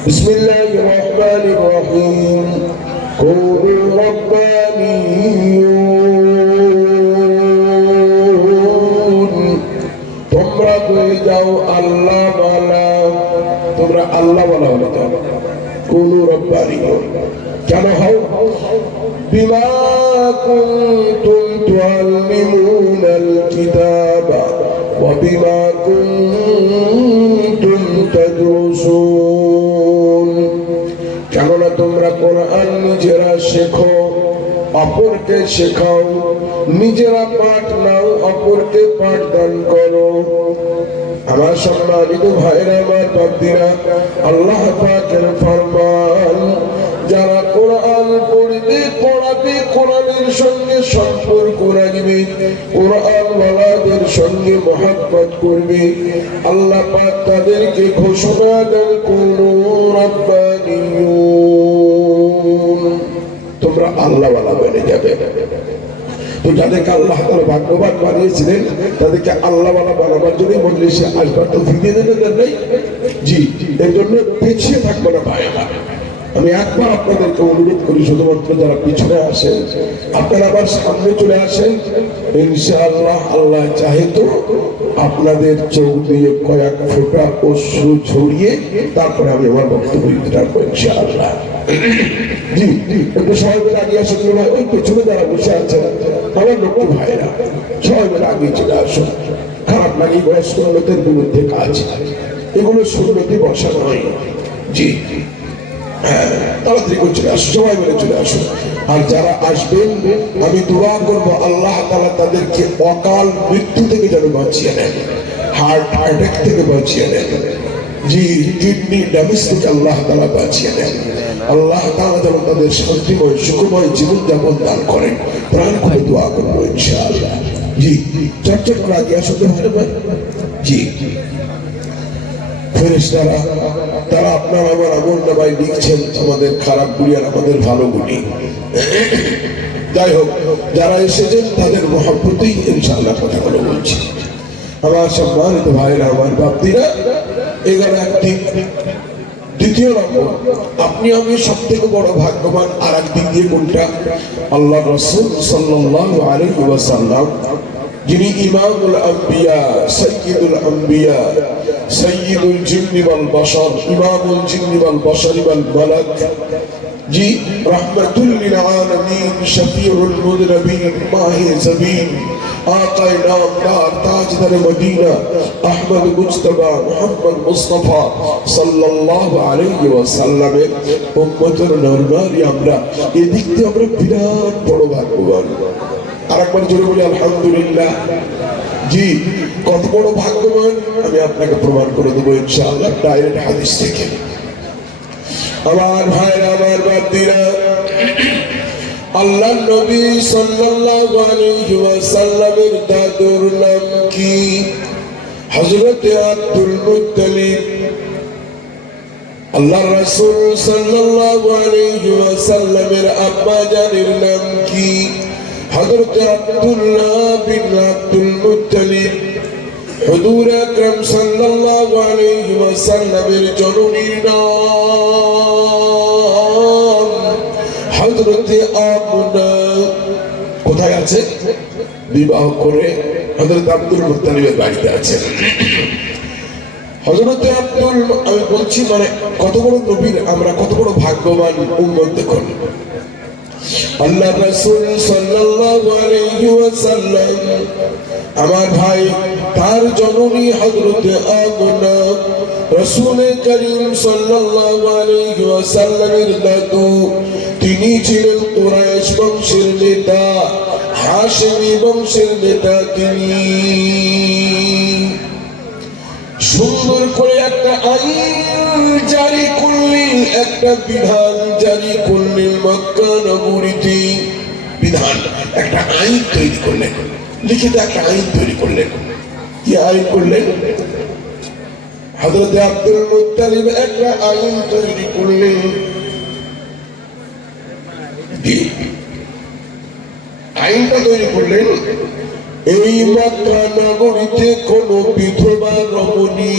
بسم الله الرحمن الرحيم كونوا ربانيون তোমরা হয়ে যাও আল্লাহ ওয়ালা তোমরা আল্লাহ ওয়ালা হয়ে যাও কোনু রব্বানিয়ুন কেন হও বিমা কুনতুম তুআল্লিমুনাল কিতাবা ওয়া বিমা কুনতুম তাদরুসুন কেননা তোমরা কোরআন নিজেরা শেখো অপরকে শেখাও নিজেরা পাঠ নাও অপরকে পাঠদান করো আমার সম্মানিত ভাইরা আমার বান্দিরা আল্লাহ পাকের ফরমান যারা কোরআন পড়বে পড়াবে কোরআনের সঙ্গে সম্পর্ক রাখবে কোরআন ওয়ালাদের সঙ্গে মহব্বত করবে আল্লাহ পাক তাদেরকে ঘোষণা দেন কুনু রাব্বানিয়ুন তোমরা আল্লাহ ওয়ালা বনে যাবে তো যাদেরকে আল্লাহ তাআলা ভাগ্যবান বানিয়েছিলেন তাদেরকে আল্লাহ ওয়ালা বানাবার জন্য মজলিসে আসবার তৌফিক দিয়ে দেন নাই জি এর জন্য পিছিয়ে থাকবে না ভাইরা আমি একবার আপনাদেরকে অনুরোধ করি শুধুমাত্র যারা পিছনে আসেন আপনারা আবার সামনে চলে আসেন ইনশাআল্লাহ আল্লাহ চাহে তো আপনাদের চোখ দিয়ে কয়েক ফোঁটা অশ্রু ঝরিয়ে তারপরে আমি আমার বক্তব্য দিতে পারবো ইনশাআল্লাহ জি একটু সবাই মিলে আগে আসেন ওই পেছনে যারা বসে আছেন আমার লক্ষ্য ভাইরা সবাই মিলে আগে চলে আসুন খারাপ লাগে সুন্নতের বিরুদ্ধে কাজ এগুলো সুন্নতি বসা নয় জি তাড়াতাড়ি করে চলে আসো সবাই মিলে চলে আসো আর যারা আসবেন আমি দোয়া করবো আল্লাহ তাআলা তাদেরকে অকাল মৃত্যু থেকে যেন বাঁচিয়ে নেন হার্ট অ্যাটাক থেকে বাঁচিয়ে নেন জি কিডনি ড্যামেজ থেকে আল্লাহ তাআলা বাঁচিয়ে নেন আল্লাহ তাআলা যেন তাদের শান্তিময় সুখময় জীবনযাপন দান করেন প্রাণ খুলে দোয়া করবো ইনশাআল্লাহ জি চর্চা করে আগে আসতে পারে জি ফেরেশতারা তারা আপনার আমার আমল নামায় লিখছেন আমাদের খারাপ গুলি আর আমাদের ভালো গুলি যাই হোক যারা এসেছেন তাদের মহব্বতেই ইনশাআল্লাহ কথাগুলো বলছি আমার সম্মানিত ভাইরা আমার বাপদিরা এগারো একদিক দ্বিতীয় নম্বর আপনি আমি সব থেকে বড় ভাগ্যবান আর একদিক দিয়ে কোনটা আল্লাহ রাসূল সাল্লাল্লাহু আলাইহি ওয়াসাল্লাম যিনি ইমামুল আম্বিয়া সাইয়্যিদুল আম্বিয়া সাইয়্যিদুল জিন্নি ওয়াল বাশার ইমামুল জিন্নি ওয়াল বাশার ওয়াল মালাক জি রাহমাতুল লিল আলামিন শফিউল মুযনিবিন মাহি যাবিন আকায়ে নামদার তাজদার মদিনা আহমদ মুজতবা মুহাম্মদ মুস্তাফা সাল্লাল্লাহু আলাইহি ওয়াসাল্লামের উম্মতের নরনারী আমরা এদিক থেকে আমরা বিরাট বড় ভাগ্যবান আরেকবার জোরে বলি আলহামদুলিল্লাহ জি কত বড় ভাগ্যবান আমি আপনাকে প্রমাণ করে দেবো ইনশাআল্লাহ ডাইরেক্ট হাদিস থেকে আমার ভাইরা আমার বান্দিরা আল্লাহর নবী সাল্লাল্লাহু আলাইহি ওয়াসাল্লামের দাদুর নাম কি হযরত আব্দুল মুত্তালিব আল্লাহর রাসূল সাল্লাল্লাহু আলাইহি ওয়াসাল্লামের আব্বা জানের নাম কি হযরত আব্দুল্লাহ বিন আব্দুল মুত্তালিব হুজুর আকরাম সাল্লাল্লাহু আলাইহি ওয়াসাল্লামের জননীর নাম হযরত আমিনা কোথায় আছে বিবাহ করে হযরত আব্দুল মুত্তালিবের বাড়িতে আছে হযরত আব্দুল আমি বলছি মানে কত বড় নবীর আমরা কত বড় ভাগ্যবান উম্মত দেখুন আল্লাহ রাসূল সাল্লাল্লাহু আলাইহি ওয়াসাল্লাম আমার ভাই তার জননী হযরত আমিনা রাসূল করিম সাল্লাল্লাহু আলাইহি ওয়াসাল্লামের দাদু তিনি ছিলেন কুরাইশ বংশের নেতা হাশিমি বংশের নেতা তিনি সুন্দর করে একটা আইন জারি করলেন একটা বিধান জারি করলেন মক্কা নগরীতে বিধান একটা আইন তৈরি করলেন লিখিত একটা আইন তৈরি করলেন কি আইন করলেন হযরত আব্দুল মুত্তালিব একটা আইন তৈরি করলেন আইনটা তৈরি করলেন এই মক্কা নগরীতে কোন বিধবা রমণী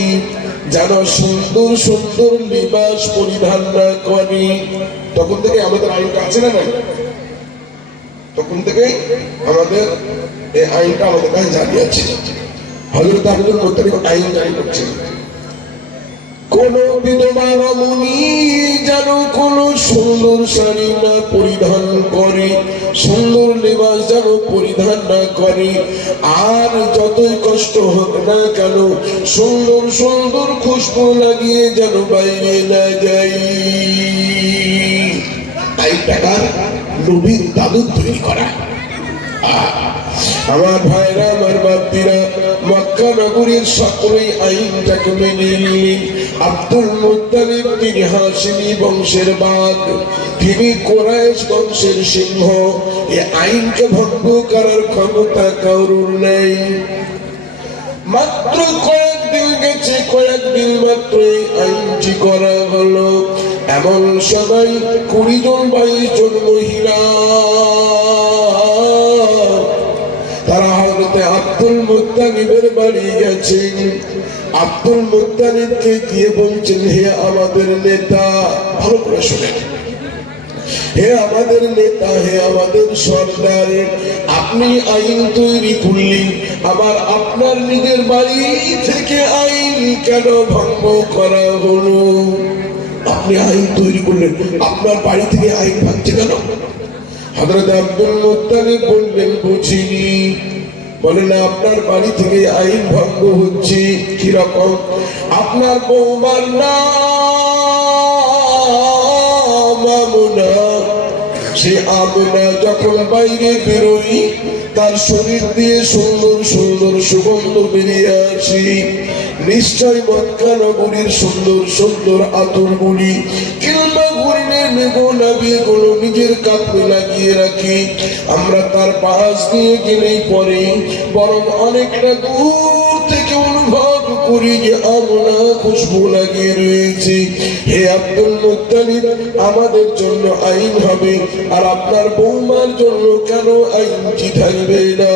যেন সুন্দর সুন্দর লিবাস পরিধান না করি। তখন থেকে আমাদের আইনটা আছে না নাই? তখন থেকে আমাদের এই আইনটা আমাদের কাছে জারি আছে। হযরত আব্দুল মুত্তালিব আইন জারি করছেন, কোন বিধবা রমণী যেন কোন সুন্দর শাড়ি না পরিধান করে, সুন্দর লিবাস যেন পরিধান না করে, আর যতই কষ্ট হোক না কেন সুন্দর সুন্দর খুশবু লাগিয়ে যেন বাইরে না যাই। এই টাকা নবীর দাদু তৈরি করা। আমার ভাইরা, আমার বাপ্পিরা, মক্কা নগরীর সকলেই আইনটাকে মেনে নিলেন। আব্দুল মুত্তালিব তিনি হাশিমি বংশের বাঘ, তিনি কুরাইশ বংশের সিংহ। এই আইনকে ভঙ্গ করার ক্ষমতা কারোর নেই। মাত্র কয়েকদিন গেছে, কয়েকদিন মাত্র এই আইনটি করা হলো। এমন সবাই 20 জন 22 জন মহিলা তারা হযরত আব্দুল মুত্তালিবের বাড়ি গেছেন। আব্দুল মুত্তালিবকে গিয়ে বলছেন, হে আমাদের নেতা, ভালো করে শুনেন, হে আমাদের নেতা, হে আমাদের সরদার, আপনি আইন তৈরি করলেন, আবার আপনার নিজের বাড়ি থেকে আইন কেন ভঙ্গ করা হলো? আপনি আইন তৈরি করলেন, আপনার বাড়ি থেকে আইন ভাঙছে কেন? হযরত আব্দুল মুত্তালিব বললেন, বুঝিনি। বলেন, আপনার বাড়ি থেকে আইন ভঙ্গ হচ্ছে। কি রকম? আপনার বৌমার নাম আমনা, সে আমনা যখন বাইরে বেরোই তার শরীর দিয়ে সুন্দর সুন্দর সুগন্ধ বেরিয়ে আসে। নিশ্চয় মক্কা নগরীর সুন্দর সুন্দর আতরগুলি কিংবা হরিণের মেঘনা বিয়েগুলো নিজের কাপড়ে লাগিয়ে রাখি, আমরা তার পাশ দিয়ে গেলেই পরে বরং অনেকটা দূর থেকে অনুভব করি যে আমরা খুশবু লাগিয়ে রয়েছে। হে আব্দুল মুত্তালিব, আমাদের জন্য আইন হবে, আর আপনার বৌমার জন্য কেন আইনটি থাকবে না?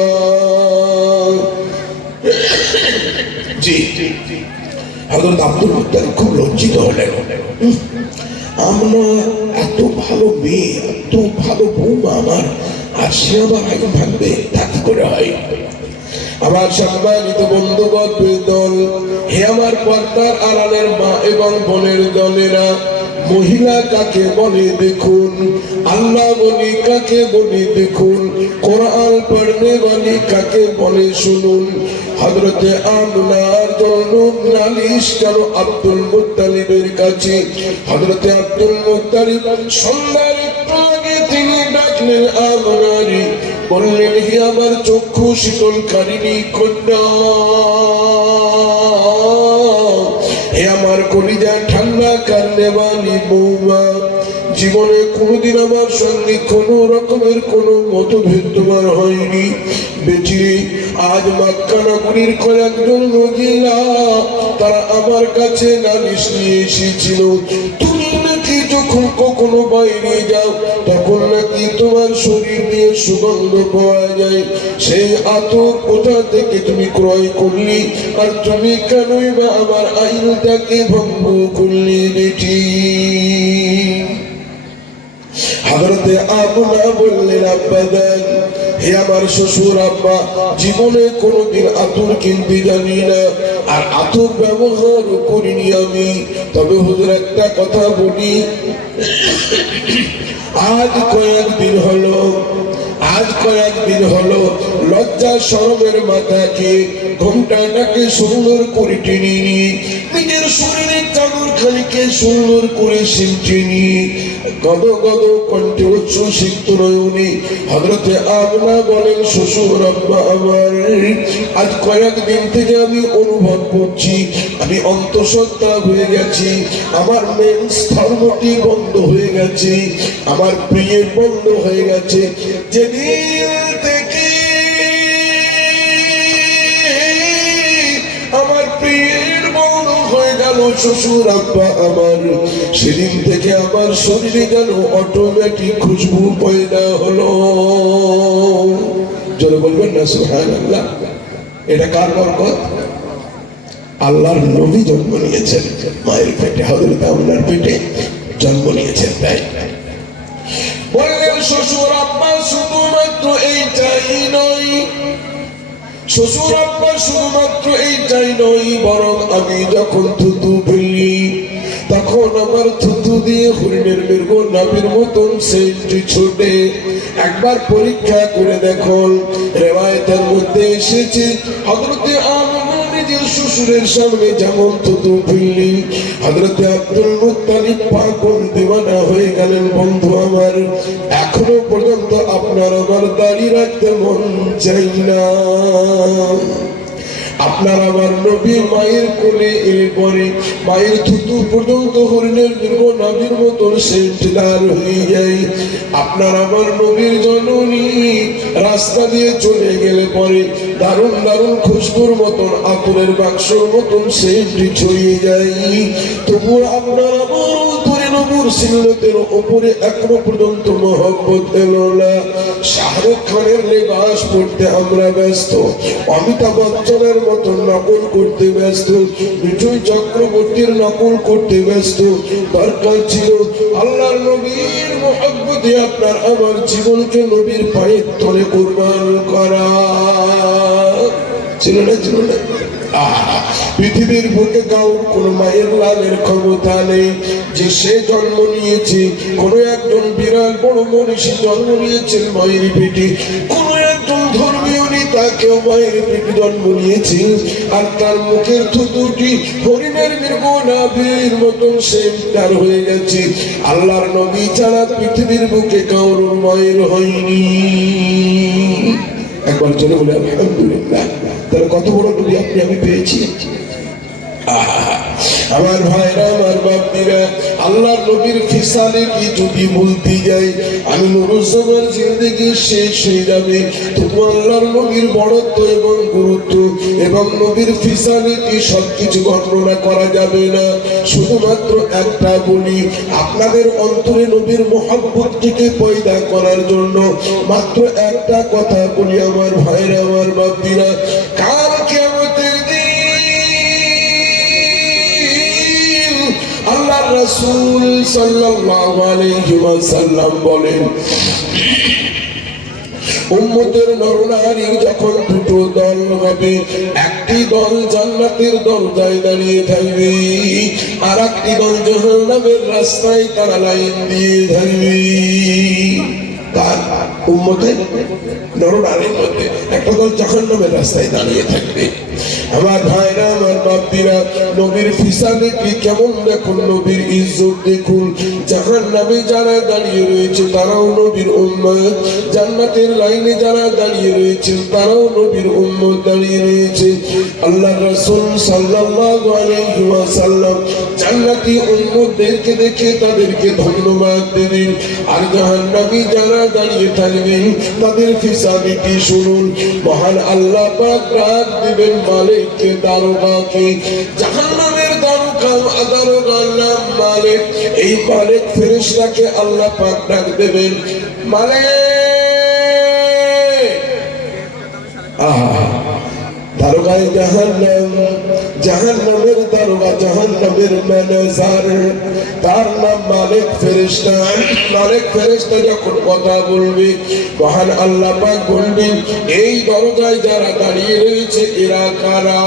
জি, হযরত আব্দুল মুত্তালিব খুব লজ্জিত হলেন। আমরা এত ভালো মেয়ে, এত ভালো বৌমা আমার, আর সে আবার আইন ভাঙবে, তা কি করে হয়? আমার সম্মানিত বন্ধুবর্গের দল, হে আমার পর্দার আড়ালের মা এবং বোনের দলেরা, মহিলা কাকে বলে দেখুন, আল্লাহ বলি কাকে বলে দেখুন, কোরআন পড়নে বলি কাকে বলে শুনুন। হযরতে আমনার জন্য নালিশ কেন আব্দুল মুত্তালিবের কাছে? হযরতে আব্দুল মুত্তালিব সন্ধ্যার একটু আগে তিনি ডাকলেন আমনারে, বললেন, হে আমার চক্ষু শীতলকারিণী কন্যা, হে আমার কলিজা ঠান্ডা কান্নেবানি বৌমা, জীবনে কোনোদিন আমার সঙ্গে কোনো রকমের কোনো মতভেদ তোমার হয়নি। বেটি, আজ মক্কা নগরীর কয়েকজন মহিলা তারা আমার কাছে নালিশ নিয়ে এসেছিল, তুমি নাকি যখন কখনো বাইরে যাও তখন নাকি তোমার শরীর দিয়ে সুগন্ধ পাওয়া যায়, সেই আতর কোথা থেকে তুমি ক্রয় করলি, আর তুমি কেনই বা আমার আইনটাকে ভঙ্গ করলি বেটি? হযরতে আমনা বললেন, আব্বা দেন, হে আমার শ্বশুর আব্বা, জীবনে কোনোদিন আতর কিনতে জানি না, আর আতর ব্যবহার করিনি আমি। তবে হুজুর একটা কথা বলি, আজ কয়েকদিন হলো লজ্জা শরমের মাথাকে ঘোমটাটাকে সুন্দর করে টেনে নিয়ে নিজের শরীরের চাদর খানিকে সুন্দর করে সিমটে নিয়ে গদ গদ কণ্ঠে উচ্ছ্বসিত নয়নে হযরতে আমনা বলেন, শ্বশুর আব্বা আমার, আজ কয়েকদিন থেকে আমি অনুভব করছি আমি অন্তঃসত্ত্বা হয়ে গেছি, আমার মেন্স ধর্মটি বন্ধ হয়ে গেছে, আমার প্রিয়ের বন্ধ হয়ে গেছে। যেদিন থেকে আমার প্রিয়ের বন্ধ হয়ে গেল শ্বশুর আব্বা আমার, সেদিন থেকে আমার শরীরে যেন অটোমেটিক খুশবু পয়দা হলো। যারা বলবেন না সুবহানাল্লাহ, এটা কার বরকত? আল্লাহর নবী জন্ম নিয়েছেন মায়ের পেটে, হযরত আমিনার পেটে জন্ম নিয়েছেন। তাই বললেন শ্বশুর আব্বা শুধুমাত্র এইটাই নয়, শ্বশুর আব্বা শুধুমাত্র এইটাই নয়, বরং আমি যখন থুতু ফেলি তখন আমার থুতু দিয়ে হরিণের মৃগ নাভির মতন সেন্টি ছোটে। একবার পরীক্ষা করে দেখুন, রেওয়ায়েতের মধ্যে এসেছে হযরতে আমিনা নিজের শ্বশুরের সামনে যেমন থুতু ফেললি, হযরতে আব্দুল মুত্তালিব পাগল দিওয়ানা হয়ে গেলেন। বন্ধু আমার, এখনো পর্যন্ত আপনার আমার দাড়ি রাখতে মন চাই না। আপনার আমার নবী মায়ের কোলে এলে পরে মায়ের থুতু পর্যন্ত হরিণের মৃগ নাভির মতন সেন্টদার হয়ে যায়। আপনার আমার নবীর জননী রাস্তা দিয়ে চলে গেলে পরে দারুণ দারুণ খুশবুর মতন আতরের বাক্সর মতন সেন্টি ছড়িয়ে যায়। তবুও আপনার আমার অন্তরে নবুর সিলতের ওপরে এখনো পর্যন্ত মহব্বত এলো না। শাহরুখ খানের লেবাস পড়তে আমরা ব্যস্ত, অমিতাভ বচ্চনের মতন নকল করতে ব্যস্ত, বিজয় চক্রবর্তীর নকল করতে ব্যস্ত। দরকার ছিল আল্লাহর নবীর মহব্বতে আপনার আমার জীবনকে নবীর পায়ের তলে কুরবান করা। ছিল না? ছিল না? পৃথিবীর বুকে কাউর কোন মায়ের লালের ক্ষমতা নেই যে সে জন্ম নিয়েছে। কোন একজন বিরাট বড় মনীষী জন্ম নিয়েছেন মায়ের পেটে, কোন একজন ধর্মীয় নেতা কেউ মায়ের পেটে জন্ম নিয়েছে, আর তার মুখের থুতুটি হরিণের মৃগ নাভির মতন সেন্টার হয়ে গেছে। আল্লাহর নবী ছাড়া পৃথিবীর বুকে কাউর মায়ের হয়নি। একবার চলে বলে আলহামদুলিল্লাহ। তাহলে কত বড় নবী আপনি আমি পেয়েছি। আমার ভাইরা, আমার বাপীরা, আল্লাহর নবীর ফিসালে কি যদি বলতে যাই আমি নুরুজ্জামান জিন্দেগি শেষ হয়ে যাবে। তবু আল্লাহর নবীর বড়ত্ব এবং গুরুত্ব এবং নবীর ফিসালে কি সবকিছু বর্ণনা করা যাবে না। শুধুমাত্র একটা বলি, আপনাদের অন্তরে নবীর মহব্বতটিকে পয়দা করার জন্য মাত্র একটা কথা বলি আমার ভাইরা, আমার বাপীরা। কাল কিয়ামতের আল্লাহ রাসূল সাল্লাল্লাহু আলাইহি ওয়াসাল্লাম বলেন, উম্মতের নরনারী যখন দুটো দল হবে, একটি দল জান্নাতের দরজায় দাঁড়িয়ে থাকবে, আর একটি দল জাহান্নামের রাস্তায় তারা লাইন দিয়ে থাকবে। তার উম্মতের নরনারীর মধ্যে একটা দল জাহান্নামের রাস্তায় দাঁড়িয়ে থাকবে। আমার ভাইরা, আমার বাপীরা, নবীর ফিসালে কি কেমন দেখুন, নবীর ইজ্জত দেখুন। জাহান্নামে যারা দাঁড়িয়ে রয়েছে তারাও নবীর উম্মত, জান্নাতের লাইনে যারা দাঁড়িয়ে রয়েছেন তারাও নবীর উম্মত দাঁড়িয়ে রয়েছে। আল্লাহ রাসূল সাল্লাল্লাহু আলাইহি ওয়াসাল্লাম জান্নাতি উম্মতদেরকে দেখে তাদেরকে ধন্যবাদ দেবেন, আর জাহান্নামী যারা দাঁড়িয়ে থাকবেন তাদের ফিসালে কি শুনুন। মহান আল্লাহ পাক ডাক দিবেন মালিককে, দারোগাকে, জাহান্নামের দারোগার নাম মালিক। এই মালিক ফেরেশতাকে আল্লাহ পাক ডাক দেবেন, মালিক। দারোগায় জাহান্নাম, জাহান্নামের দারোগা, জাহান্নামের ম্যানেজার, তার নাম মালিক ফেরেশতা। মালিক ফেরেশতা যখন কথা বলবে, মহান আল্লাহ পাক বলবেন, এই দরজায় যারা দাঁড়িয়ে রয়েছে এরা কারা?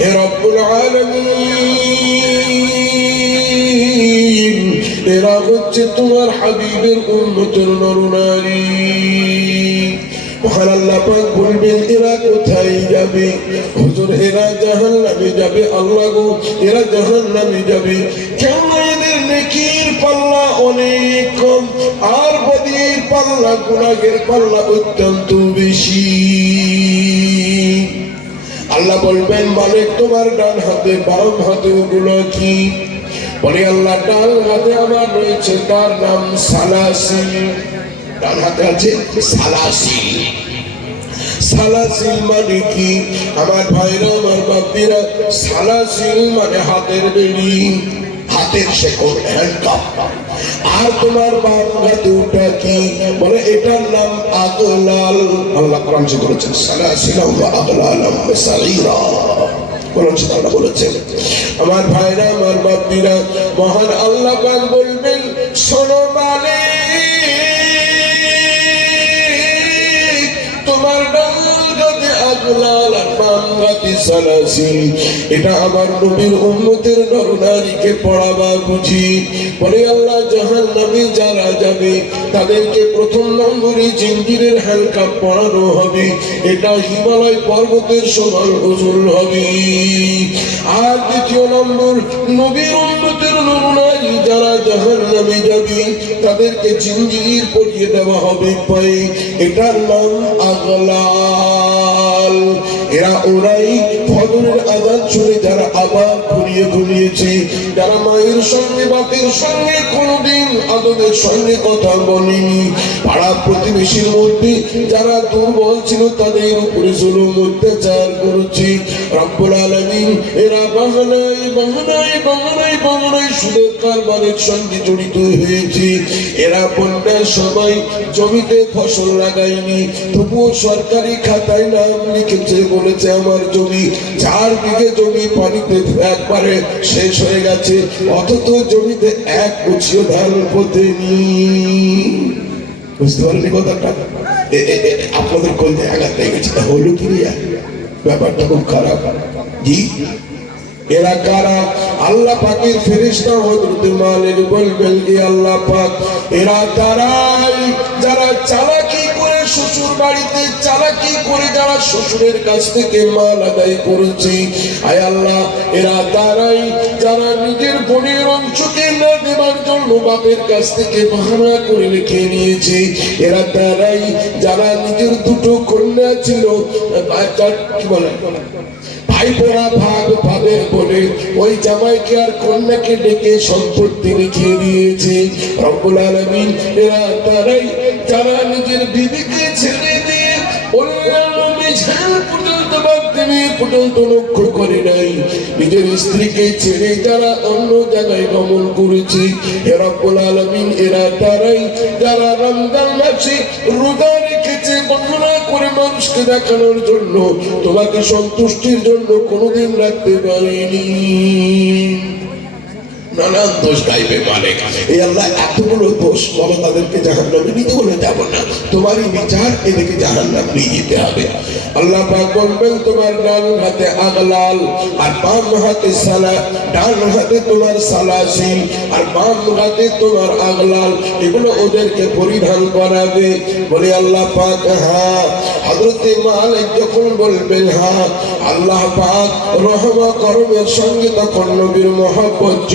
হে রব্বুল আলামিন, এরা হচ্ছে তোমার হাবিবের উম্মতের নরনারী। মহান আল্লাহ পাক বলবেন, এরা কোথায় যাবে? হুজুর, এরা জাহান্নামে যাবে। আল্লাহ গো, এরা জাহান্নামে যাবে কেন? এদের নেকির পাল্লা অনেক কম, আর বদির পাল্লা, গুনাহের পাল্লা অত্যন্ত বেশি। আল্লাহ বলবেন, মালিক তোমার ডান হাতে বাম হাতে ওগুলো কি? বলে আল্লাহ, ডান হাতে আমার রয়েছে, তার নাম সালাসিল। ডান হাতে আছে সালাসিল। সালাসিল মানে কি আমার ভাইরা, আমার বাপীরা? সালাসিল মানে হাতের বেড়ি, হাতের শেকড়, হ্যান্ডকাপ। আর তোমার বাম হাতে ওটা কি? বলে এটার নাম আগলাল। আল্লাহ কোরআন করেছেন, সালাসিল ওয়া আগলাল সাগীরা। বলেছেন। আমার ভাইরা, আমার বাপ্পিরা, মহান আল্লাহ পাক বলবেন, শোনো মালিক, তোমার ডালগাতে আগলাল আর বামগাতে সালাসিল, এটা আমার নবীর উম্মতের নরনারীকে পড়াবা বুঝি। বলে আল্লাহ, জাহান্নামে যারা যাবে তাদেরকে প্রথম নম্বরে জিঞ্জিরের হালকা পড়ানো হবে, এটা হিমালয় পর্বতের সমান ওজন হবে। আর দ্বিতীয় নম্বর, নবীর উম্মতের নরনারী যারা জাহান্নামে যাবে তাদেরকে জিঞ্জির পরিয়ে দেওয়া হবে পায়ে, এটার নাম আগলাল। এরা ওরাই ফজরের আযান শুনে যারা আবার ঘুরিয়ে ঘুরিয়েছে, যারা মায়ের সঙ্গে বাপের সঙ্গে কোনদিন আদবের সঙ্গে কথা বলেনি, পাড়া প্রতিবেশীর মধ্যে যারা দুর্বল ছিল তাদের উপরে জুলুম অত্যাচার করেছে, রব্বুল আলামিন এরা বাহানায় বাহানায় বাহানায় বাহানায় সুদের কারবারের সঙ্গে জড়িত হয়েছে। এরা বন্যার সময় জমিতে ফসল লাগায়নি, তবুও সরকারি খাতায় নাম লিখেছে, বলেছে আমার জমি 4 বিঘে জমি পানিতে একবারে শেষ হয়ে গেছে, অথচ জমিতে এক গুছিও ধান পোতেনি। বুঝতে পারেনি কথাটা? আপনাদের কোন জায়গা লেগেছে, হলো কি ব্যাপারটা খুব খারাপ। জি, এরা কারা? আল্লাহ পাকের ফেরেশতা হযরত মালিক বলবেন, এ আল্লাহ পাক, এরা তারাই যারা চালাকি করে শ্বশুর বাড়িতে চালাকি করে যারা শ্বশুরের কাছ থেকে মাল আদায় করেছে। আয় আল্লাহ, এরা তারাই যারা নিজের বোনের অংশকে না দেবার জন্য বাপের কাছ থেকে বাহানা করে রেখে নিয়েছে। এরা তারাই যারা নিজের দুটো কন্যা ছিল, কি বলে ভাই বোনা ভাগ পাবে বলে ওই জামাইকে আর কন্যাকে ডেকে সম্পত্তি লিখিয়ে দিয়েছে। রব্বুল আলামিন এরা তারাই যারা নিজের বিবিকে ছেড়ে দিয়ে অন্যান্য মেঝাল পর্যন্ত পর্যন্ত লক্ষ্য করে নাই, নিজের স্ত্রীকে ছেড়ে যারা অন্য জায়গায় গমন করেছে। হে রব্বুল আলামিন এরা তারাই যারা রমজান মাসে রোজা রেখেছে বর্ণনা করে মানুষকে দেখানোর জন্য, তোমাকে সন্তুষ্টির জন্য কোনোদিন রাখতে পারেনি। নানান দোষ গাইবে মালিক। এই আল্লাহ এতগুলো দোষ, বলো তাদেরকে জাহান্নামে নিতে বলে যাব না, তোমারই বিচার, এদেরকে জাহান্নাম নিয়ে যেতে হবে। আল্লাহ পাক বলবেন, তোমার ডান হাতে আগলাল আর বাম হাতে সালা, ডান হাতে তোমার সালাসিল আর বাম হাতে তোমার আগলাল, এগুলো ওদেরকে পরিধান করাবে। বলে আল্লাহ পাক, হ্যাঁ। হযরতে মালিক যখন বলবেন হ্যাঁ, আল্লাহ পাক রহমত করমের সঙ্গে তখন নবীর মহব্বত,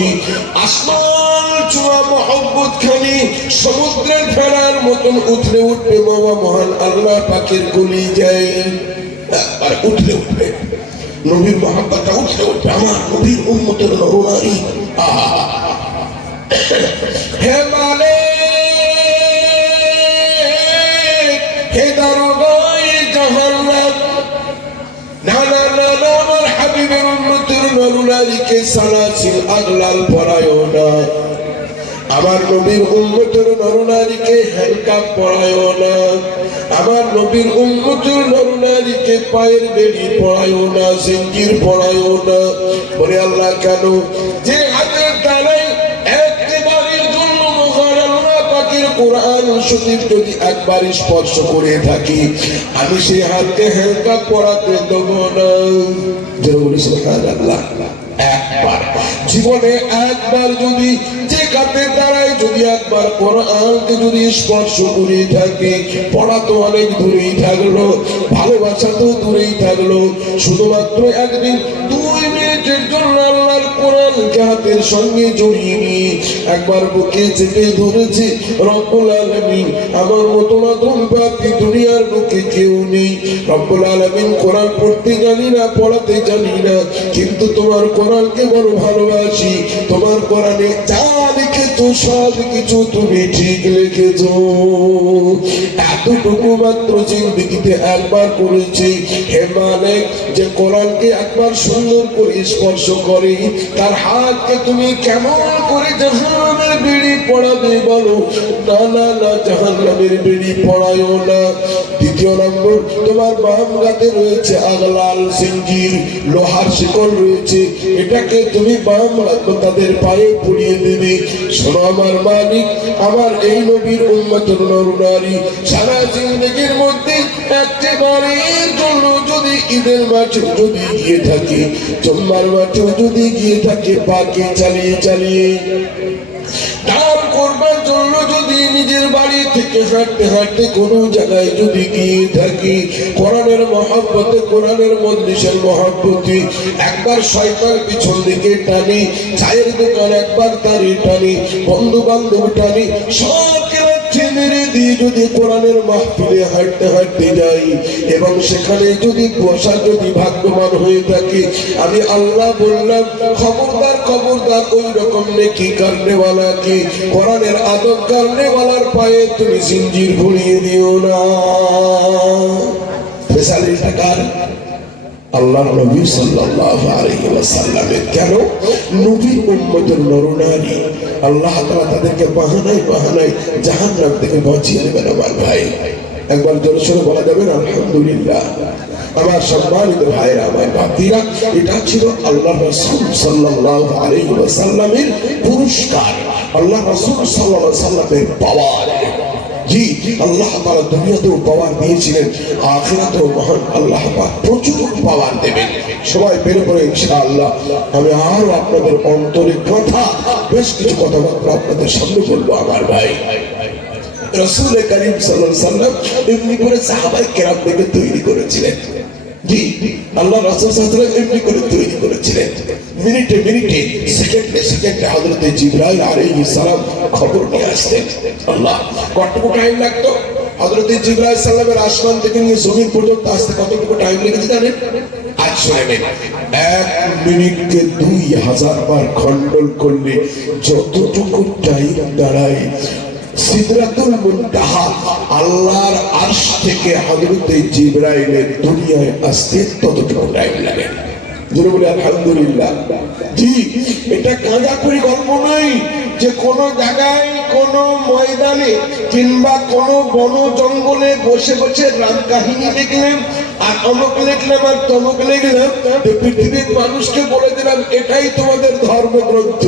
আসমান চূড়া মহব্বত খানি সমুদ্রের ফেরার মতন উঠলে উঠবে বাবা, মহান আল্লাহ পাকের কলি যায় আর উঠলে উঠবে নবীর মহব্বতটা, উঠলে উঠবে আমার নবীর উম্মতের নরনারী। হে মালিক, হে দারোগায়ে জাহান্নাম, না না না না, আমার হাবিবের উম্মতের নরনারীকে সালাসিল আগলাল পরায়ও না, আমার নবীর উম্মতের নরনারীকে হ্যান্ডকাপ পরায়ও না, আমার নবীর উম্মতের নরনারীকে পায়ের বেড়ি পরায়ও না, জিঞ্জির পরায়ও না। বলে আল্লাহ কেন? যে হাতের ডানায় একবারের জন্য মহান আল্লাহ পাকের কোরআন শরীফ যদি একবার স্পর্শ করে থাকি, আমি সেই হাতকে হ্যান্ডকাপ পরাতে দেব না। জরুরি সুবহানাল্লাহ। একবার জীবনে একবার যদি যে কাপের দ্বারাই যদি একবার কোরআনকে যদি স্পর্শ করে থাকে, পড়া তো অনেক দূরেই থাকলো, ভালোবাসা তো দূরেই থাকলো, শুধুমাত্র একদিন 2 মিনিটের জন্য আল্লাহর কোরআনকে হাতের সঙ্গে জড়িয়ে নিয়ে একবার বুকে চেপে ধরেছে। রব্বুল আলামিন আমার মতো মাধ্যম বাকি দুনিয়ার বুকে কেউ নেই। রব্বুল আলামিন কোরআন পড়তে জানি না, পড়াতে জানি না, কিন্তু তোমার কোরআনকে বড় ভালোবাসি। তোমার কোরআনে যা লিখেছো সব কিছু তুমি ঠিক লিখেছো। এতটুকু মাত্র জিন্দেগিতে একবার করেছি। হে মালিক, যে কোরআনকে একবার সুন্দর করে স্পর্শ করে তার হাতকে তুমি কেমন করে জাহান্নামের বিড়ি পড়াবে বলো? না না না, জাহান্নামের বিড়ি পড়ায়ও না। দ্বিতীয় নম্বর, তোমার বাম গাতে রয়েছে আগলাল জিঞ্জির, লোহার শিকল রয়েছে, এটাকে তুমি বাম তাদের পায়ে পরিয়ে দেবে। শোনো আমার মালিক, আমার এই নবীর উম্মতের নর-নারী সারা জিন্দেগির মধ্যে একটি বারের জন্য যদি ঈদের মাঠে যদি গিয়ে থাকে, জুম্মার মাঠেও যদি গিয়ে থাকে, পাকে চালিয়ে চালিয়ে দান করবার জন্য যদি নিজের বাড়ি থেকে হাঁটতে হাঁটতে কোনো জায়গায় যদি গিয়ে থাকি, কোরআনের মহব্বতে, কোরআনের মজলিসের মহব্বতে একবার শয়তান পিছন দিকে টানি, চায়ের দোকান একবার তারি টানি, বন্ধু বান্ধব টানি, সবকে মেরে দিয়ে যদি কোরআনের মাহফিলে হাঁটতে হাঁটতে যাই এবং সেখানে যদি বসা যদি ভাগ্যবান হয়ে থাকে, আমি আল্লাহ বললাম খবরদার খবরদার ওই রকম নেকি কারণেওয়ালাকে, কোরআনের আদব কারণেওয়ালার পায়ে তুমি জিঞ্জির ভরিয়ে দিও না। ফেসালিটা কার? আল্লাহ নবী সাল্লাল্লাহু আলাইহি ওয়াসাল্লামের। কেন? নবীর উম্মতের নর-নারী আল্লাহ তাআলা তাদেরকে বাহানায় বাহানায় জাহান্নাম থেকে বাঁচিয়ে নেবেন আমার ভাই। একবার জোরে সোরে বলা যাবেন আলহামদুলিল্লাহ। আমার সম্মানিত ভাইরা, আমার বাতিরা, এটা ছিল আল্লাহ রাসূল সাল্লাল্লাহু আলাইহি ওয়াসাল্লামের পুরস্কার, আল্লাহ রাসূল সাল্লাল্লাহু আলাইহি ওয়াসাল্লামের পাওয়ার। জি, আল্লাহ তাআলা দুনিয়াতেও পাওয়ার দিয়েছিলেন, আখিরাতেও মহান আল্লাহ পাক প্রচুর পাওয়ার দেবেন। সবাই বের করে ইনশাআল্লাহ আমি আরো আপনাদের অন্তরে কথা, বেশ কিছু কথাবার্তা আপনাদের সামনে বলবো আমার ভাই। রাসূল করিম সাল্লাল্লাহু আলাইহি ওয়াসাল্লাম এমনি করে সাহাবায়ে কেরামদেরকে তৈরি করেছিলেন। জি, আল্লাহ রাসূল সাল্লাল্লাহু আলাইহি ওয়াসাল্লাম এমনি করে তৈরি করেছিলেন। মিনিটে মিনিটে, সেকেন্ডে সেকেন্ডে হযরত জিবরাইল আলাইহিস সালাম খবর নিয়ে আসতেন। আল্লাহ, কতটুকু টাইম লাগতো হযরত জিবরাইল সাল্লামের আসমান থেকে নিয়ে জমিন পর্যন্ত আসতে? কতটুকু টাইম লেগেছে জানেন? আজ শুনেন, 1 মিনিটকে 2000 বার খণ্ডন করলে যতটুকু টাইম দাঁড়ায় সিদরাতুল মুনতাহা আল্লাহর আরশ থেকে হযরত জিবরাইলের দুনিয়ায় আসতে ততটুকু টাইম লাগে। জোরে বলে আলহামদুলিল্লাহ। জি, এটা কাঁচা করি গল্প নয় যে কোন জায়গায় কোন ময়দানে কিংবা কোন বন জঙ্গলে বসে বসে রাম কাহিনী লিখলাম আর অমুক লিখলাম আর তমুক লিখলাম, পৃথিবীর মানুষকে বলে দিলাম এটাই তোমাদের ধর্মগ্রন্থ।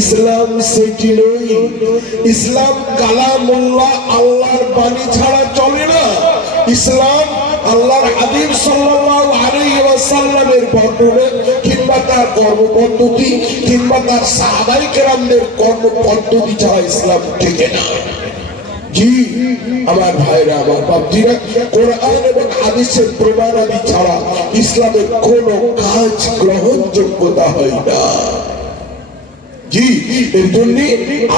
ইসলাম সেটি নয়। ইসলাম কালামুল্লাহ, আল্লাহর বাণী ছাড়া চলে না। ইসলাম আল্লাহর হাবিব সাল্লাল্লাহু আলাইহি ওয়াসাল্লামের বর্ণনা কিংবা তার কর্মপদ্ধতি কিংবা তার সাহাবায়ে কেরামদের কর্মপদ্ধতি ছাড়া ইসলাম টিকে না। জি, আমার ভাইরা, আমার বাপজিরা, কোরআন এবং হাদিসের প্রমাণাদি ছাড়া ইসলামের কোন কাজ গ্রহণযোগ্যতা হয় না। জি, এর জন্য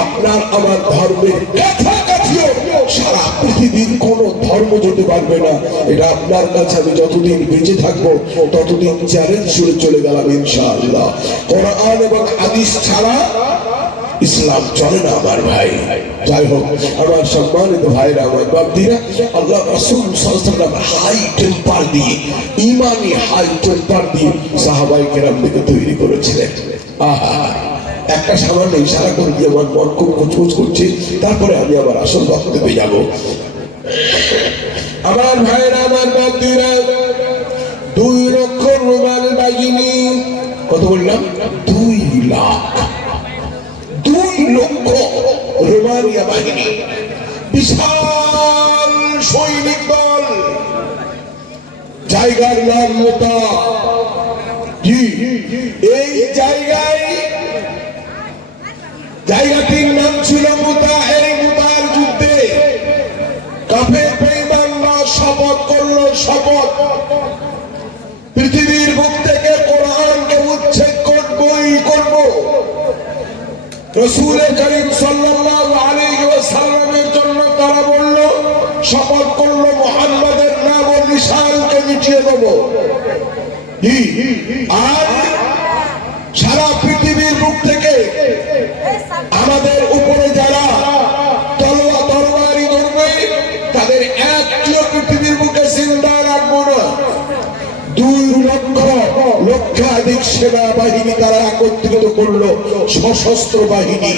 আপনার আমার ধর্মের কাছাকাছিও সারা পৃথিবীর কোন ধর্ম যেতে পারবে না। এটা আপনার কাছে আমি যতদিন বেঁচে থাকবো ততদিন চ্যালেঞ্জ ছুড়ে চলে গেলাম ইনশাআল্লাহ। কোরআন এবং হাদিস ছাড়া ইসলাম চলে না আমার ভাই। যাই হোক, আমার সম্মানিত ভাইরা, আমার বাপদিরা, আল্লাহ রাসূল সাল্লাল্লাহু আলাইহি ওয়াসাল্লাম হাই টেম্পার দিয়ে, ঈমানি হাই টেম্পার দিয়ে সাহাবায়ে কেরামদেরকে তৈরি করেছিলেন। আহা, একটা সামান্য ইশারা করে দিয়ে আমার মন খুব কুচকুচ করছে, তারপরে আমি আবার আসল বক্তব্যে যাব। আমার ভাইরা, আমার বাপদিরা, 2 লক্ষ রুমাল বাহিনী, কত বললাম? 2 লাখ, 2 লক্ষ রোমানিয়া বাহিনী, বিশাল সৈনিক দল। জায়গার নাম মুতা। জি, এই জায়গাটির নাম ছিল মুতা। এই মুতার যুদ্ধে কাফের বেঈমানরা শপথ করলো, শপথ পৃথিবীর বুক থেকে কোরআনকে উচ্ছেদ করবই করব। রাসূল করিম সাল্লাল্লাহু আলাইহি ওয়াসাল্লামের জন্য তারা বলল, শপথ করলো মুহাম্মাদের নাম ও নিশানকে মিটিয়ে দেব। আর সারা পৃথিবীর বুক থেকে আমাদের উপরে যারা তরবারি ধরবে তাদের একটিও পৃথিবীর বুকে জিন্দা রাখবো না। 2 লক্ষ লক্ষাধিক সেনা বাহিনী তারা একত্রিত করলো, সশস্ত্র বাহিনী।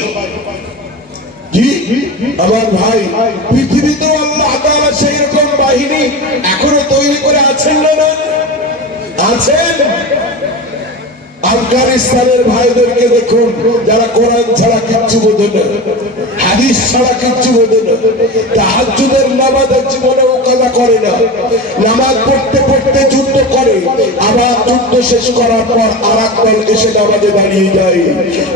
জি, আমার ভাই, পৃথিবীতেও আল্লাহ তাআলা সেই রকম বাহিনী এখনো তৈরি করে আছেন না? আছেন। আফগানিস্তানের ভাইদেরকে দেখুন, যারা কোরআন ছাড়া কিচ্ছু বোঝে না, হাদিস ছাড়া কিচ্ছু বোঝে না, তাহাজ্জুদের নামাজের জীবনেও কাজা করে না, নামাজ পড়তে পড়তে যুদ্ধ করে, আবার যুদ্ধ শেষ করার পর আরেক দল এসে নামাজে দাঁড়িয়ে যায়।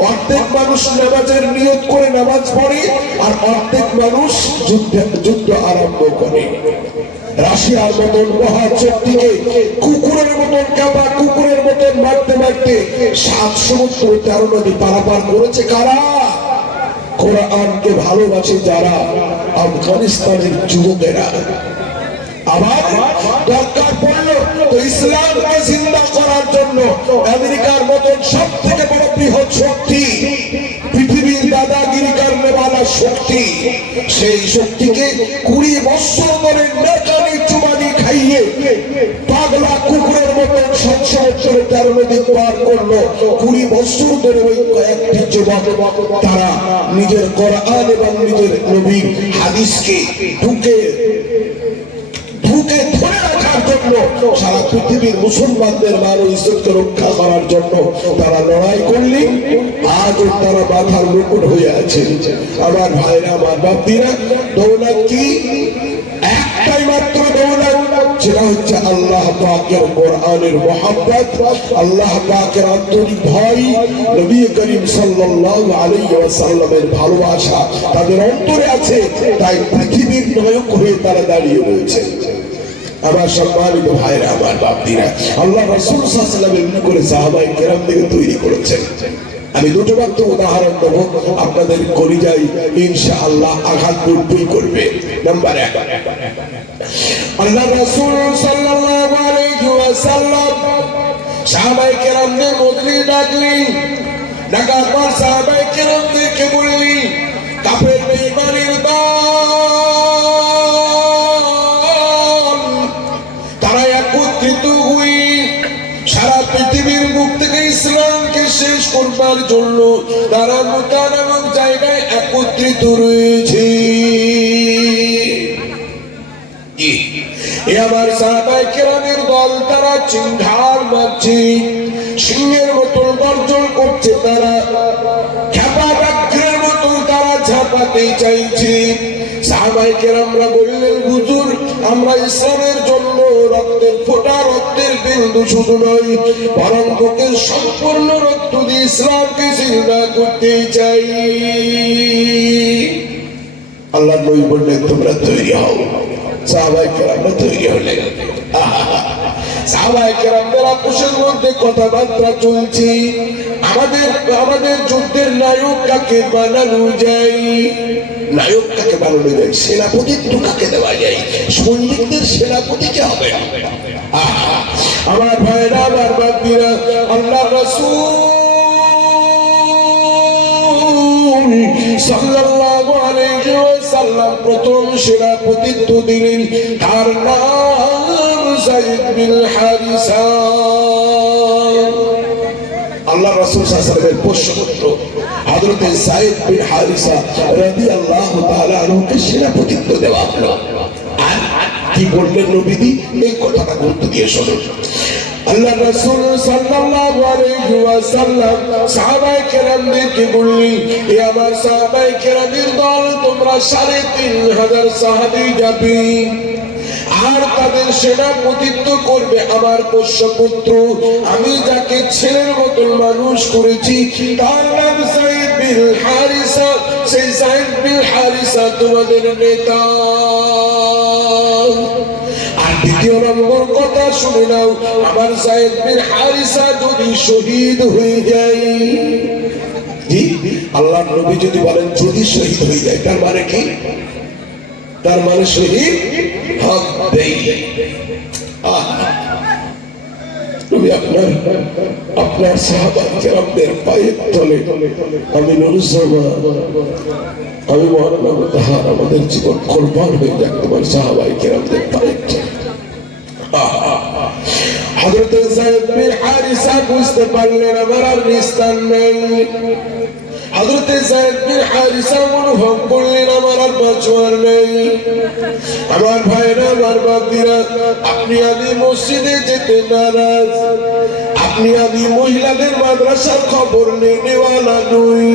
অর্ধেক মানুষ নামাজের নিয়ত করে নামাজ পড়ে, আর অর্ধেক মানুষ যুদ্ধ আরম্ভ করে। রাশিয়ার মতন মহাশক্তিকে কুকুরের মতন কাবা, কুকুরের মতন মারতে মারতে 7 সমুদ্র 13 নদী পারাপার করেছে কারা? কোরআনকে ভালোবাসে যারা, আফগানিস্তানের যুবকেরা। আবার দরকার পড়লো তো ইসলামকে জিন্দা করার জন্য আমেরিকার মতন সব থেকে বড় বৃহৎ শক্তি, পৃথিবীর দাদাগিরি করনে वाला শক্তি, সেই শক্তিকে 20 বছর ধরে নেকানি চুমানি খাইয়ে পাগলা কুকুরের মতন 7 সমুদ্র 13 নদী পার করলো। 20 বছর ধরে ওই কয়েকটি যুবক তারা নিজের কোরআন এবং নিজের নবীর হাদিসকে ঢুকে ধরে রাখার জন্য, সারা পৃথিবীর মুসলমানদের মান ও ইজ্জতকে রক্ষা করার জন্য তারা লড়াই করলেন। আজও তারা মাথার মুকুট হয়ে আছে। আমার ভাইরা, আমার বাপীরা, দৌলত কি? একটাই মাত্র দৌলত, সেটা হচ্ছে আল্লাহ পাকের কোরআনের মহব্বত, আল্লাহ পাকের আন্তরিক ভয়, নবী করিম সাল্লাল্লাহু আলাইহি ওয়াসাল্লামের ভালোবাসা তাদের অন্তরে আছে। তাই পৃথিবীর নায়ক হয়ে তারা দাঁড়িয়ে রয়েছে। আমার সম্মানিত ভাইরা, আমার বাপীরা, আল্লাহ রাসূল সাল্লাল্লাহু আলাইহি ওয়াসাল্লাম এমনি করে সাহাবায়ে কেরামদেরকে তৈরি করেছেন। আমি দুটো মাত্র উদাহরণ দেবো, আপনাদের কলিজায় ইনশাআল্লাহ আঘাত করবে। নাম্বার 1, আল্লাহ রাসূল সাল্লাল্লাহু আলাইহি ওয়াসাল্লাম সাহাবায়ে কেরামদের মজলিস ডাকলেন। ডাকার পর সাহাবায়ে কেরামদেরকে বললেন, কাফের বেঈমানের দল তারা একত্রিত হয়ে সারা পৃথিবীর মুখ থেকে ইসলামকে শেষ করবার জন্য তারা মুতা নামক জায়গায় একত্রিত রয়েছে। আমার সাহাবায়ে কেরামের দল তারা চিঙ্গার মারছে, সিংহের মতন গর্জন করছে, তারা খেপা ব্যাঘ্রের মতন তারা ঝাঁপাতে চাইছে। সাহাবায়ে কেরামরা বললেন, হুজুর, আমরা ইসলামের জন্য রক্তের ফোঁটা, রক্তের বিন্দু শুধু নয়, বরং বুকের সম্পূর্ণ রক্ত দিয়ে ইসলামকে জিন্দা করতে চাই। আল্লাহ নবী বললেন, তোমরা তৈরি হও। সাহাবায়ে কেরামরা তৈরি হলেন। সাহাবায়ে কেরামদের আপোষের মধ্যে কথাবার্তা চলছে। আমাদের যুদ্ধের নায়ক কাকে বানানো যায়? নায়ক কাকে বানানো যায়? সেনাপতিত্ব কাকে দেওয়া যায়? সৈনিকদের সেনাপতি কে হবে? আমার ভাইরা, আমার বাপীরা, আল্লাহ রাসূল সাল্লাল্লাহু আলাইহি ওয়াসাল্লাম প্রথম সেনাপতিত্ব দিলেন, তার নাম যায়েদ বিন হারিসা। আল্লাহ রাসূল সাল্লাল্লাহু আলাইহি ওয়াসাল্লামের পোষ্যপুত্র হযরত যায়েদ বিন হারিসা রাদিয়াল্লাহু তাআলা আনহুকে সেনাপতিত্ব দেওয়া হলো। আর কি বললেন নবীজি? এই কথাটা গুরুত্ব দিয়ে শুনুন। আল্লাহ রাসূল সাল্লাল্লাহু আলাইহি ওয়াসাল্লাম সাহাবায়ে কেরামদেরকে বললেন, এ আমার সাহাবায়ে কেরামের দল, তোমরা 3500 সাহাবী যাবে, আর তাদের সেনাপতিত্ব করবে আমার পোষ্যপুত্র, আমি যাকে ছেলের মতন মানুষ করেছি, তার নাম যায়েদ বিন হারিসা। সেই যায়েদ বিন হারিসা তোমাদের নেতা। আর দ্বিতীয় নম্বর কথা শুনে নাও, আমার যায়েদ বিন হারিসা যদি শহীদ হয়ে যায়, জি, আল্লাহর নবী যদি বলেন যদি শহীদ হয়ে যায়, তার মানে কি? তার মানে শহীদ হবেই। তুমি আপনার সাহাবায়ে কেরামদের পায়ের তলে আমি নুরুজ্জামান, আমি মহারানা মুতাহার, আমাদের জীবন কুরবান হয়ে যাক তোমার সাহাবায়ে কেরামদের পায়ের তলে। হযরত যায়েদ বিন হারিসা বুঝতে পারলেন আমার আর নিস্তার নেই। হযরত হযরতে যায়েদ বিন হারিসা অনুভব করলেন আমার আর বাঁচবার নেই। আমার ভাইরা, আমার বাপদিরা, আপনি আমি মসজিদে যেতে নারাজ, আপনি আমি মহিলাদের মাদ্রাসার খবর নেওয়ালা নই।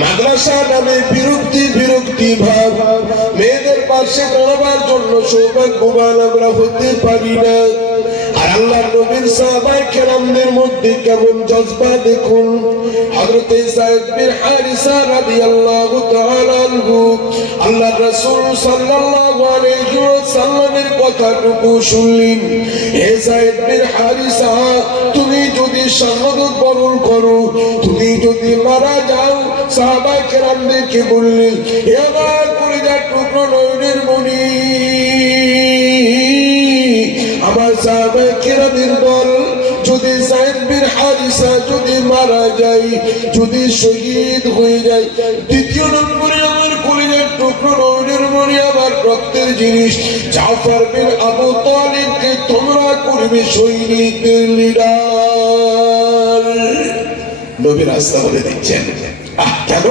মাদ্রাসা নামে বিরক্তি ভাব, মেয়েদের পাশে দাঁড়াবার জন্য সৌভাগ্যবান আমরা হতে পারি না। আর আল্লাহর নবীর সাহাবায়ে কেরামদের মধ্যে কেমন জজবা দেখুন। হযরতে যায়েদ বিন হারিসা রাদিয়াল্লাহু তাআলা আনহু আল্লাহর রাসূল সাল্লাল্লাহু আলাইহি ওয়াসাল্লামের কথাটুকু শুনলেন। হে যায়েদ বিন হারিসা, তুমি যদি শাহাদাত বরণ করো, তুমি যদি মারা যাও, সাহাবায়ে কেরামদেরকে বললেন, হে আমার কলিজার টুকরো নয়নের মণি, আমার সাহাবায়ে কেরামের দল যদি যায়েদ বিন হারিসা যদি মারা যায়, যদি শহীদ হয়ে যায়, দ্বিতীয় নম্বরে আমার কলিজার টুকরো নয়নের মণি, আমার রক্তের জিনিস জাফর বিন আবু তালিবকে তোমরা করবে সৈনিকদের লিডার। নবী রাস্তা বলে দিচ্ছেন। কেন?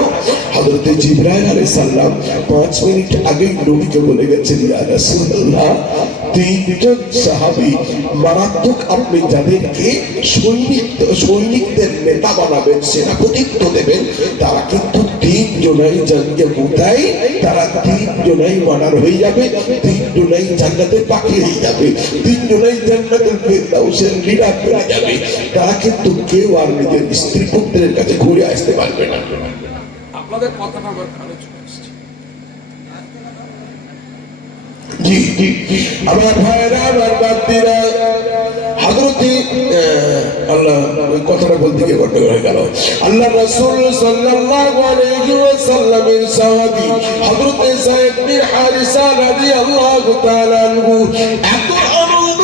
হযরতে জিবরাইল আলাইহিস সালাম 5 মিনিট আগে নবীকে বলে গেছেন, ইয়া রাসূলুল্লাহ, তিনজন সাহাবী মারাত্মক, আপনি যাদেরকে সৈনিকদের নেতা বানাবেন, সেনাপতিত্ব দেবেন, তারা কিন্তু তিনজনাই জান্নাতে কোথায়, তারা তিনজনাই মার্ডার হয়ে যাবে, তিনজনাই জান্নাতে পাখি হয়ে যাবে, তিনজনাই জান্নাতুল ফিরদাউসের লিডার হয়ে যাবে। তারা কিন্তু কেউ আর নিজের স্ত্রী পুত্রের কাছে ঘুরে আসতে পারবে না। আপনাদের কথাটা আমার কানে চলে আসছে। জি জি জি, আমার ভাইরা, আমার বাপদিরা, হযরতে আল্লাহ ওই কথাটা বলতে গিয়ে গন্ডগোল হয়ে গেল। আল্লাহ রাসূল সাল্লাল্লাহু আলাইহি ওয়াসাল্লামের সাহাবী হযরতে যায়েদ বিন হারিসা রাদিয়াল্লাহু তাআলা আনহু এত আনন্দ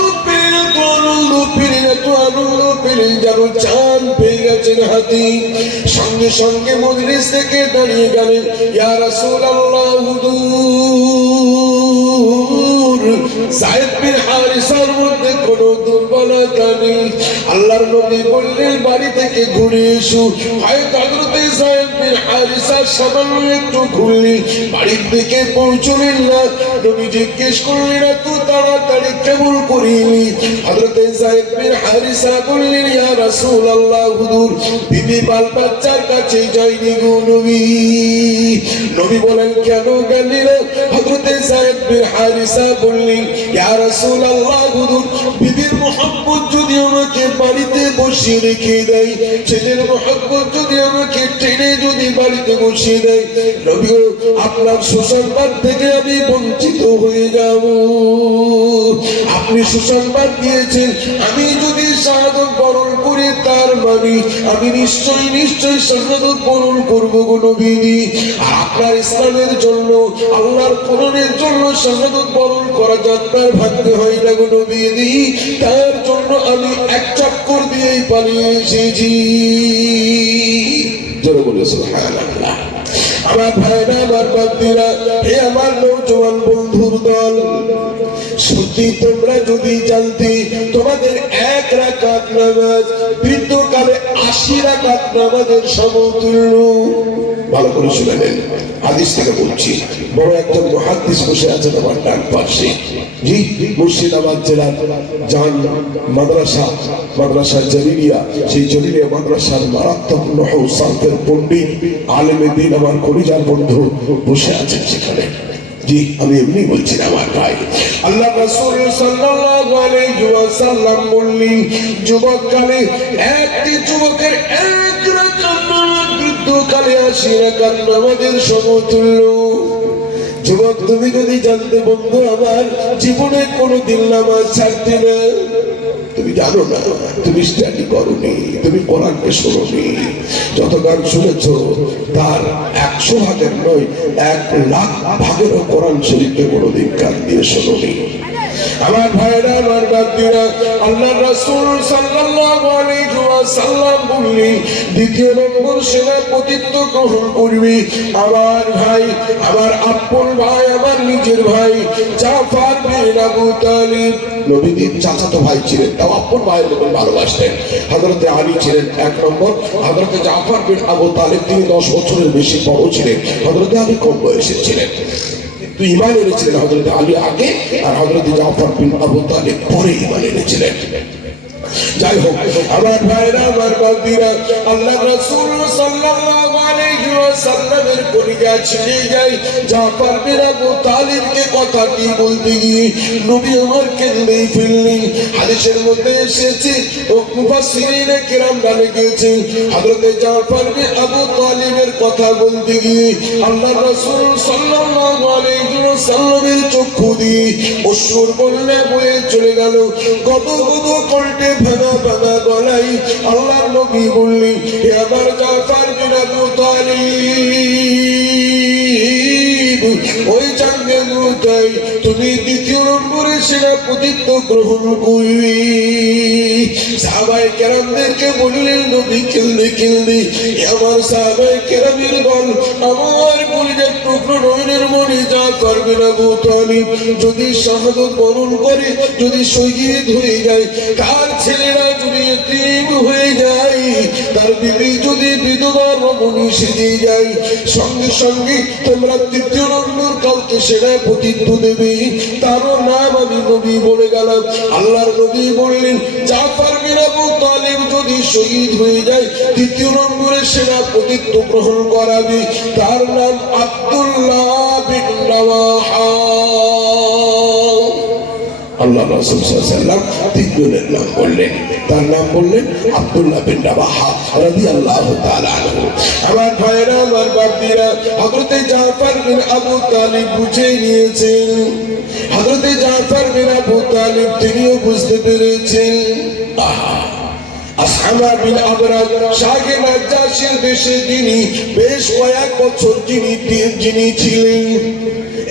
পেলেন যেন চাঁদ পেয়ে গেছেন হাতি। সঙ্গে সঙ্গে মজলিস থেকে দাঁড়িয়ে গেলেন, ইয়া রাসূলুল্লাহ, হুজুর, যায়েদ বিন হারিসার মধ্যে কোনো দুর্বলতা নেই। আল্লাহর নবী বললেন, বাড়ি থেকে ঘুরে এসো। হয়তো হযরতে যায়েদ বিন হারিসা সামান্য একটু ঘুরলেন, বাড়ির দিকে পৌঁছলেন না। নবী জিজ্ঞেস করলেন, এত তাড়াতাড়ি কেমন করিনি? হযরতে যায়েদ বিন হারিসা বললেন, ইয়া রাসূলুল্লাহ, হুজুর, বিবি বাল বাচ্চার কাছে যাইনি গো নবী। নবী বলেন, কেন গেলি না? হযরতে যায়েদ বিন হারিসা বললেন, ইয়া রাসূলুল্লাহ, হুজুর, বিবির মোহাব্বত যদি আমাকে বাড়িতে বসিয়ে রেখে দেয়, ছেলের মোহাব্বত যদি আমাকে টেনে যদি বাড়িতে বসিয়ে দেয়, নবী গো, আপনার সুসংবাদ থেকে আমি বঞ্চিত হয়ে যাব। আপনি সুসংবাদ দিয়েছেন, আমি যদি শাহাদাত বরণ করি, তার মানে আমি নিশ্চয়ই শাহাদাত বরণ করব গো নবী। আর আপনার ইসলামের জন্য, আল্লাহর কোরআনের জন্য শাহাদাত বরণ করা যাত্রার ভাগ্যে হয় না গো নবী। তার জন্য আমি এক চক্কর দিয়েই পালিয়ে এসেছি। জোরে বলে সুবহানাল্লাহ। আমার ভাইরা, আমার বাপদিরা, হে আমার নওজোয়ান বন্ধুর দল, সত্যি তোমরা যদি জানতে, তোমাদের 1 রাকাত নামাজ বৃদ্ধকালে 80 রাকাত নামাজের সমতুল্য। ভালো করে শুনে নেন, হাদিস থেকে বলছি। বড় একজন মুহাদ্দিস বসে আছেন আমার ডান পাশে। জি, মুর্শিদাবাদ জেলার জান মাদ্রাসা জলিলিয়া, সেই জলিলিয়া মাদ্রাসার মারাত্মক নহু সালফের পণ্ডিত আলেমে দ্বীন আমার কলিজার বন্ধু বসে আছেন সেখানে। জি, আমি এমনি বলছি না আমার ভাই। আল্লাহ রাসূল সাল্লাল্লাহু আলাইহি ওয়াসাল্লাম বললেন, যুবককালে একটি যুবকের 1 রাকাত নামাজ বৃদ্ধকালে 80 রাকাত নামাজের সমতুল্য। যুবক, তুমি যদি জানতে বন্ধু আমার, জীবনে কোনোদিন নামাজ ছাড়তে না। তুমি জানো না, তুমি স্টাডি করোনি, তুমি কোরআনকে শোনোনি। যত গান শুনেছো তার 100 ভাগের নয়, 1 লাখ ভাগেরও কোরআন শরীফকে কোনোদিন কান দিয়ে শোনোনি। আমার ভাইরা, আমার বাপজিরা, আল্লাহ রাসূল সাল্লাল্লাহু আলাইহি ওয়াসাল্লাম বললেন দ্বিতীয় নম্বর সেনাপতিত্ব গ্রহণ করবে আমার ভাই, আমার আপন ভাই, আমার নিজের ভাই জাফর বিন আবু তালিব। নবীজির চাচাতো ভাই ছিলেন, তাও আপন ভাইয়ের মতন ভালোবাসতেন। হযরতে আলী ছিলেন এক নম্বর, হযরতে জাফর বিন আবু তালিব তিনি 10 বছরের বেশি বড় ছিলেন, হযরতে আলী কম বয়সের ছিলেন। তো ঈমান এনেছিলেন হযরতে আলী আগে, আর হযরতে জাফর বিন আবু তালিব পরে ঈমান এনেছিলেন। যাই হোক আমার ভাইরা, আমার বান্দিরা, আল্লাহ রাসূল সাল্লাল্লাহু আলাইহি ওয়াসাল্লামের কলিজা ছিঁড়ে যায় জাফর বিন আবু তালিবকে কথাটি বলতে গিয়ে নবী আমার কেঁদেই ফেললেন। হাদিসের মধ্যে এসেছে ও মুফাসসিরিনে কিরাম বলে গিয়েছেন হযরতে জাফর বিন আবু তালিবের কথা বলতে গিয়ে আল্লাহ রাসূল সাল্লাল্লাহু আলাইহি ওয়াসাল্লামের চক্ষু দিয়ে অশ্রুর বন্যা বয়ে চলে গেল। গদ গদ কণ্ঠে ভাঙা ভাঙা গলায় আল্লাহর নবী বললেন, হে আমার জাফর বিন আবু তালিব, ওই জাঙ্গে মুতাই তুমি দ্বিতীয় নম্বরে সেনাপতিত্ব গ্রহণ করবে। সাহাবায়ে কেরামদেরকে বললেন নবী কেঁদে কেঁদে, হে আমার সাহাবায়ে কেরামের দল, আমার কলিজার টুকরো নয়নের মণি জাফর বিন আবু তালিব যদি শাহাদাত বরণ করে, যদি শহীদ হয়ে যায়, তার ছেলেরা যদি এতিম হয়ে যায়, তার বিবি যদি বিধবা রমণী সেজে যায়, সঙ্গে সঙ্গে তোমরা তৃতীয় নম্বর কাউকে সেনাপতিত্ব দেবে, তারও নাম আমি নবী বলে গেলাম। আল্লাহর নবী বললেন জাফর বিন আবু তালিব যদি শহীদ হয়ে যায়, তৃতীয় নম্বরে সেনাপতিত্ব গ্রহণ করাবে, তার নাম আব্দুল্লাহ বিন রাওয়াহা। আল্লাহ রাসূল সাল্লাল্লাহু আলাইহি ওয়াসাল্লাম তিনজনের নাম বললেন, তার নাম বললেন আব্দুল্লাহ বিন রাওয়াহা রাদিয়াল্লাহু তাআলা আনহু। আমার ভাইরা, আমার বাপজিরা, হযরতে জাফর বিন আবু তালিব বুঝে নিয়েছেন, হযরতে জাফর বিন আবু তালিব তিনিও বুঝতে পেরেছেন। আসহামা বিন আবরাদ শাহে নাজ্জাশীর দেশে তিনি বেশ কয়েক বছর যিনি ছিলেন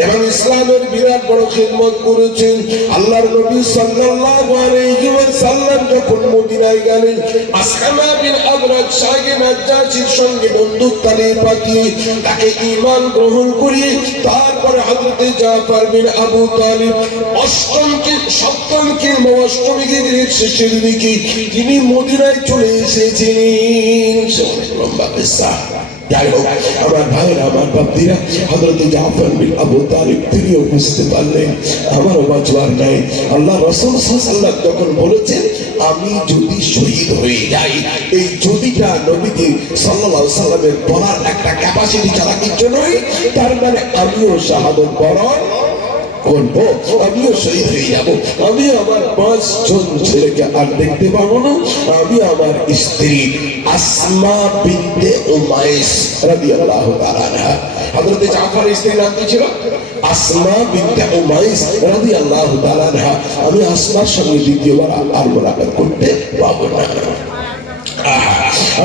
এবং ইসলামের বিরাট বড় খিদমত করেছেন। আল্লাহর নবী সাল্লাল্লাহু আলাইহি ওয়াসাল্লাম যখন মদিনায় গেলেন, আসহামা বিন আবরাদ শাহে নাজ্জাশীর সঙ্গে বন্দুকতালি পাঠিয়ে তাকে ঈমান গ্রহণ করিয়ে তারপরে হযরতে জাফর বিন আবু তালিব সপ্তম কিংবা অষ্টম হিজরির শেষের দিকে তিনি মদিনায় চলে এসেছিলেন। লম্বা কিসসা। যাই হোক আমার ভাইরা, আমার বাপজিরা, হযরতে জাফর বিন আবু তালিব তিনিও বুঝতে পারলেন আমারও বাঁচবার নাই। আল্লাহ রাসূল সাল্লাল্লাহু আলাইহি ওয়াসাল্লাম যখন বলেছেন আমি যদি শহীদ হয়ে যাই, এই যদিটা নবীজি সাল্লাল্লাহু আলাইহি ওয়াসাল্লামের বলার একটা ক্যাপাসিটি ছাড়া কিছু নয়, তার মানে আমিও শাহাদাত বরণ করবো, আমিও শহীদ হয়ে যাবো। আমি আমার 5 জন ছেলেকে আর দেখতে পাবো না। আমি আমার স্ত্রী আসমা বিনতে উমাইস রাদিয়াল্লাহু তাআলা আনহা, হযরত জাফরের স্ত্রীর নাম কি ছিল? আসমা বিনতে উমাইস রাদিয়াল্লাহু তাআলা আনহা। আমি আসমার সঙ্গে দ্বিতীয়বার আর মোলাকাত করতে পাবো না।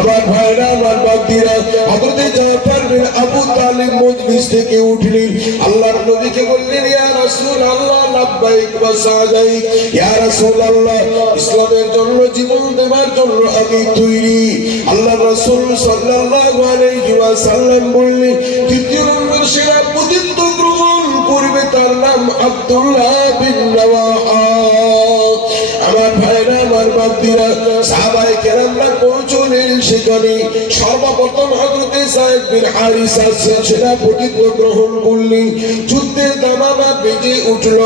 আমার ভাইরা, আমার বাপজিরা, হযরতে জাফর বিন আবু তালিব মজলিস থেকে উঠলেন, আল্লাহর নবীকে বললেন, ইয়া রাসূলুল্লাহ লাব্বাইক ওয়া সাদাইক, ইয়া রাসূলুল্লাহ ইসলামের জন্য জীবন দেওয়ার জন্য আমি তৈরি। আল্লাহ রাসূল সাল্লাল্লাহু আলাইহি ওয়াসাল্লাম বললেন তৃতীয় নম্বর সেনাপতিত্ব গ্রহণ করবে, তার নাম আব্দুল্লাহ বিন রাওয়াহা। আমার ভাইরা, আমার বাপজিরা, সাহাবায়ে কেরামরা পৌঁছলেন সেখানে। সর্বপ্রথম হযরতে যায়েদ বিন হারিসা সেনাপতিত্ব গ্রহণ করলেন। যুদ্ধের দামামা বেজে উঠল,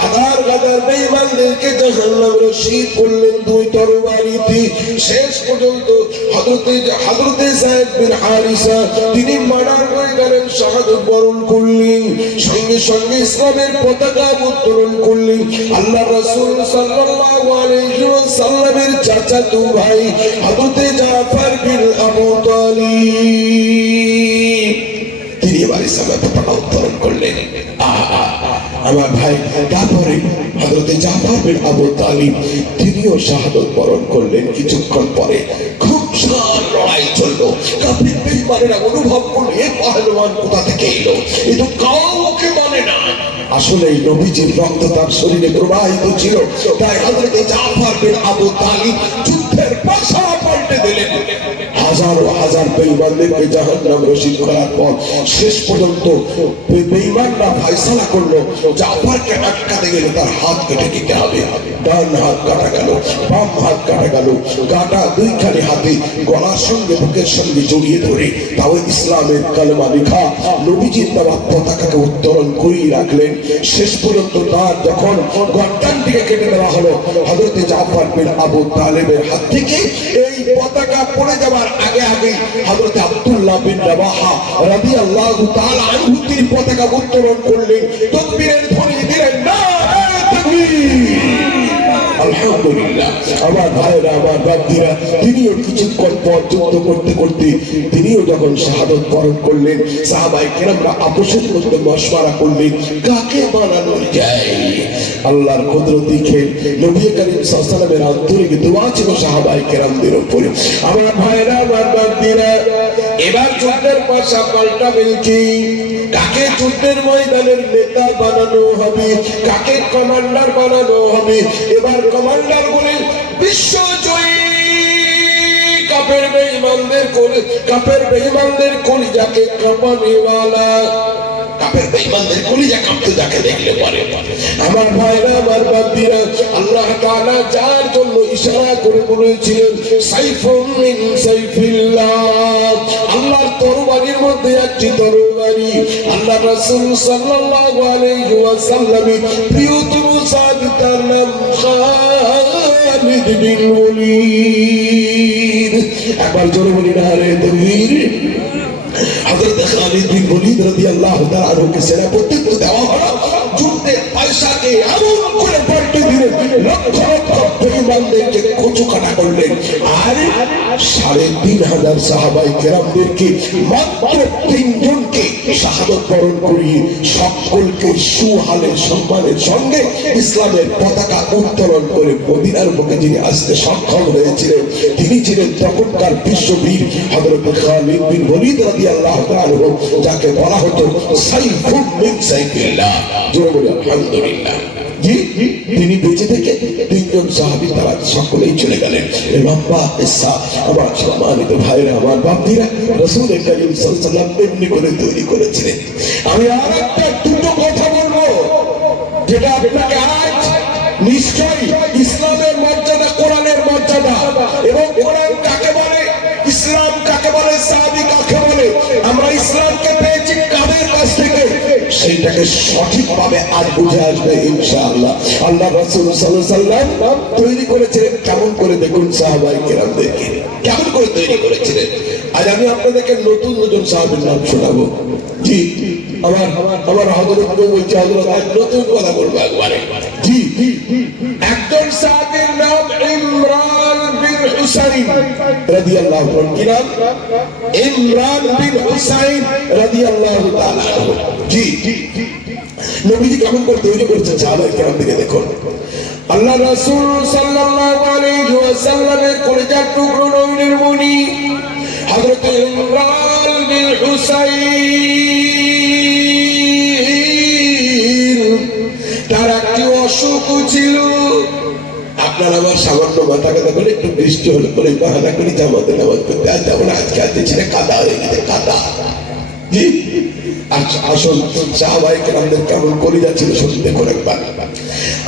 হাজার হাজার বেঈমানদেরকে জাহান্নামে রশিদ করলেন 2 তরবারিতে। শেষ পর্যন্ত হযরতে যায়েদ বিন হারিসা তিনি মার্ডার হয়ে গেলেন, শাহাদাত বরণ করলেন। সঙ্গে সঙ্গে ইসলামের পতাকা উত্তোলন করলেন। আল্লাহ রাসূল সাল্লাল্লাহু আলাইহি ওয়াসাল্লামের চাচাতো ভাই হযরতে জাফর বিন আবু তালিব তিনি এবার ইসলামের পতাকা উত্তোলন করলেন। আমার ভাই, তারপরে হযরতে জাফর বিন আবু তালিব তিনিও শাহাদাত বরণ করলেন। কিছুক্ষণ পরে খুব বিশাল লড়াই চললো। কাফির বেঈমানেরা অনুভব করলো এ পাহলওয়ান কোথা থেকে এলো, এ তো কাউকে মানে না। আসলে নবীজির রক্ত তার শরীরে প্রবাহিত ছিল, তাই হযরত জাফর বিন আবু তালিব যুদ্ধের পাশা পাল্টে দিলেন। হাজার হাজার বেঈমানদেরকে জাহান্নাম রশিদ করার পর শেষ পর্যন্ত বেঈমানরা ফয়সালা করলো জাফরকে আটকাতে গেলে তার হাত কেটে দিতে হবে। ডান হাত কাটা গেল, বাম হাত কাটা গেল, কাটা দুইখানি হাতে গলার সঙ্গে বুকের সঙ্গে জড়িয়ে ধরে তাও ইসলামের কালেমা লেখা নবীজির দেওয়া পতাকাকে উত্তোলন করিয়ে রাখলেন। শেষ পর্যন্ত তার যখন গর্দানটিকে কেটে দেওয়া হলো, হযরত জাফর বিন আবু তালেবের হাত থেকে এই পতাকা পড়ে যাওয়ার আগে আগে হযরত আব্দুল্লাহ বিন রাওয়াহা রাদিয়াল্লাহু তাআলা আনহু তিনি পতাকা উত্তোলন করলেন, তাকবীরের ধ্বনি দিলেন, নারে তাকবীর। আলহামদুলিল্লাহ। আমার ভাইরা, আমার বাপজিরা, তিনিও কিছুক্ষণ পর যুদ্ধ করতে করতে তিনিও যখন শাহাদত বরণ করলেন, সাহাবায়ে কেরামরা আপসের মধ্যে মশওয়ারা করলেন কাকে বানানো যায়। আল্লাহর কুদরতি খেল নবী করিম সাল্লাল্লাহু আলাইহি ওয়াসাল্লামের আন্তরিক দোয়া ছিল সাহাবায়ে কেরামদের উপরে। আমার ভাইরা, আমার বাপজিরা, এবার যুদ্ধের পাশা পাল্টাবেন কি? কাকে যুদ্ধের ময়দানের নেতা বানানো হবে, কাকে কমান্ডার বানানো হবে? এবার কমান্ডার বলেন বিশ্বজয়ী কাফের বেঈমানদের কলিজাকে কাঁপানেওয়ালা, কাফের বেঈমানদের কলিজা কাঁপতে যাকে দেখলে পারে। আমার ভাইরা, আমার বাপজিরা, আল্লাহ তাআলা যার জন্য ইশারা করে বলেছিলেন সাইফুম মিন সাইফিল্লাহ, আল্লাহর তরবারির মধ্যে একটি তরবারি। আল্লাহ রাসূল সাল্লাল্লাহু আলাইহি ওয়াসাল্লামের প্রিয়তম সাহাবী তার নাম খালিদ বিন ওলীদ। একবার জোরে বলি নারে তাকবীর। হযরত খালিদ বিন ওলীদ রাদিয়াল্লাহু তাআলা আনহুকে সেনাপতিত্ব দেওয়া হলো। যুদ্ধের পয়সাকে এমন করে পাল্টে দিলেন, লক্ষ লক্ষ বেঈমানদেরকে কচু কাটা করলেন। আর ৩,৫০০ সাহাবায়ে কেরামদেরকে মাত্র ৩ জনকে শাহাদত বরণ করিয়ে সকলকে সুহালের সম্মানের সঙ্গে ইসলামের পতাকা উত্তোলন করে মদিনার বুকে যিনি আসতে সক্ষম হয়েছিলেন তিনি ছিলেন তখনকার বিশ্ববীর হযরত খালিদ বিন ওলীদ রাদিয়াল্লাহু তাআলা, যাকে বলা হতো সাইফুম মিন সাইফিল্লাহ। জোরে বলি আলহামদুলিল্লাহ। তিনি বেঁচে থেকে ৩ জন সাহাবী তারা সকলেই চলে গেলেন। লম্বা কিসসা। আমার সম্মানিত ভাইরা, আমার বাপজিরা, রাসূল করিম সাল্লাল্লাহু আলাইহি ওয়াসাল্লাম এমনি করে তৈরি করেছিলেন। আমি আরেকটা দুটো কথা বলবো যেটা আপনাকে আজ নিশ্চয়ই ইসলামের মর্যাদা, কোরআনের মর্যাদা এবং কোরআন কাকে বলে, ইসলাম কাকে বলে, সাহাবী কাকে বলে, আমরা ইসলামকে পেয়েছি কাদের কাছ থেকে, সেইটাকে সঠিকভাবে আজ বুঝে আসবে ইনশাআল্লাহ। আল্লাহ রাসূল সাল্লাল্লাহু আলাইহি ওয়াসাল্লাম তৈরি করেছিলেন কেমন করে, দেখুন সাহাবায়ে কেরামদেরকে কেমন করে তৈরি করেছিলেন। আজ আমি আপনাদেরকে নতুন নতুন সাহাবীর নাম শোনাবো। জি, আমার হযরত বলছে, হযরত আজ নতুন কথা বলবো একবারে। জি, একজন সাহাবীর নাম ইমরান বিন হুসাইন রাদিয়াল্লাহু আনহু। কি নাম? ইমরান বিন হুসাইন রাদিয়াল্লাহু তাআলা আনহু। জি, নবীজি কেমন করে তৈরি করেছেন সাহাবায়ে কেরামদেরকে দেখুন। আল্লাহ রাসূল সাল্লাল্লাহু আলাইহি ওয়াসাল্লামের কলিজার টুকরো নবীর মনি হযরত ইমরান বিন হুসাইন, তার একটি অসুখ ছিল। আপনার আমার সামান্য মাথা কাদা করে একটু বৃষ্টি হলে পরে বাহানা করি জামাতে নামাজ পড়তে, আর যেমন আজকে আজকে ছেলে কাদা হয়ে গেছে, কাদা। জি, আসল সাহাবায়ে কেরামদের কেমন কলিজা ছিল শুনতে করে একবার।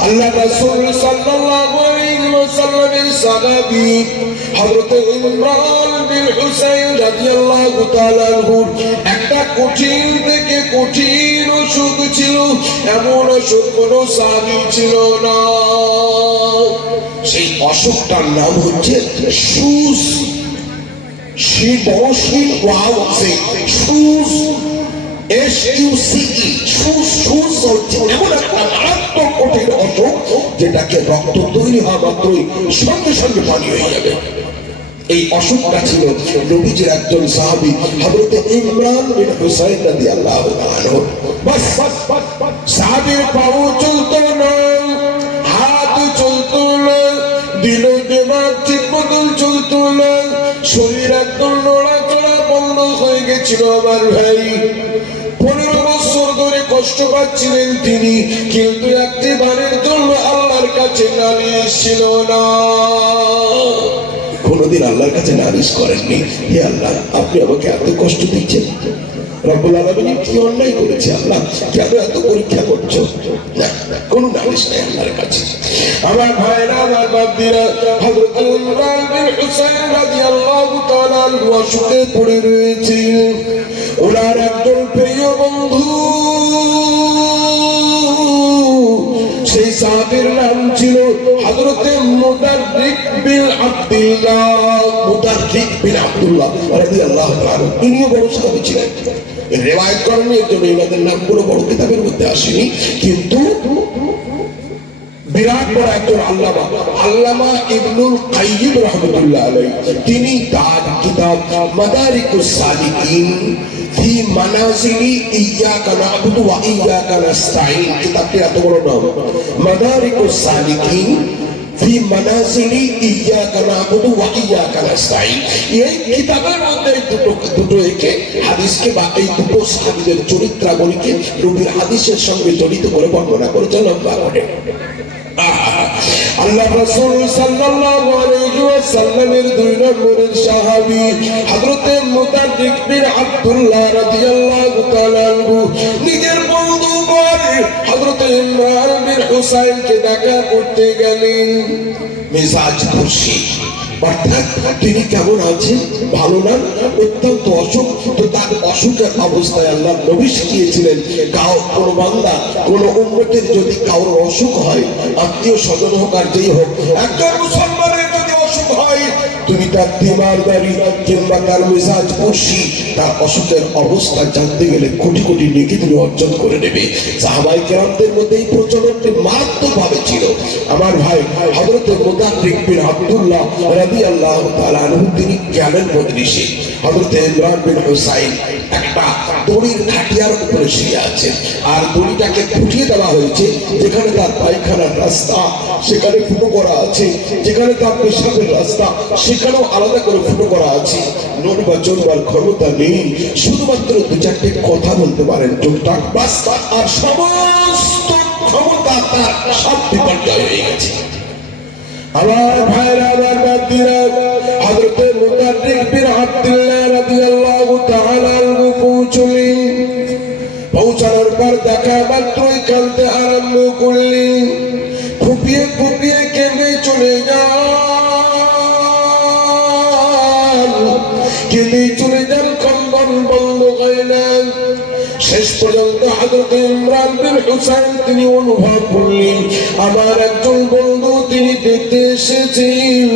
আল্লাহ রাসূল সাল্লাল্লাহু আলাইহি ওয়াসাল্লামের সাহাবী হযরত ইমরান বিন হুসাইন রাদিয়াল্লাহু তাআলা আনহু একটা কঠিন থেকে কঠিন অসুখ ছিল। এমন অসুখ কোনো সাহাবী ছিল না। সেই অসুখটার নাম হচ্ছে সুস। যেটাকে রক্ত তৈরি হওয়া মাত্রই সঙ্গে সঙ্গে পানি হয়ে যাবে। এই অসুখটা ছিল নবীজির একজন সাহাবী হযরত ইমরান বিন হুসাইন রাদিয়াল্লাহু আনহু। বাস সাহাবীর পাও চলতো না, হাত চলতো না, দিল দিমাগ ঠিক মতন চলতো না, শরীর একদম নড়াচড়া বন্ধ হয়ে গেছিল। আমার ভাই 15 বছর ধরে কষ্ট কষ্ট পাচ্ছিলেন তিনি, কিন্তু একটি বারের জন্য আল্লাহর কাছে নালিশ ছিল না। কোনদিন আল্লাহর কাছে নালিশ করেননি, হে আল্লাহ আপনি আমাকে এত কষ্ট দিচ্ছেন, রব্বুল আলামিন কি অন্যায় করেছে আল্লাহ, কেন এত পরীক্ষা করছো? না, কোন নালিশ নেই আল্লাহর কাছে। আমার ভাইরা, আমার বাপদিরা, হযরত ইমরান বিন হুসাইন রাদিয়াল্লাহু তাআলা আনহু অসুখে পড়ে রয়েছেন। ওনার একজন প্রিয় বন্ধু, সেই সাহাবীর নাম ছিল হযরত মুদাররিক বিন আব্দুল্লাহ। মুদাররিক বিন আব্দুল্লাহ রাদিয়াল্লাহু তাআলা, ইনিও বড় সাহাবী ছিলেন। রিওয়ায়াত করেন এর জন্য এনাদের নামগুলো বড় কিতাবের মধ্যে আসেনি, কিন্তু বিরাট বড় একজন আল্লামা, আল্লামা ইবনুল কাইয়িম রাহমাতুল্লাহ আলাইহি, তিনি তার কিতাব মাদারিকুস সালিকিন ফি মানাজিলি ইয়্যাকা না'বুদু ওয়া ইয়্যাকা নাস্তাঈন, কিতাবটির এত বড় নাম মাদারিকুস সালিকিন ফি মানাজিলি ইয়্যাকা না'বুদু ওয়া ইয়্যাকা নাস্তাঈন। এই কিতাবের মধ্যে দুটো একে হাদিসকে বা এই দুটো সাহাবীদের চরিত্রাবলীকে নবীর হাদিসের সঙ্গে জড়িত করে বর্ণনা করেছেন লম্বা করে। আল্লাহ রাসূল সাল্লাল্লাহু আলাইহি ওয়াসাল্লামের দুই নম্বরের সাহাবী হযরত মুদাররিক বিন আব্দুল্লাহ রাদিয়াল্লাহু তাআলা আনহু নিজের বন্ধু হযরত ইমরান বিন হুসাইনকে দেখা করতে গেলেন। মেজাজ খুশি, অর্থাৎ তিনি কেমন আছেন, ভালো না, অত্যন্ত অসুখ। তো তার অসুখের অবস্থায় আল্লাহ নবী শিখিয়েছিলেন, কোনো বান্দা কোনো উম্মতের যদি কারোর অসুখ হয়, আত্মীয় স্বজন হোক আর যেই হোক, একজন মুসলমানের যদি অসুখ হয়, তুমি তার তিমারদারি কিংবা তার মেজাজ খুশি, তার অসুখের অবস্থা জানতে গেলে কোটি কোটি নেকি তুমি অর্জন করে নেবে। সাহাবায়ে কেরামদের মধ্যে এই প্রচলনটি মারাত্মকভাবে ছিল। আমার ভাই হযরত মুদাররিক বিন আব্দুল্লাহ রাদিয়াল্লাহু তাআলা আনহু, তিনি গেলেন মজলিসে। হযরত ইমরান বিন হুসাইন একটা দড়ির খাটিয়ার উপরে শুয়ে আছেন, আর দড়িটাকে ফুটিয়ে দেওয়া হয়েছে। যেখানে তার পায়খানার রাস্তা সেখানে ফুটো করা আছে, যেখানে তার পেশাবের রাস্তা সেখানেও আলাদা করে ফুটো করা আছে। নড় বা চলবার ক্ষমতা নেই, শুধুমাত্র দু চারটে কথা বলতে পারেন টুকটাক, বাস, আর সমস্ত ক্ষমতা তার সব বিপর্যয় হয়ে গেছে। আমার ভাইরা, আমার বাপদিরা, হযরত মুদাররিক বিন আব্দুল্লাহ রাদিয়াল্লাহু তাআলা আনহু পৌঁছলেন। পৌঁছানোর পর দেখা মাত্রই কাঁদতে আরম্ভ করলেন, ফুপিয়ে ফুপিয়ে কেঁদে চলে যান, কেঁদে চলে যান, কান্নার বন্ধ হয় না। শেষ পর্যন্ত হযরত ইমরান বিন হুসাইন তিনি অনুভব করলেন, আমার একজন বন্ধু তিনি দেখতে এসেছেন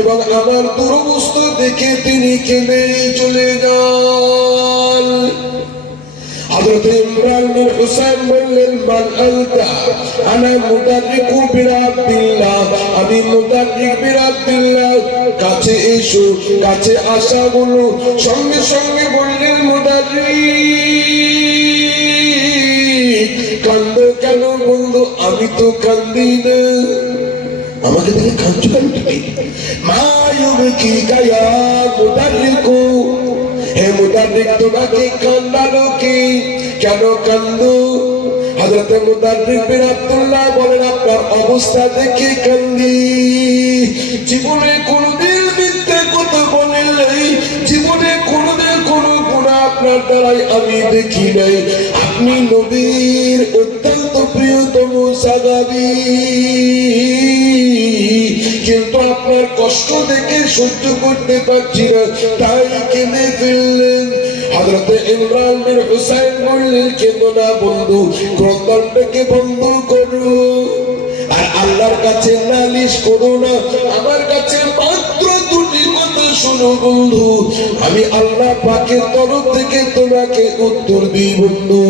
এবং আমার দুরবস্থা দেখে তিনি কেঁদে চলে যান। হযরত ইমরান বিন হুসাইন বললেন, মান আনতা? আনা মুদাররিক বিন আব্দুল্লাহ, আমি মুদাররিক বিন আব্দুল্লাহ। কাছে এসো। কাছে আসা বলো, সঙ্গে সঙ্গে বললেন, মুদাররিক কান্দো কেন বন্ধু? আমি তো কান্দি না। আমাকে দেখে কাঁদছো কেন তুমি? মা ইউবকিকা ইয়া মুদাররিক, হে মুদাররিক তোমাকে কান্দালো কি? কেন কান্দো? হযরত মুদাররিক বিন আব্দুল্লাহ বলেন, আপনার অবস্থা দেখে কান্দি। জীবনে কোনদিন মিথ্যে কথা বলেন নাই, জীবনে কোনদিন কোনো গুনাহ আপনার দ্বারাই আমি দেখি নাই। আপনি নবীর অত্যন্ত প্রিয়তম সাহাবী, কিন্তু আপনার কষ্ট দেখে সহ্য করতে পারছি না, তাই কেঁদে ফেললেন। হযরত ইমরান বিন হুসাইন বললেন, কেঁদো না বন্ধু, ক্রন্দনটাকে বন্ধ করো আর আল্লাহর কাছে নালিশ করো না। আমার কাছে মাত্র দুটি কথা শোনো বন্ধু, আমি আল্লাহ পাকের তরফ থেকে তোমাকে উত্তর দিই বন্ধু।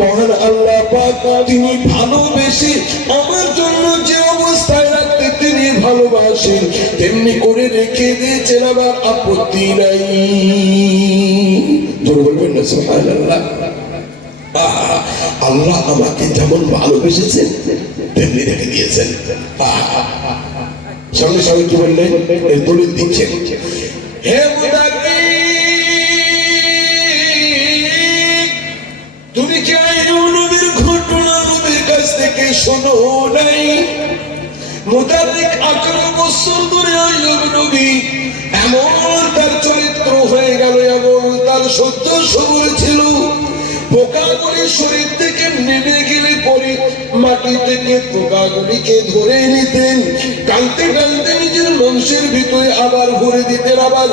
মহান আল্লাহ পাক তিনি ভালোবেসে আমার জন্য যে অবস্থায় রাখতে তিনি ভালোবাসেন, তেমনি করে রেখে দিয়েছেন, আমার আপত্তি নাই। জোরে বলবেন না সুবহানাল্লাহ। আল্লাহ আমাকে যেমন ভালোবেসেছেন তেমনি রেখে দিয়েছেন। সঙ্গে সঙ্গে কি বললেন? এই দলিল দিচ্ছেন, হে মুদাররিক তুমি কি আইনুল নবীর শোনো নাই, মুতারিক 18 বছর ধরে আইয়ুব নবী এমন তার চরিত্র হয়ে গেল, এমন তার সহ্য সবর ছিল। পোকাগুলি শরীর থেকে নেমে গেলে পরে মাটি থেকে পোকাগুলিকে ধরে নিতেন, টানতে টানতে নিজের মাংসের ভিতরে আবার ভরে দিতেন, আবার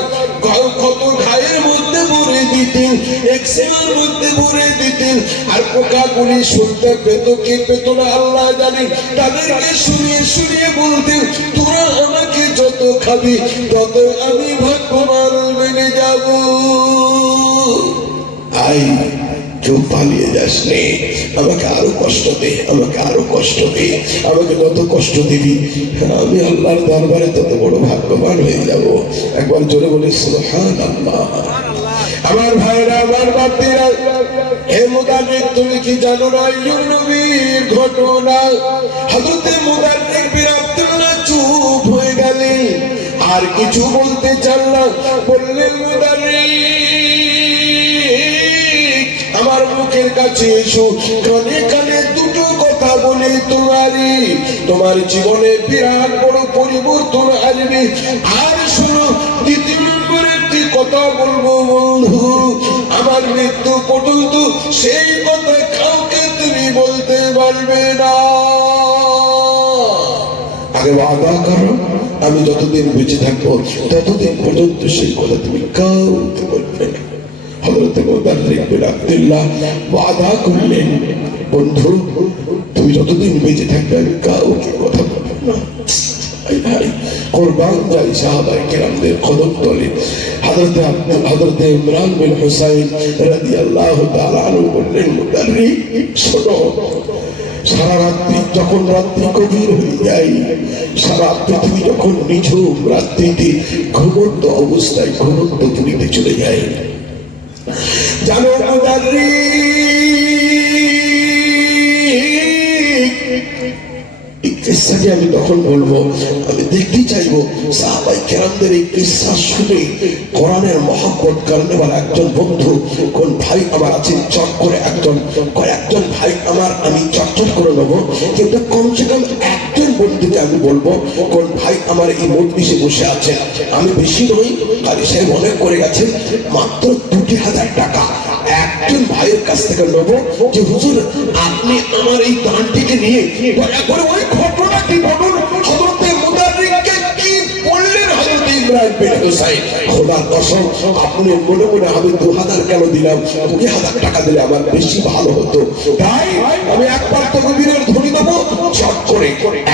ক্ষত ঘায়ের মধ্যে ভরে দিতেন, এক্সেমার মধ্যে ভরে দিতেন। আর পোকাগুলি শুনতে পেত কে পেত না আল্লাহ জানেন, তাদেরকে শুনিয়ে শুনিয়ে বলতেন, তোরা আমাকে যত খাবি তত আমি ভাগ্যবান বেড়ে যাব। আই কেউ পালিয়ে যাস নে, আমাকে আরো কষ্ট দে, আমাকে আরো কষ্ট দে, আমাকে যত কষ্ট দিবি আমি আল্লাহর দরবারে তত বড় ভাগ্যবান হয়ে যাব। একবার জোরে বলে সুবহানাল্লাহ। আমার ভাইরা, আমার বাতিরা, হে মুদারিক, তুমি কি জানো না আইয়ুব নবীর ঘটনা? হযরতে মুদারিক বিন আব্দুল্লাহ চুপ হয়ে গেলেন, আর কিছু বলতে চান না। বললেন, মুদারিক আমার মুখের কাছে এসো, কানে কানে দুটো কথা বলে তোমার জীবনে বিরাট বড় পরিবর্তন আসবে। আর শোনো, দ্বিতীয় নম্বর একটি কথা বলবো বন্ধু, আমার মৃত্যু পর্যন্ত সেই কথা কাউকে তুমি বলতে পারবে না। আগে ওয়াদা করো, আমি যতদিন বেঁচে থাকবো ততদিন পর্যন্ত সেই কথা তুমি কাউকে বলবে না। হযরত মুদারিক বিন আব্দুল্লাহ ওয়াদা করলেন, বন্ধু তুমি যতদিন বেঁচে থাকবে আমি কাউকে কথা বলবো না। কুরবান যাই সাহাবায়ে কেরামদের কদম তলে। হযরত ইমরান বিন হুসাইন রাদিয়াল্লাহু তাআলা আনহু বললেন, মুদারিক শোনো, সারা রাত্রি যখন রাত্রি গভীর হয়ে যায়, সারা পৃথিবী যখন নিঝুম রাত্রিতে ঘুমন্ত অবস্থায় ঘুমন্ত পুরীতে চলে যায়, জানো কিসসাটি আমি তখন বলবো, আমি দেখতে চাইবো সাহাবায়ে কেরামদের এই কিসসা শুনে কোরআনের মহব্বত কারণেবার একজন বন্ধু, কোন ভাই আমার আছেন, চট করে কয়েকজন ভাই আমার আমি চটচট করে নেবো, কিন্তু কমসে কম একজন বন্ধুকে আমি বলবো, কোন ভাই আমার এই মজলিসে বসে আছেন, আমি বেশি নই, কারি সাহেব অনেক করে গেছেন, মাত্র 2000 টাকা একজন ভাইয়ের কাছ থেকে নেবো, যে হুজুর আপনি আমার এই দানটিকে নিয়ে দয়া করে ওই ঘটনাটি বলুন, হযরতে মুদারিককে কি বললেন হযরত ইমরান বিন হুসাইন। খোদার কসম, আপনি মনে মনে আমি 2000 কেন দিলাম, 2000 টাকা দিলে আমার বেশি ভালো হতো। তাই আমি একবার তকবীরের ধ্বনি দেবো, চট করে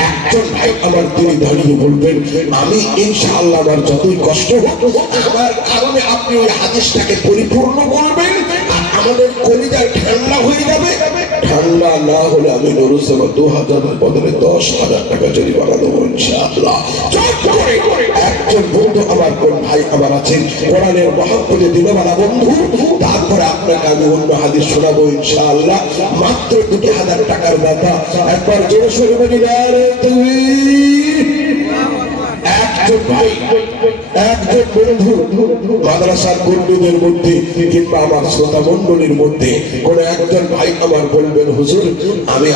একজন ভাই আমার তিনি দাঁড়িয়ে বলবেন, আমি ইনশাআল্লাহ আমার যতই কষ্ট হোক আমার কারণে আপনি ওই হাদিসটাকে পরিপূর্ণ বলবেন, আমাদের কলিজা ঠান্ডা হয়ে যাবে। ঠান্ডা না হলে আমি নুরুজ্জামান 2000 এর বদলে 10,000 টাকা জরিমানা দেবো ইনশাআল্লাহ। একজন বন্ধু আমার, কোন ভাই আমার আছেন কোরআনের মহব্বতে দিলওয়ালা বন্ধু, তারপরে আপনাকে আমি অন্য হাদিস শোনাবো ইনশাআল্লাহ। মাত্র 2000 টাকার দাতা, একবার জোরে সোরে বলি নারে তাকবীর। একজন ভাই, একজন বন্ধু, মাদ্রাসার কর্মীদের মধ্যে কিংবা আমার শ্রোতা মণ্ডলীর মধ্যে কোন একজন ভাই আমার বলবেন, হুজুর আমি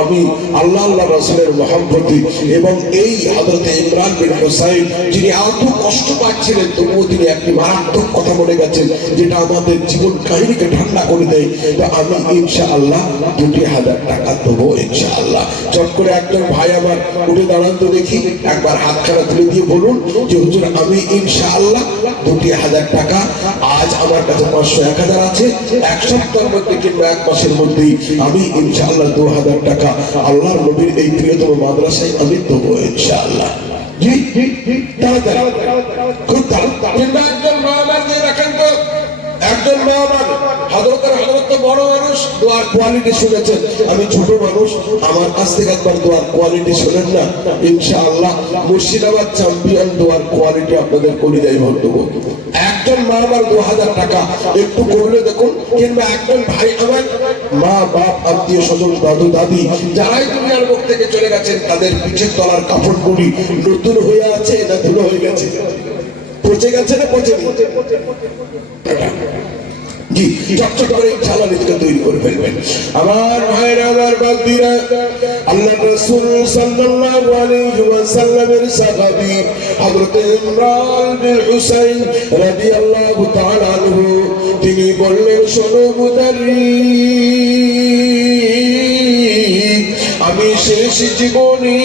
আমি আল্লাহ রাসূলের মহব্বতে এবং এই হযরতে ইমরান বিন হুসাইন যিনি এত কষ্ট পাচ্ছিলেন তবুও তিনি একটি মারাত্মক কথা বলে গেছেন যেটা আমাদের জীবন কাহিনীকে ঠান্ডা করে দেয়, তো আমি ইনশাআল্লাহ 2000 টাকা দেবো ইনশাআল্লাহ। চট করে একজন ভাই আমার উঠে দাঁড়ান তো দেখি, একবার হাতখানা তুলে দিয়ে বলুন যে হুজুর আমি ইনশাআল্লাহ 2000 টাকা, আজ আমার কাছে 500 1000 আছে, এক সপ্তাহের মধ্যে কিংবা এক মাসের মধ্যেই আমি ইনশাআল্লাহ 2000 টাকা আল্লাহর নবীর এই প্রিয়তম মাদ্রাসায় আমি দেবো ইনশাআল্লাহ। জি তাড়াতাড়ি, খুব তাড়াতাড়ি। একজন মা আমার দিয়ে রাখেন তো, একজন মা আমার হযরত বড় মানুষ, দোয়ার কোয়ালিটি শুনেছেন, আমি ছোট মানুষ, আমার কাছ থেকে একবার দোয়ার কোয়ালিটি শুনেন না ইনশাআল্লাহ। মুর্শিদাবাদ চ্যাম্পিয়ন দোয়ার কোয়ালিটি আপনাদের করে যাই বলবো। একজন মা আমার 2000 টাকা একটু করলে দেখুন, কিংবা একজন ভাই আমার মা বাপ আত্মীয় স্বজন দাদু দাদি যারাই দুনিয়ার মুখ থেকে চলে গেছেন, তাদের পিছের তলার কাপড়গুলি নতুন হয়ে আছে না ধুলো হয়ে গেছে, পচে গেছে না পচে জি চকচক করে ইনশাআল্লাহ নিজেকে তৈরি করে ফেলবেন। আমার ভাইরা, আমার বান্দিরা, আল্লাহ রাসূল সাল্লাল্লাহু আলাইহি ওয়াসাল্লামের সাহাবী হযরত ইমরান বিন হুসাইন রাদিয়াল্লাহু তাআলা আনহু তিনি বললেন, শোনো মুদাররিস, আমি শেষ জীবনে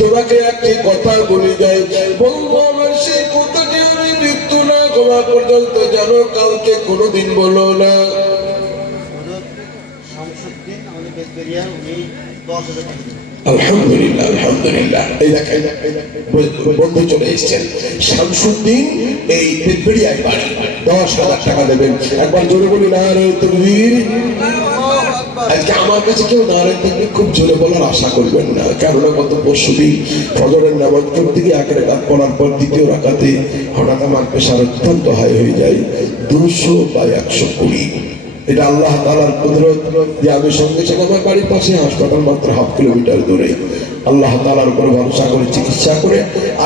তোমাকে একটি কথা বলে যাই, বলবো আমার সেই কথাটি আমি মৃত্যু না হওয়া পর্যন্ত যেন কাউকে কোনোদিন বলো না। আলহামদুলিল্লাহ, আলহামদুলিল্লাহ। এই দেখেন বন্ধু চলে এসেছেন শামসুদ্দিন, এই বেদবেড়িয়ায় বাড়ি, 10,000 টাকা দেবেন। একবার জোরে বলি নারে তাকবীর। আজকে আমার কাছে কেউ নারে তাকবীর খুব জোরে বলার আশা করবেন না, কেননা গত পরশুদিন ফজরের নামাজ পড়তে গিয়ে এক রাকাত পড়ার পর দ্বিতীয় রাকাতে হঠাৎ আমার প্রেশার অত্যন্ত হাই হয়ে যায়, 200/120। এটা আল্লাহ তাআলার কুদরত যে আমি সঙ্গে সঙ্গে আমার বাড়ির পাশে হাসপাতাল মাত্র 1/2 কিলোমিটার দূরে, আল্লাহ তাআলার উপর ভরসা করে চিকিৎসা করে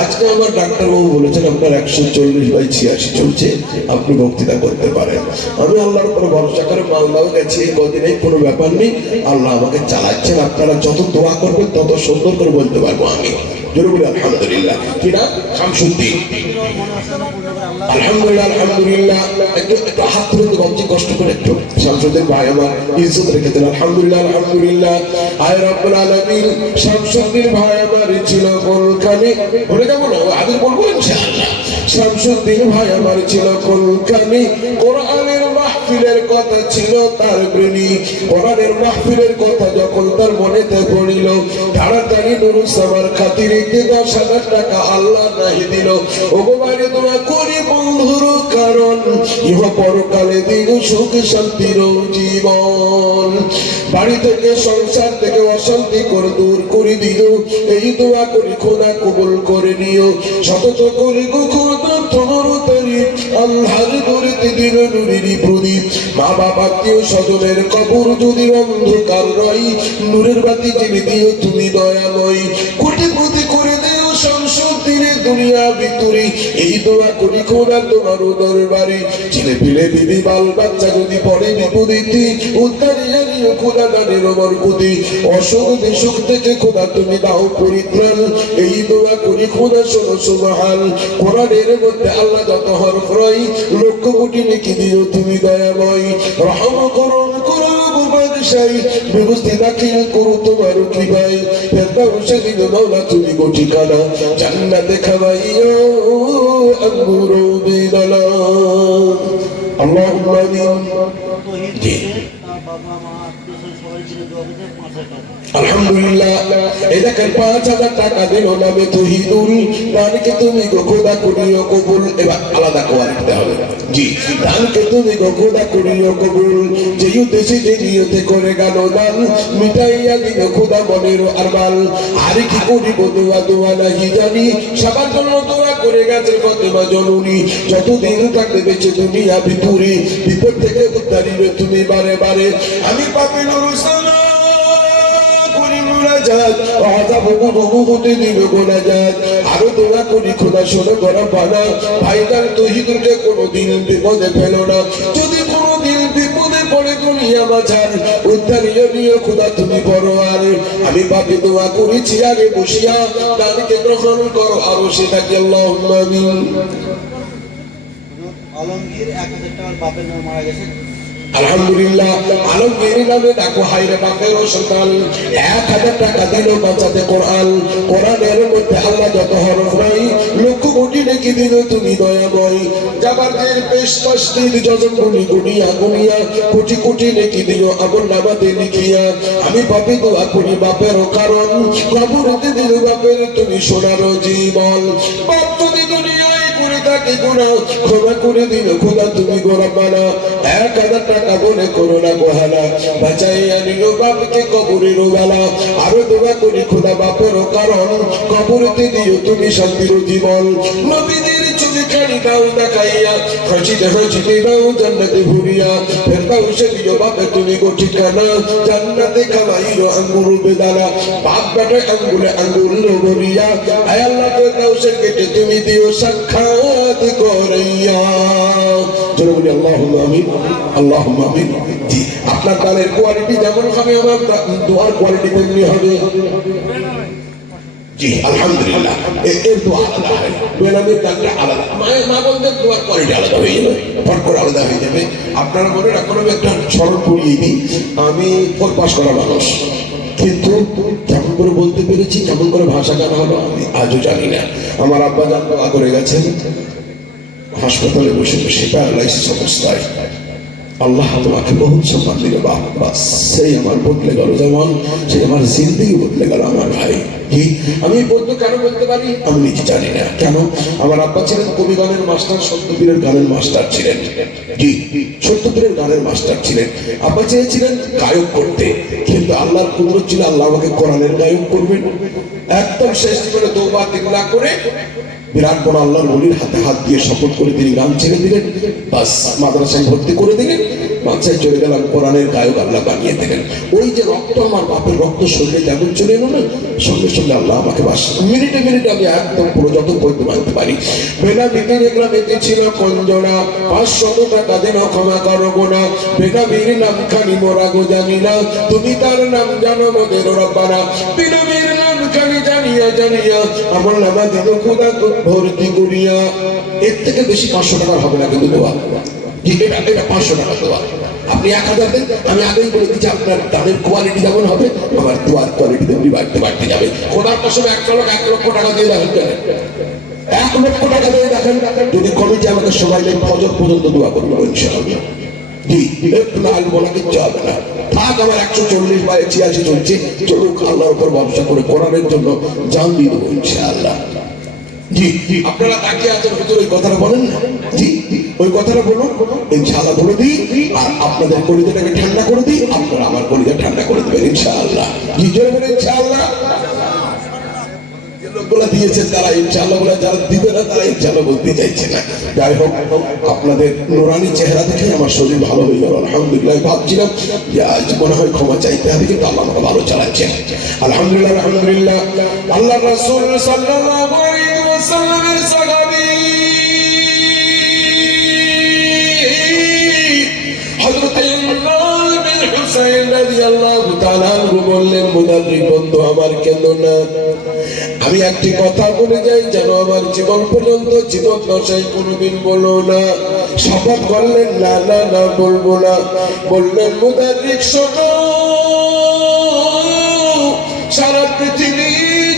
আজকে আমার ডাক্তারবাবু বলেছেন আপনার 140/86 চলছে, আপনি বক্তৃতা করতে পারেন। আমি আল্লাহর উপর ভরসা করে মালদাও গেছি, এই কদিনে কোনো ব্যাপার নেই, আল্লাহ আমাকে চালাচ্ছেন। আপনারা যত দোয়া করবেন তত সুন্দর করে বলতে পারবো আমি। জোরে বলি আলহামদুলিল্লাহ। কি নাম? শামসুদ্দিন। আলহামদুলিল্লাহ, আলহামদুলিল্লাহ। একটু হাত তুলে গঞ্জি কষ্ট করে একটু শামসুদ্দিন ভাই আমার ইজ্জত রেখেছেন। আলহামদুলিল্লাহ, আলহামদুলিল্লাহ। আয় রব্বুল আলামিন, শামসুদ্দিন ভাই আমার ছিল কলকানি, বলে কেমন আগে বলবো ইনশাআল্লাহ। শামসুদ্দিন ভাই আমার ছিল কলকানি, কোরআনের মাহফিলের কথা ছিল তার ব্রেনি, কোরআনের মাহফিলের কথা যখন তার মনেতে পড়িল, তাড়াতাড়ি নুরুস আমার খাতিরে 10,000 টাকা আল্লাহ নাহি দিল। ওগো বাইরে দোয়া করি বন্ধুর, কারণ ইহ পরকালে দিন সুখ শান্তির জীবন, বাড়ি থেকে সংসার থেকে অশান্তি করে দূর করে দিল, এই দোয়া করি খোদা কবুল করে নিও। সতত করে গো খোদা তোমার তরি আল্লাহর দূরেতে দিল নুরেরই প্রদীপ, মা বাবা আত্মীয় স্বজনের কবর যদি অন্ধকার রয়, নূরের বাতি জেলে দিও তুমি দয়াময়, কোটিপতি করে দিও শামসুদ্দিনের দুনিয়া ভিতরে, এই দোয়া করি খোদা তোমার দরবারে। ছেলে পেলে বিবি বাল বাচ্চা যদি পড়ে বিপদীতে, উদ্ধারে জানিও খোদা দানের বরকতে, অসুখ বিসুখ থেকে খোদা তুমি দাও পরিত্রাণ, এই দোয়া করি খোদা শোনো সুবহান। কোরআনের মধ্যে আল্লাহ যত হরফ রয়, লক্ষ কোটি নেকি দিও তুমি দয়াময়, রহম করুন করুন বাদশাহী, ব্যবস্থা দাখিল করো তোমার কৃপায়, ফেরদাউসে দিল মাওলা তুমি গো ঠিকানা, জান্নাতে খাওয়াইও আঙ্গুর বেদানা। আল্লাহুম্মা আমিন। আলহামদুলিল্লাহ। এই দেখেন 5,000 টাকা দিল নামে তহিদুল, দানকে তুমি গো খোদা করিও কবুল। এবার আলাদা কোয়া লিখতে হবে। জি, দানকে তুমি গো খোদা করিও কবুল, যে উদ্দেশ্যে যে নিয়তে করে গেল দান, মিটাইয়া দিল খোদা মনের আরমান। আর কি করিব দোয়া দোয়া নাহি জানি, সবার জন্য দোয়া করে গেছে ফাতেমা জননী, যতদিন থাকতে বেঁচে দুনিয়া ভিতরে, বিপদ থেকে উদ্ধারিবে তুমি বারে বারে। আমি পাপি নুরুসানা করি মুনাজাত, আযাব বহু হতে দিবে গোনাজাত, আরো দোয়া করি খোদা শোনো গরা বানা, ভাইদার তহিদুলকে কোনোদিন বিপদে ফেলো না, যদি কোনোদিন বিপদে পড়ে দুনিয়া বাঁচান, উদ্ধারিয়ে নিও খোদা তুমি বড়। আর আমি পাপি দোয়া করেছি আগে বসিয়া, দানকে গ্রহণ করো আরো সেটাকে আল্লাহুম্মা আমিন। আলমগীর 1,000 টাকার বাপের নাম মারা গেছে। আলহামদুলিল্লাহ। আলমগীর নামে ডাকো হাইরে বাপের সন্তান, 1,000 টাকা দিল বাঁচাতে কোরআন, কোরআনের মধ্যে আল্লাহ যত হরফ নাই, লক্ষ কোটি নেকি দিল তুমি দয়াময়, জাবাতের পেশ তসদিদ যজন গুনি গুনিয়া গুনিয়া, কোটি কোটি নেকি দিল আমল নামাতে লিখিয়া। আমি পাপি দোয়া করি বাপের কারণ, কবরতে দিল বাপের তুমি সোনার জীবন, বাপ যদি দুনিয়ায় করে থাকে গুনাহ, ক্ষমা করে দিল খোদা তুমি গোরা মানা। 1,000 টাকা বলে করো না গোহালা, বাঁচাইয়া নিল বাপকে কবরের বালা, আরো দোয়া করি খোদা বাপের কারণ, কবরতে দিও তুমি শান্তির জীবন। নবীদের ছবি খানি দাও দেখাইয়া, হাসিতে হাসিতে দাও জান্নাতে ভরিয়া, ফেরদাউসে দিও বাপে তুমি গো ঠিকানা, জান্নাতে খাওয়াইও আঙ্গুর বেদানা, বাপ বেটা আঙ্গুলে আঙ্গুল ভরিয়া, আয় আল্লাহ ফেরদাউসের গেটে তুমি দিও সাক্ষাৎ করাইয়া। জোরে বলি আল্লাহুম্মা আমিন, আল্লাহুম্মা আমিন। জি, আপনার দানের কোয়ালিটি যেমন হবে আমার দোয়ার কোয়ালিটি তেমনি হবে। জি আলহামদুলিল্লাহ, এর দোয়া আলাদা হয়, বেনামির দানটা আলাদা, মা বোনদের দোয়ার কোয়ালিটি আলাদা হয়ে যাবে, ফট করে আলাদা হয়ে যাবে। আপনারা মনে রাখুন, আমি একটা স্মরণ করিয়ে দিই, আমি 4 পাস করা মানুষ, কিন্তু কেমন করে বলতে পেরেছি, কেমন করে ভাষা জানা হলো আমি আজও জানি না। আমার আব্বা জান দোয়া করে গেছেন, হাসপাতালে বসে বসে প্যারালাইসিস অবস্থায়, আল্লাহ তোমাকে বহুত সম্মান দিল বাপ, বাস সেই আমার বদলে গেল, যেমন সেই আমার জিন্দেগি বদলে গেল আমার ভাই। কি আমি বলতে কেন বলতে পারি আমি নিজে জানি না। কেন? আমার আব্বা ছিলেন কবি গানের মাস্টার, সত্যপীরের গানের মাস্টার ছিলেন। জি, সত্যপীরের গানের মাস্টার ছিলেন। আব্বা চেয়েছিলেন গায়ক করতে, কিন্তু আল্লাহর কুদরত ছিল আল্লাহ আমাকে কোরআনের গায়ক করবেন। একদম শেষ জীবনে তওবা তিগলা করে বিরাট বড় আল্লাহর ওলির হাতে হাত দিয়ে শপথ করে তিনি গান ছেড়ে দিলেন, বাস মাদ্রাসায় ভর্তি করে দিলেন, বাচ্চায় চলে গেলাম, কোরআনের গায়ক আল্লাহ বানিয়ে দিলেন। ওই যে রক্ত, আমার বাপের রক্ত শরীরে যেমন চলে এলো না, সঙ্গে সঙ্গে আল্লাহ আমাকে বাস মিনিটে মিনিটে আমি একদম পুরো যত বলতে মানতে পারি। বেলা বিধি দেখলাম এতে ছিল কঞ্জনা, 500 টাকা দেন ক্ষমা করো গোনা, বেলা বীর নাম খানি মোরা গো জানিনা, তুমি তার নাম জানো মোদের রব্বানা, বিনা বীর নাম খানি জানিয়া জানিয়া আমার নামা দিল খোদা ভর্তি করিয়া। এর থেকে বেশি 500 টাকা হবে না কিন্তু দেওয়া। এটা 500 টাকা দেওয়া। আপনি 1000 দেন, আমি আগেই বলে দিচ্ছি আপনার দানের কোয়ালিটি যেমন হবে আমার দোয়ার কোয়ালিটি তেমনি বাড়তে বাড়তে যাবে। খোদার কসম 1 লক্ষ টাকা দিয়ে দেখেন, 1 লক্ষ টাকা দিয়ে দেখেন, যদি কমিটি আমাকে সবাই নেই ফজর পর্যন্ত দোয়া করবো ইনশাআল্লাহ। জি, একটু না বলা কিচ্ছু হবে না। থাক আমার 140 বা 86 চলছে, চলুক, আল্লাহর উপর ভরসা করে কোরআনের জন্য জান দিয়ে দেবো ইনশাআল্লাহ। জি, আপনারা তাকিয়ে আছেন, হুজুর ওই কথাটা বলেন না। জি, ওই কথাটা বলুন, ইনশাআল্লাহ বলে দিই, আর আপনাদের কলিজাটাকে ঠান্ডা করে দিই, আপনারা আমার কলিজা ঠান্ডা করে দেবেন ইনশাআল্লাহ। জি, জোরে বলে ইনশাআল্লাহ। লোকগুলা দিয়েছেন তারা ইনশাআল্লাহ বলে, যারা দিবে না তারা ইনশাআল্লাহ বলতে চাইছে না। যাই হোক, আপনাদের নুরানি চেহারা দেখে আমার শরীর ভালো হয়ে গেল আলহামদুলিল্লাহ। ভাবছিলাম যে আজ মনে হয় ক্ষমা চাইতে হবে, কিন্তু আল্লাহ আমাকে ভালো চালাচ্ছেন আলহামদুলিল্লাহ। আলহামদুলিল্লাহ। আল্লাহ রাসূল সাল্লাল্লাহু আলাইহি ওয়াসাল্লামের সাহাবী হযরত ইমরান বিন হুসাইন রাদিয়াল্লাহু তাআলা আনহু বললেন, মুদাররিক বন্ধু আমার, কেন না, আমি একটি কথা বলে যাই যেন আমার জীবন পর্যন্ত জীবন দশায় কোনোদিন বলো না। শপথ করলেন, না না না বলবো না। বললেন, মুদাররিক শোনো, সারা পৃথিবী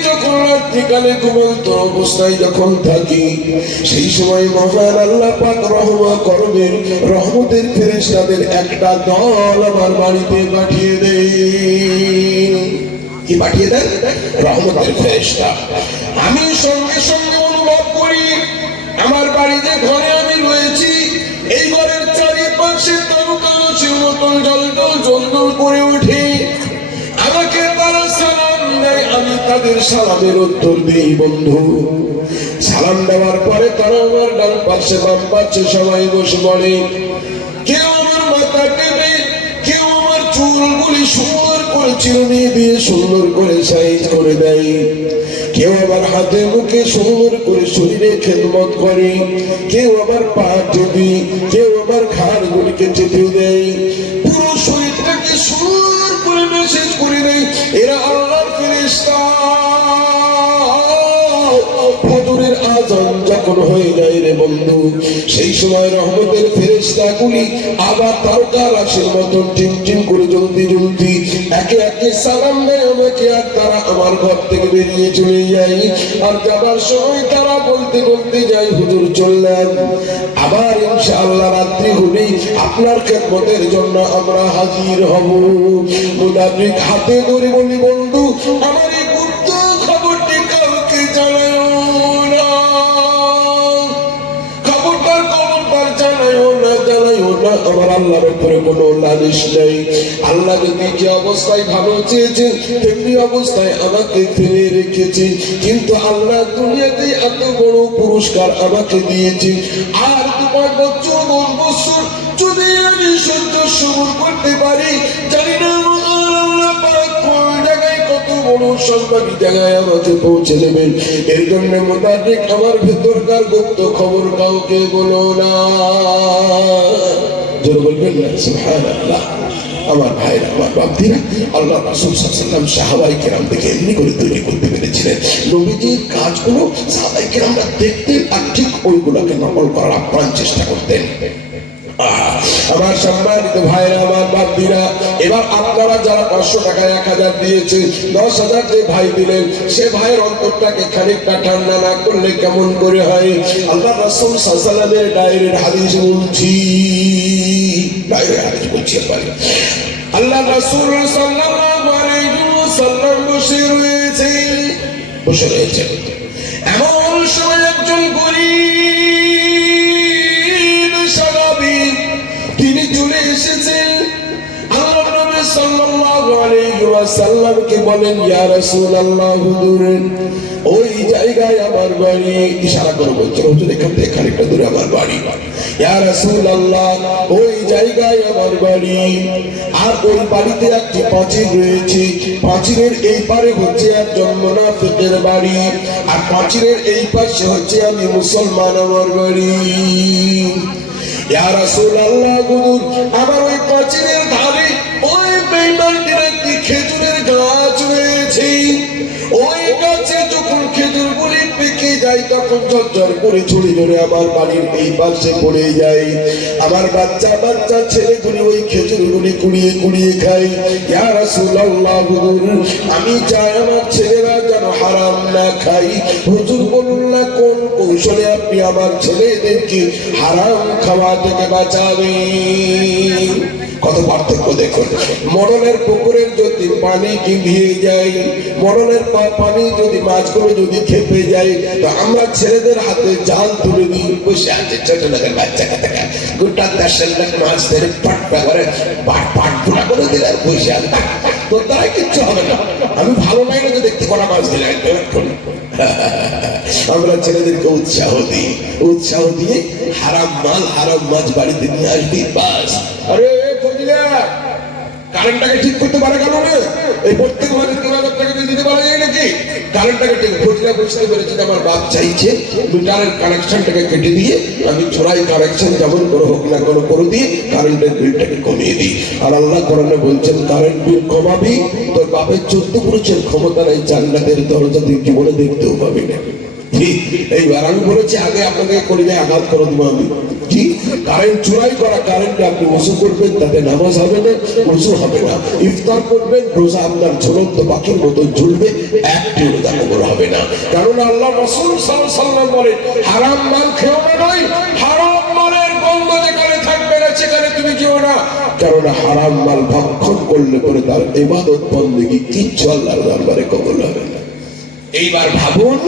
যখন রাত্রিকালে ঘুমন্ত অবস্থায় যখন থাকি, সেই সময় মহান আল্লাহ পাক রহমত করবেন, রহমতের ফেরেশতাদের একটা দল আমার বাড়িতে পাঠিয়ে দেন। কি পাঠিয়ে দেন? রহমতের ফেরেশতা। আমি সঙ্গে সঙ্গে অনুভব করি, আমার বাড়িতে ঘরে আমি রয়েছি, এই ঘরের চারিপাশে তারকার মতন জলজল জলজল করে ওঠে। আমাকে তারা সালাম দেয়, আমি তাদের সালামের উত্তর দিই। বন্ধু, সালাম দেওয়ার পরে তারা আমার ডান পাশে বাম পাশে সবাই বসে পড়ে। কেউ আমার মাথা টেপে, কেউ আমার চুলগুলি সুন্দর করে চিরুনি দিয়ে সুন্দর করে সাইজ করে দেয়, কেউ আবার হাতে মুখে সুন্দর করে শরীরে খেদমত করে, কেউ আবার পা টেপে, কেউ আবার ঘাড়গুলিকে চেপে দেয়, পুরো শরীরটাকে সুন্দর করে মেসেজ করে দেয়। এরা আল্লাহর ফেরেশতা। ফজরের আযান যখন হয়ে যায় রে বন্ধু, সেই সময় রহমতের ফেরেশতাগুলি আবার তারকার রাশির মতন টিমটিম করে জ্বলতে জ্বলতে একে একে সালাম দেয় আমাকে, আর তারা আমার ঘর থেকে বেরিয়ে চলে যায়। আর যাবার সময় তারা বলতে বলতে যায়, হুজুর চললেন, আবার ইনশাআল্লাহ রাত্রি হলেই আপনার খেদমতের জন্য আমরা হাজির হব। মুদাররিক হাতে ধরে বলি, বন্ধু আমার এই গুপ্ত খবরটি কাউকে জানাও না, খবরদার জানাইও না, জানাইও না। আমার আল্লাহর উপরে কোনো লালিশ নেই। আল্লাহ যদি যে অবস্থায় ভালো চেয়েছেন তেমনি অবস্থায় আমাকে ফেলে রেখেছে, কিন্তু আল্লাহ দুনিয়াতে এত বড় পুরস্কার আমাকে দিয়েছে। আর 2 বছর 10 বছর যদি আমি সহ্য সবর করতে পারি, জানি না আমার আল্লাহ পাক কোন জায়গায় কত বড় সম্মানী জায়গায় আমাকে পৌঁছে দেবেন। এর জন্য মোতাবেক আমার ভেতরকার গুপ্ত খবর কাউকে বলো না। জোরে বলবেন না সুবহানাল্লাহ। আমার ভাইরা, আমার বাপদিরা, আল্লাহ রাসূল সাল্লাল্লাহু আলাইহি ওয়াসাল্লাম সাহাবায়ে কেরাম থেকে এমনি করে তৈরি করতে পেরেছিলেন। নবীজির কাজগুলো সাহাবায়ে কেরামরা দেখতেন আর ঠিক ওইগুলোকে নকল করার আপ্রাণ চেষ্টা করতেন। আমার সম্মানিত ভাইরা, আমার বাপদিরা, এবার আপনারা যারা 500 টাকা 1000 দিয়েছেন, 10,000 যে ভাই দিলেন, সে ভাইয়ের অন্তরটাকে খানিকটা ঠান্ডা না করলে কেমন করে হয়? আল্লাহ রাসূল সাল্লাল্লাহু আলাইহি ওয়াসাল্লামের ডায়ের হাদিস বলছি, ডায়ের হাদিস বলছি। আল্লাহ রাসূল সাল্লাল্লাহু আলাইহি ওয়াসাল্লাম বসে রয়েছেন। এমন সময় একজন গরীব সাহাবী তিনি চলে এসেছেন। আল্লাহ নবী সাল্লাল্লাহু আলাইহি ওয়াসাল্লামকে বলেন, ইয়া রাসূলুল্লাহ, হুজুর ওই জায়গায় আমার বাড়ি। ইশারা করে বলছেন, হুজুর এখান থেকে খানিকটা দূরে আমার বাড়ি। ইয়া রাসূলুল্লাহ, ওই জায়গায় আমার বাড়ি। আর ওই বাড়িতে একটি পাঁচিল রয়েছে, পাঁচিলের এই পারে হচ্ছে একজন মুনাফিকের বাড়ি, আর পাঁচিলের এই পাশে হচ্ছে আমি মুসলমান আমার বাড়ি। ইয়া রাসূলুল্লাহ, হুজুর আমার ওই পাঁচিলের ধারে ওই বেঈমানদের একটি খেজুরের গাছ রয়েছে। ওই গাছে যখন খেজুরগুলি পেকে যায় তখন ঝরঝর করে ছড়ে ঝরে আমার বাড়ির এই পাশে পড়ে যায়। আমার বাচ্চা বাচ্চা ছেলেগুলি ওই খেজুরগুলি কুড়িয়ে কুড়িয়ে খায়। ইয়া রাসূলুল্লাহ, হুজুর আমি চাই আমার ছেলেরা যেন হারাম না খাই। হুজুর বলুন না কোন কৌশলে আপনি আমার ছেলেদেরকে হারাম খাওয়া থেকে বাঁচাবেন? কত পার্থক্য দেখুন। মরণের পুকুরের যদি পানি কি ভিজে যায়, মরণের পানি যদি মাছগুলো যদি খেপে যায়, তো আমরা ছেলেদের হাতে জাল তুলে দিই, বসে আছে ছোট লোকের বাচ্চা কাটাকা গোটা 10 লাখ মাছ ধরে পাটপা করে পাট গুলা করে দিলে আর বসে আছে, তোর দ্বারা কিচ্ছু হবে না। আমি ভালো লাগে না দেখতে কটা মাছ দিলে আমরা ছেলেদেরকে উৎসাহ দিয়ে হারাম মাল হারাম মাছ বাড়িতে নিয়ে আসবি, বাস। আরে কারেন্টটাকে ঠিক করতে পারা গেল না? এই প্রত্যেক মাসে 3,000 টাকা দিতে পারা যায় নাকি? কারেন্টটাকে ঠিক ফজলা বুঝতে পেরেছি আমার বাপ চাইছে মিটারের কানেকশনটাকে কেটে দিয়ে আমি চোরাই কানেকশন যেমন করে হোক না করে দিয়ে কারেন্টের বিলটাকে কমিয়ে দিই। আর আল্লাহ কোরআনে বলছেন, কারেন্ট বিল কমাবি, তোর বাপের 14 পুরুষের ক্ষমতা নাই জান্নাতের দরজা তুই জীবনে দেখতেও পাবি না। এইবার আমি বলেছি আগে আপনাকে কলিজায় আঘাত করে দেবো আমি। কি কারেন্ট চুরাই করা কারেন্টে আপনি ওযু করবেন, তাতে নামাজ হবে না, ওযু হবে না। ইফতার করবেন, রোজা আপনার ঝুলন্ত পাখির মতো ঝুলবে, একটি রোজা কবুল হবে না। কারণ আল্লাহ রাসূল সাল্লাল্লাহু আলাইহি ওয়াসাল্লাম বলেন, হারাম মাল খেও না, নয় হারাম মালের গন্ধ যেখানে থাকবে না সেখানে তুমি যেও না। কারণ হারাম মাল ভক্ষণ করলে পরে তার ইবাদত বন্দেগী কিচ্ছু আল্লাহর দরবারে কবুল হবে না। এইবার ভাবুন,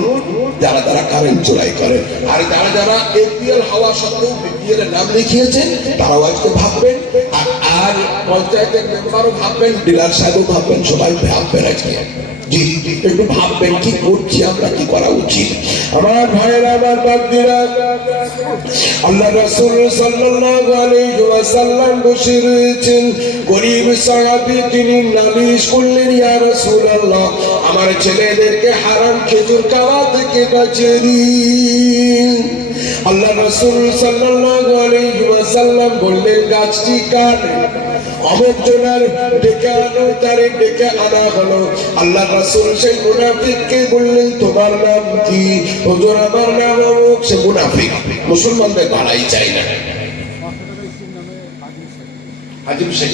যারা যারা কারেন্ট চোরাই করে আর যারা যারা এপিএল হওয়া সত্ত্বেও বিপিএল এর নাম লিখিয়েছে, তারাও আজকে ভাববেন, আর পঞ্চায়েতের মেম্বারও ভাববেন, ডিলার সাহেবও ভাববেন, সবাই ভাববেন আজকে। জি, একটু ভাববেন কি করছি আমরা, কি করা উচিত। আমার ভাইয়েরা, আমার বাপদিরা, আল্লাহ রাসূল সাল্লাল্লাহু আলাইহি ওয়াসাল্লাম বসে রয়েছেন। গরীব সাহাবী তিনি নালিশ করলেন, ইয়া রাসূলুল্লাহ আমার ছেলেদেরকে হারাম খেজুর খাওয়া থেকে বাঁচিয়ে দিন। আল্লাহ রাসূল সাল্লাল্লাহু আলাইহি ওয়াসাল্লাম বললেন, গাছটি কার? অমুক জনের ডেকে আনো, তারে ডেকে আনা হলো। আল্লাহ রাসূল সেই মুনাফিককে বললেন, তোমার নাম কি? হুজুর আমার নাম অমুক। সে মুনাফিক, মুসলমানদের ভাড়াই চাই না। আজিম শেখ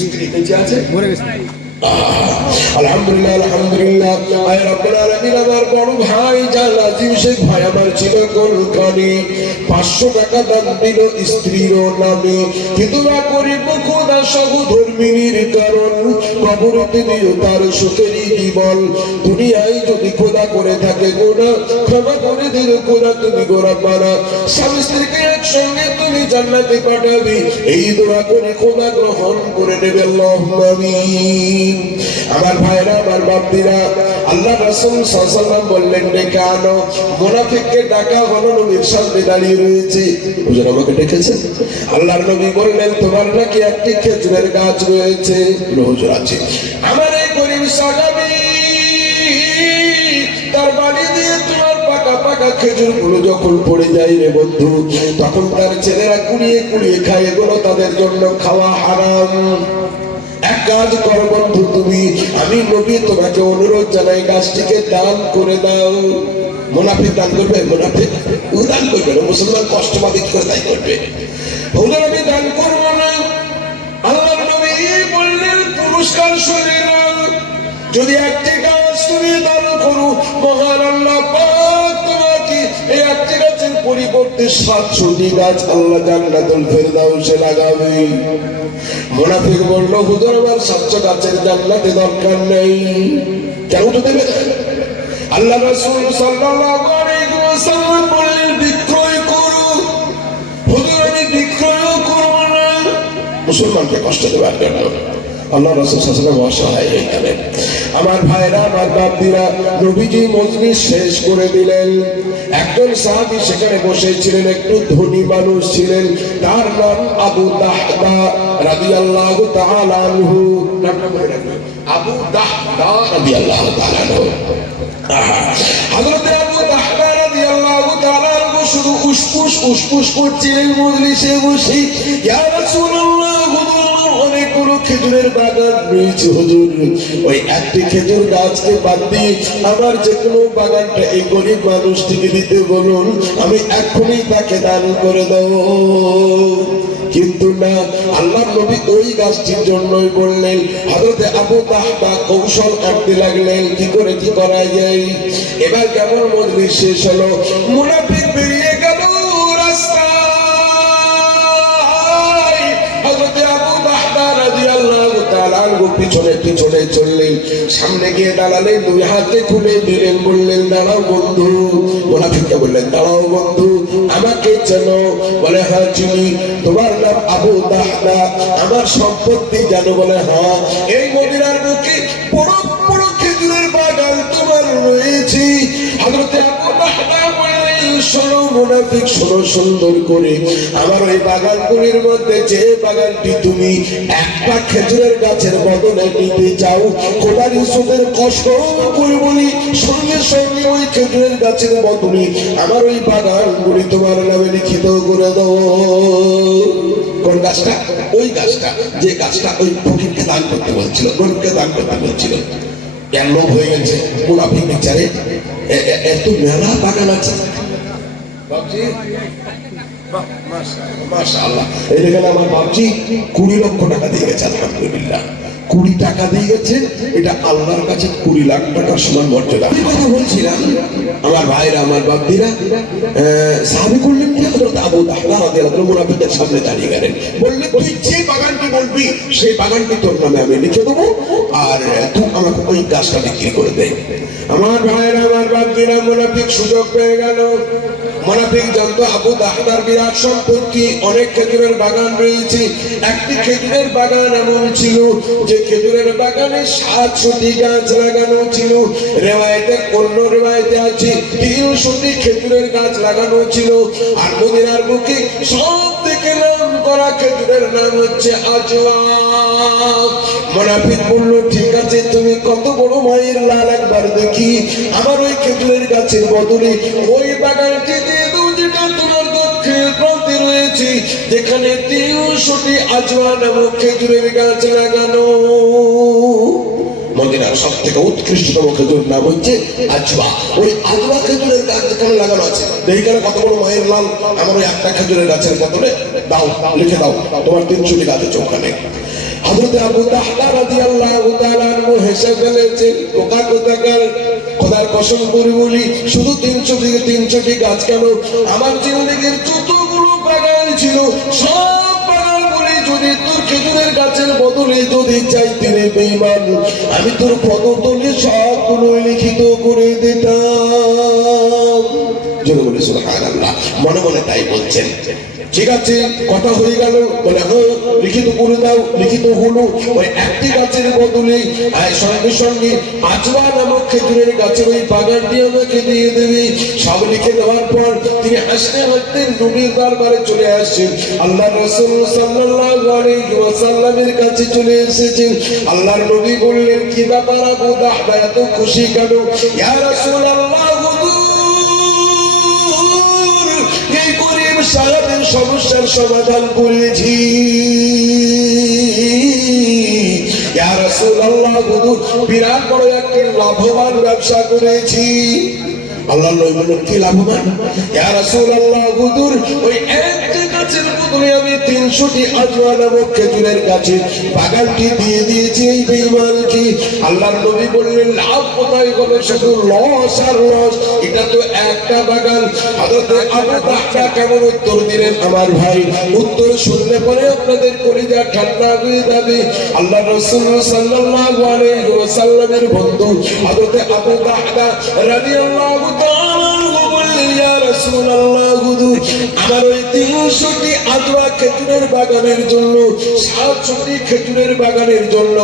স্ত্রী বেঁচে আছে, মরে গেছে। আলহামদুলিল্লাহ, আলহামদুলিল্লাহ। আয় রব্বুল আলামিন, আমার বড় ভাই জান আজিম শেখ ভাই আমার ছিল কলকানি, 500 টাকা দান দিল স্ত্রীর নামে। কিন্তু না করিব খোদা সহধর্মিনীর কারণ, কবরেতে দিও তার সুখেরই জীবন। দুনিয়ায় যদি খোদা করে থাকে গোনা, ক্ষমা করে দিল খোদা তুমি গোরা পারা। স্বামী স্ত্রীকে একসঙ্গে তুমি জান্নাতে পাঠাবি, এই দোয়া করে খোদা গ্রহণ করে নেবে, আল্লাহুম্মা আমিন। আমার ভাইরা, আমার বাপদিরা, আল্লাহ রাসূল সাল্লাল্লাহু আলাইহি ওয়াসাল্লাম বললেন, ডেকে আনো। মুনাফিককে ডাকা হলো, নবীর সামনে দাঁড়িয়ে রয়েছে। হুজুর আমাকে ডেকেছেন? আল্লাহর নবী বললেন, তোমার নাকি একটি খেজুরের গাছ রয়েছে? হুজুর আছে। আমার এই গরীব সাহাবী তার বাড়ি দিয়ে তোমার পাকা পাকা খেজুর গুলো যখন পড়ে যায় রে বন্ধু, তখন তার ছেলেরা কুড়িয়ে কুড়িয়ে খায়, এগুলো তাদের জন্য খাওয়া হারাম। এক কাজ করো বন্ধু, তুমি আমি নবী তোমাকে অনুরোধ জানাই, গাছটিকে দান করে দাও। মুনাফিক দান করবে? মুনাফিক ও দান করবে না, মুসলমান কষ্ট বাদিত করে তাই করবে। হুজুর আমি দান করবো না। আল্লাহর নবী বললেন পুরস্কার শুনে নাও, যদি একটি গাছ তুমি দান করো, মহান আল্লাহ পাক তোমাকে এই একটি গাছের পরিবর্তে 700টি গাছ আল্লাহ জান্নাতুল ফেরদাউসে লাগাবে। মুনাফিক বলল হুজুর আমার 700 গাছের জান্নাতে দরকার নেই। কেন তো দেবে না? আল্লাহ রাসূল সাল্লাল্লাহু আলাইহি ওয়াসাল্লাম বললেন বিক্রয় করো। হুজুর আমি বিক্রয় করব না, মুসলমানকে কষ্ট দেওয়ার জন্য। আল্লাহ রাসূল সাল্লাল্লাহু আলাইহি ওয়াসাল্লাম অসহায় হয়ে গেলেন। আমার ভাইরা, আমার বাপদিরা, নবীজি মজলিস শেষ করে দিলেন। একজন সাহাবী সেখানে বসেছিলেন, একটু ধনী মানুষ ছিলেন, তার নাম আবু দাহদা রাদিয়াল্লাহু তাআলা আনহু। আবু দাহদা রাদিয়াল্লাহু তাআলা আনহু। হযরত আবু দাহদা রাদিয়াল্লাহু তাআলা আনহু শুধু উসপুস উসপুস করছিলেন মজলিসে বসে, ইয়া রাসূলুল্লাহ, অনেকগুলো খেজুরের বাগান রয়েছে হুজুর, ওই একটি খেজুর গাছকে বাদ দিয়ে আমার যে কোনো বাগানটা এই গরিব মানুষটিকে দিতে বলুন, আমি এখনই তাকে দান করে দেব। কিন্তু না, আল্লাহ নবী ওই গাছটির জন্যই বললেন। হযরত আবু তাহবা কৌশল করতে লাগলেন, কি করে কি করা যায়। এবার কেমন মজলিস শেষ হলো, মুনাফিক বেরিয়ে গেল রাস্তায়। হযরত আবু তাহবা রাদিয়াল্লাহু তাআলা আনহু পিছনে পিছনে চললেন, সামনে গিয়ে দাঁড়ালেন, দুই হাতে খুলে দিলেন, বললেন দাঁড়াও বন্ধু। মুনাফিককে বললেন দাঁড়াও বন্ধু, আমাকে চেনো? বলে হ্যাঁ চিনি। তোমার নাম আবু দাহদা, আমার সম্পত্তি জানো? বলে হ্যাঁ। এই মদিনার বুকে বড় বড় খেজুরের বাগান তোমার রয়েছে। হযরত আবু দাহদা বললেন শোনো মুনাফিক, শোনো সুন্দর করে, আমার ওই বাগানগুলির মধ্যে যে বাগানটি তুমি একটা খেজুরের গাছের বদলে নিতে চাও, খোদার ইসুদের কষ্ট করে বলি, সঙ্গে সঙ্গে ওই খেজুরের গাছের বদলে আমার ওই বাগানগুলি তোমার নামে লিখিত করে দাও। কোন গাছটা? ওই গাছটা, যে গাছটা ওই ফকিরকে দান করতে বলছিল, গরিবকে দান করতে বলছিল। এর লোক হয়ে গেছে মুনাফিক বিচারে, এত মেলা বাগান আছে। মাশাআল্লাহ, এই দেখেন আমার বাপজি 20 লক্ষ টাকা দিয়ে গেছে, আলহামদুলিল্লাহ। 20 টাকা দিয়ে গেছে, এটা আল্লাহর কাছে 20 লাখ টাকার সমান মর্যাদা। আমি কথা বলছিলাম আমার ভাইরা, আমার বাপদিরা, সাহাবী করলেন কি, হযরত আবু দাহদা রাদিয়াল্লাহু আনহু মুনাফিকের সামনে দাঁড়িয়ে গেলেন, বললেন তুই যে বাগানটি বলবি সেই বাগানটি তোর নামে আমি লিখে দেবো, আর তুই আমাকে ওই গাছটা বিক্রি করে দে। আমার ভাইরা, আমার বাপদিরা, মুনাফিক সুযোগ পেয়ে গেল। মুনাফিক জানতো আবু দাহদার বিরাট সম্পত্তি, অনেক খেজুরের বাগান রয়েছে। একটি খেজুরের বাগান এমন ছিল যে খেজুরের বাগানে 700টি গাছ লাগানো ছিল। রিওয়ায়েতে, অন্য রিওয়ায়েতে আছে 300টি খেজুরের গাছ লাগানো ছিল। আর মদিনার বুকে সবথেকে নাম করা খেজুরের নাম হচ্ছে আজওয়া। মুনাফিক বলল ঠিক আছে, তুমি কত বড় মায়ের লাল, একবার দেখি আমার ওই খেজুরের গাছের বদলে ওই বাগানটি দিয়ে দাও যেটা তোমার দক্ষিণ প্রান্তে রয়েছে, যেখানে 300টি আজওয়া নামক খেজুরের গাছ লাগানো। মদিনার সব থেকে উৎকৃষ্টতম খেজুর নাম হচ্ছে আজওয়া। ওই আজওয়া খেজুরের গাছ যেখানে লাগানো আছে, এইখানে কত বড় মায়ের লাল, আমার ওই একটা খেজুরের গাছের বদলে দাও, লিখে দাও, তোমার 300টি গাছ আছে ওখানে। হযরত আবু দাহদা রাদিয়াল্লাহু তাআলা আনহু হেসে ফেলেছেন, কোথা কোথাকার, খোদার কসম করে বলি, শুধু 300টি গাছ কেন, আমার জিন্দেগির যতগুলো বাগান ছিল সব বাগানগুলি যদি তোর খেজুরের গাছের বদলে যদি চাইতে রে বেঈমান, আমি তোর পদতলে সবগুলো লিখিত করে দিতাম। যদি বলি সুবহানাল্লাহ, মনে মনে তাই বলছেন। ঠিক আছে, কথা হয়ে গেল। বলে হ্যাঁ, লিখিত করে দাও। লিখিত হলো। ওই একটি গাছের বদলে সঙ্গে সঙ্গে আজওয়া নামক খেজুরের গাছের ওই বাগানটি আমাকে দিয়ে দেবে। সব লিখে দেওয়ার পর তিনি হাসতে হাসতে নবীর দরবারে চলে আসছেন। আল্লাহ রাসূল সাল্লাল্লাহু আলাইহি ওয়াসাল্লামের কাছে চলে এসেছেন। আল্লাহর নবী বললেন, কি ব্যাপার আবু দাহদা, এত খুশি কেন? ইয়া রাসূলুল্লাহ, এই গরীব সাহেবের সমস্যার সমাধান করেছি। ইয়া রাসূলুল্লাহ, বিরাট বড় একটা লাভবান ব্যবসা করেছি। আল্লাহ নবী বললেন, কি লাভবান? ইয়া রাসূলুল্লাহ, হুজুর ওই একটা গাছের বদলে আমি 300টি আজওয়া নামক খেজুরের গাছের বাগানটি দিয়ে দিয়েছি এই বেঈমানকে। আল্লাহর নবী বললেন, লাভ কোথায় হলো? শুধু লস আর লস। এটা তো একটা বাগান। হযরত আবু তাহতা কেমন উত্তর দিলেন আমার ভাই? উত্তর শুনলে পরে আপনাদের কলিজা ঠান্ডা হয়ে যাবে। আল্লাহ রাসূল সাল্লাল্লাহু আলাইহি ওয়াসাল্লামের বন্ধু হযরত আবু তাহতা রাদিয়াল্লাহু তাআলা আনহু বললেন, ইয়া রাসূলুল্লাহ, হুজুর আমার ওই 300টি আজওয়া খেজুরের বাগানের জন্য, 700টি খেজুরের বাগানের জন্য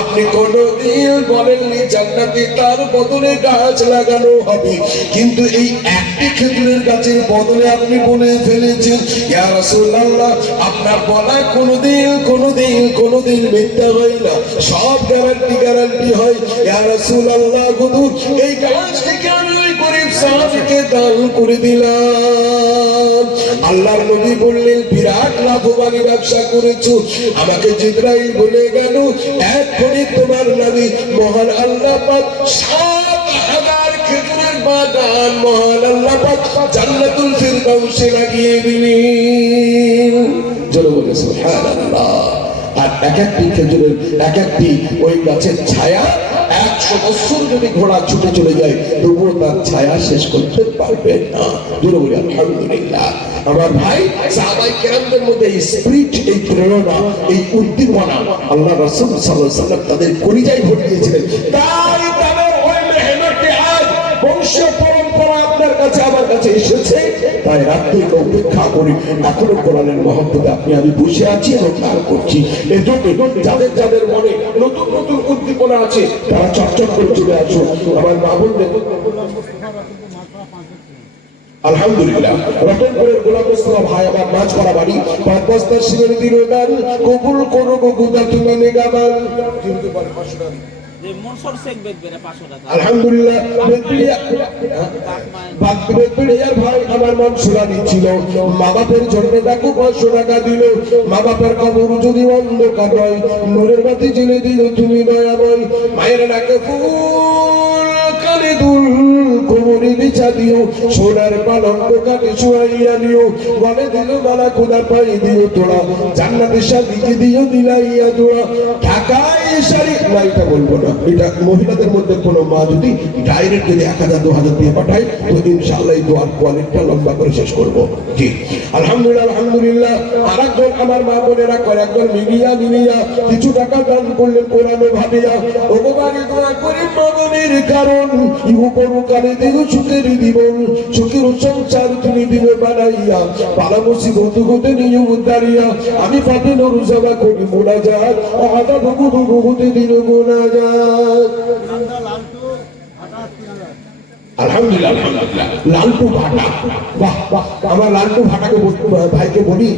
আপনি কোনদিন বলেননি জান্নাতে তার বদলে গাছ লাগানো হবে, কিন্তু এই একটি খেজুরের গাছের বদলে আপনি বলে ফেলেছেন। ইয়া রাসূলুল্লাহ, আপনার বলা কোনদিন মিথ্যা হয় না, সব গ্যারান্টি হয়। ইয়া রাসূলুল্লাহ, হুজুর এই গাছটিকে আমি ওই গরীব সাহাবীকে দান করে দিলাম। আল্লাহর নবী বললেন, বিরাট লাভবান ব্যবসা করেছো। আমাকে জিবরাইল বলে গেল, এক্ষুনি তোমার নবী মহান আল্লাহ পাক 7,000 খেজুরের বাগান মহান আল্লাহ পাক জান্নাতুল ফিরদাউসে লাগিয়ে দিলেন। জোরে বলে সুবহানাল্লাহ। আর এক একটি খেজুরের এক একটি ওই গাছের ছায়া 100 বছর যদি ঘোড়া ছুটে চলে যায় তবুও তার ছায়া শেষ করতে পারবে না। জোরে বলি আলহামদুলিল্লাহ। আমার ভাই, সাহাবায়ে কেরামদের মধ্যে এই স্পিরিট, এই প্রেরণা, এই উদ্দীপনা আল্লাহ রাসূল সাল্লাল্লাহু আলাইহি ওয়াসাল্লাম তাদের কলিজায় ভরে দিয়েছিলেন। তাই তাদের ওই মেহনতে আজ বংশীয় পরম্পরা আপনার কাছে আমার কাছে এসেছে। তাই রাত্রি অপেক্ষা করি, এখনো কোরআনের মহব্বতে আমি বসে আছি এবং কাজ করছি। এজন্য যাদের মনে নতুন নতুন উদ্দীপনা আছে তারা চটচট করে চলে আসুন। আমার মা বললেন, আলহামদুলিল্লাহ, রতনপুরের গোলাম মুস্তাফা ভাই আমার মাঝপাড়া বাড়ি, 5 বস্তার সিমেন্ট দিল দান, কবুল করো গুদা তুমি নেগামান। কিন্তু পারে 500 টাকা। আলহামদুলিল্লাহ, বেদবিড়িয়ার ভাই আমার মন সুরানি ছিল। মা বাপের জন্য দেখো 500 টাকা দিল। মা বাপের কবর যদি অন্ধকার হয়, নূরের বাতি জ্বেলে দিল তুমি দয়াময়। মায়ের ডাকে ফুল কানে দুল কোমরে বিছা দিও, সোনার পালঙ্ক কাটে শুয়াইয়া নিও। বলে দিল মালা খোদার পাই দিও তোরা, জান্নাতের শাদিকে দিও দিলাইয়া দোয়া। ঢাকায় শাড়ি না, এটা বলবো না। এটা মহিলাদের মধ্যে কোনো মা যদি ডাইরেক্ট যদি 1000 2000 দিয়ে পাঠায় তো ইনশাআল্লাহ এই দোয়ার কোয়ালিটিটা লম্বা করে শেষ করব। জি আলহামদুলিল্লাহ। আরেকজন আমার মা বোনেরা করে একজন মিলিয়া কিছু টাকা দান করলেন কোরআনে ভাবিয়া। ভগবানে দোয়া করে মা বোনের কারণ ইহু পরকালে দিও সুখের জীবন, সুখের সংসার তুমি দিও বানাইয়া, পালা মুসিবত হতে নিয়ে উদ্ধারিয়া। আমি পাপে নরুজাবা করি মুনাজাত, আদা ভগু হতে দিল গুনাজাত। আলহামদুলিল্লাহ। লালটু ভাটা, বাহ বাহ। আমার লালটু ভাটাকে ভাইকে বলি,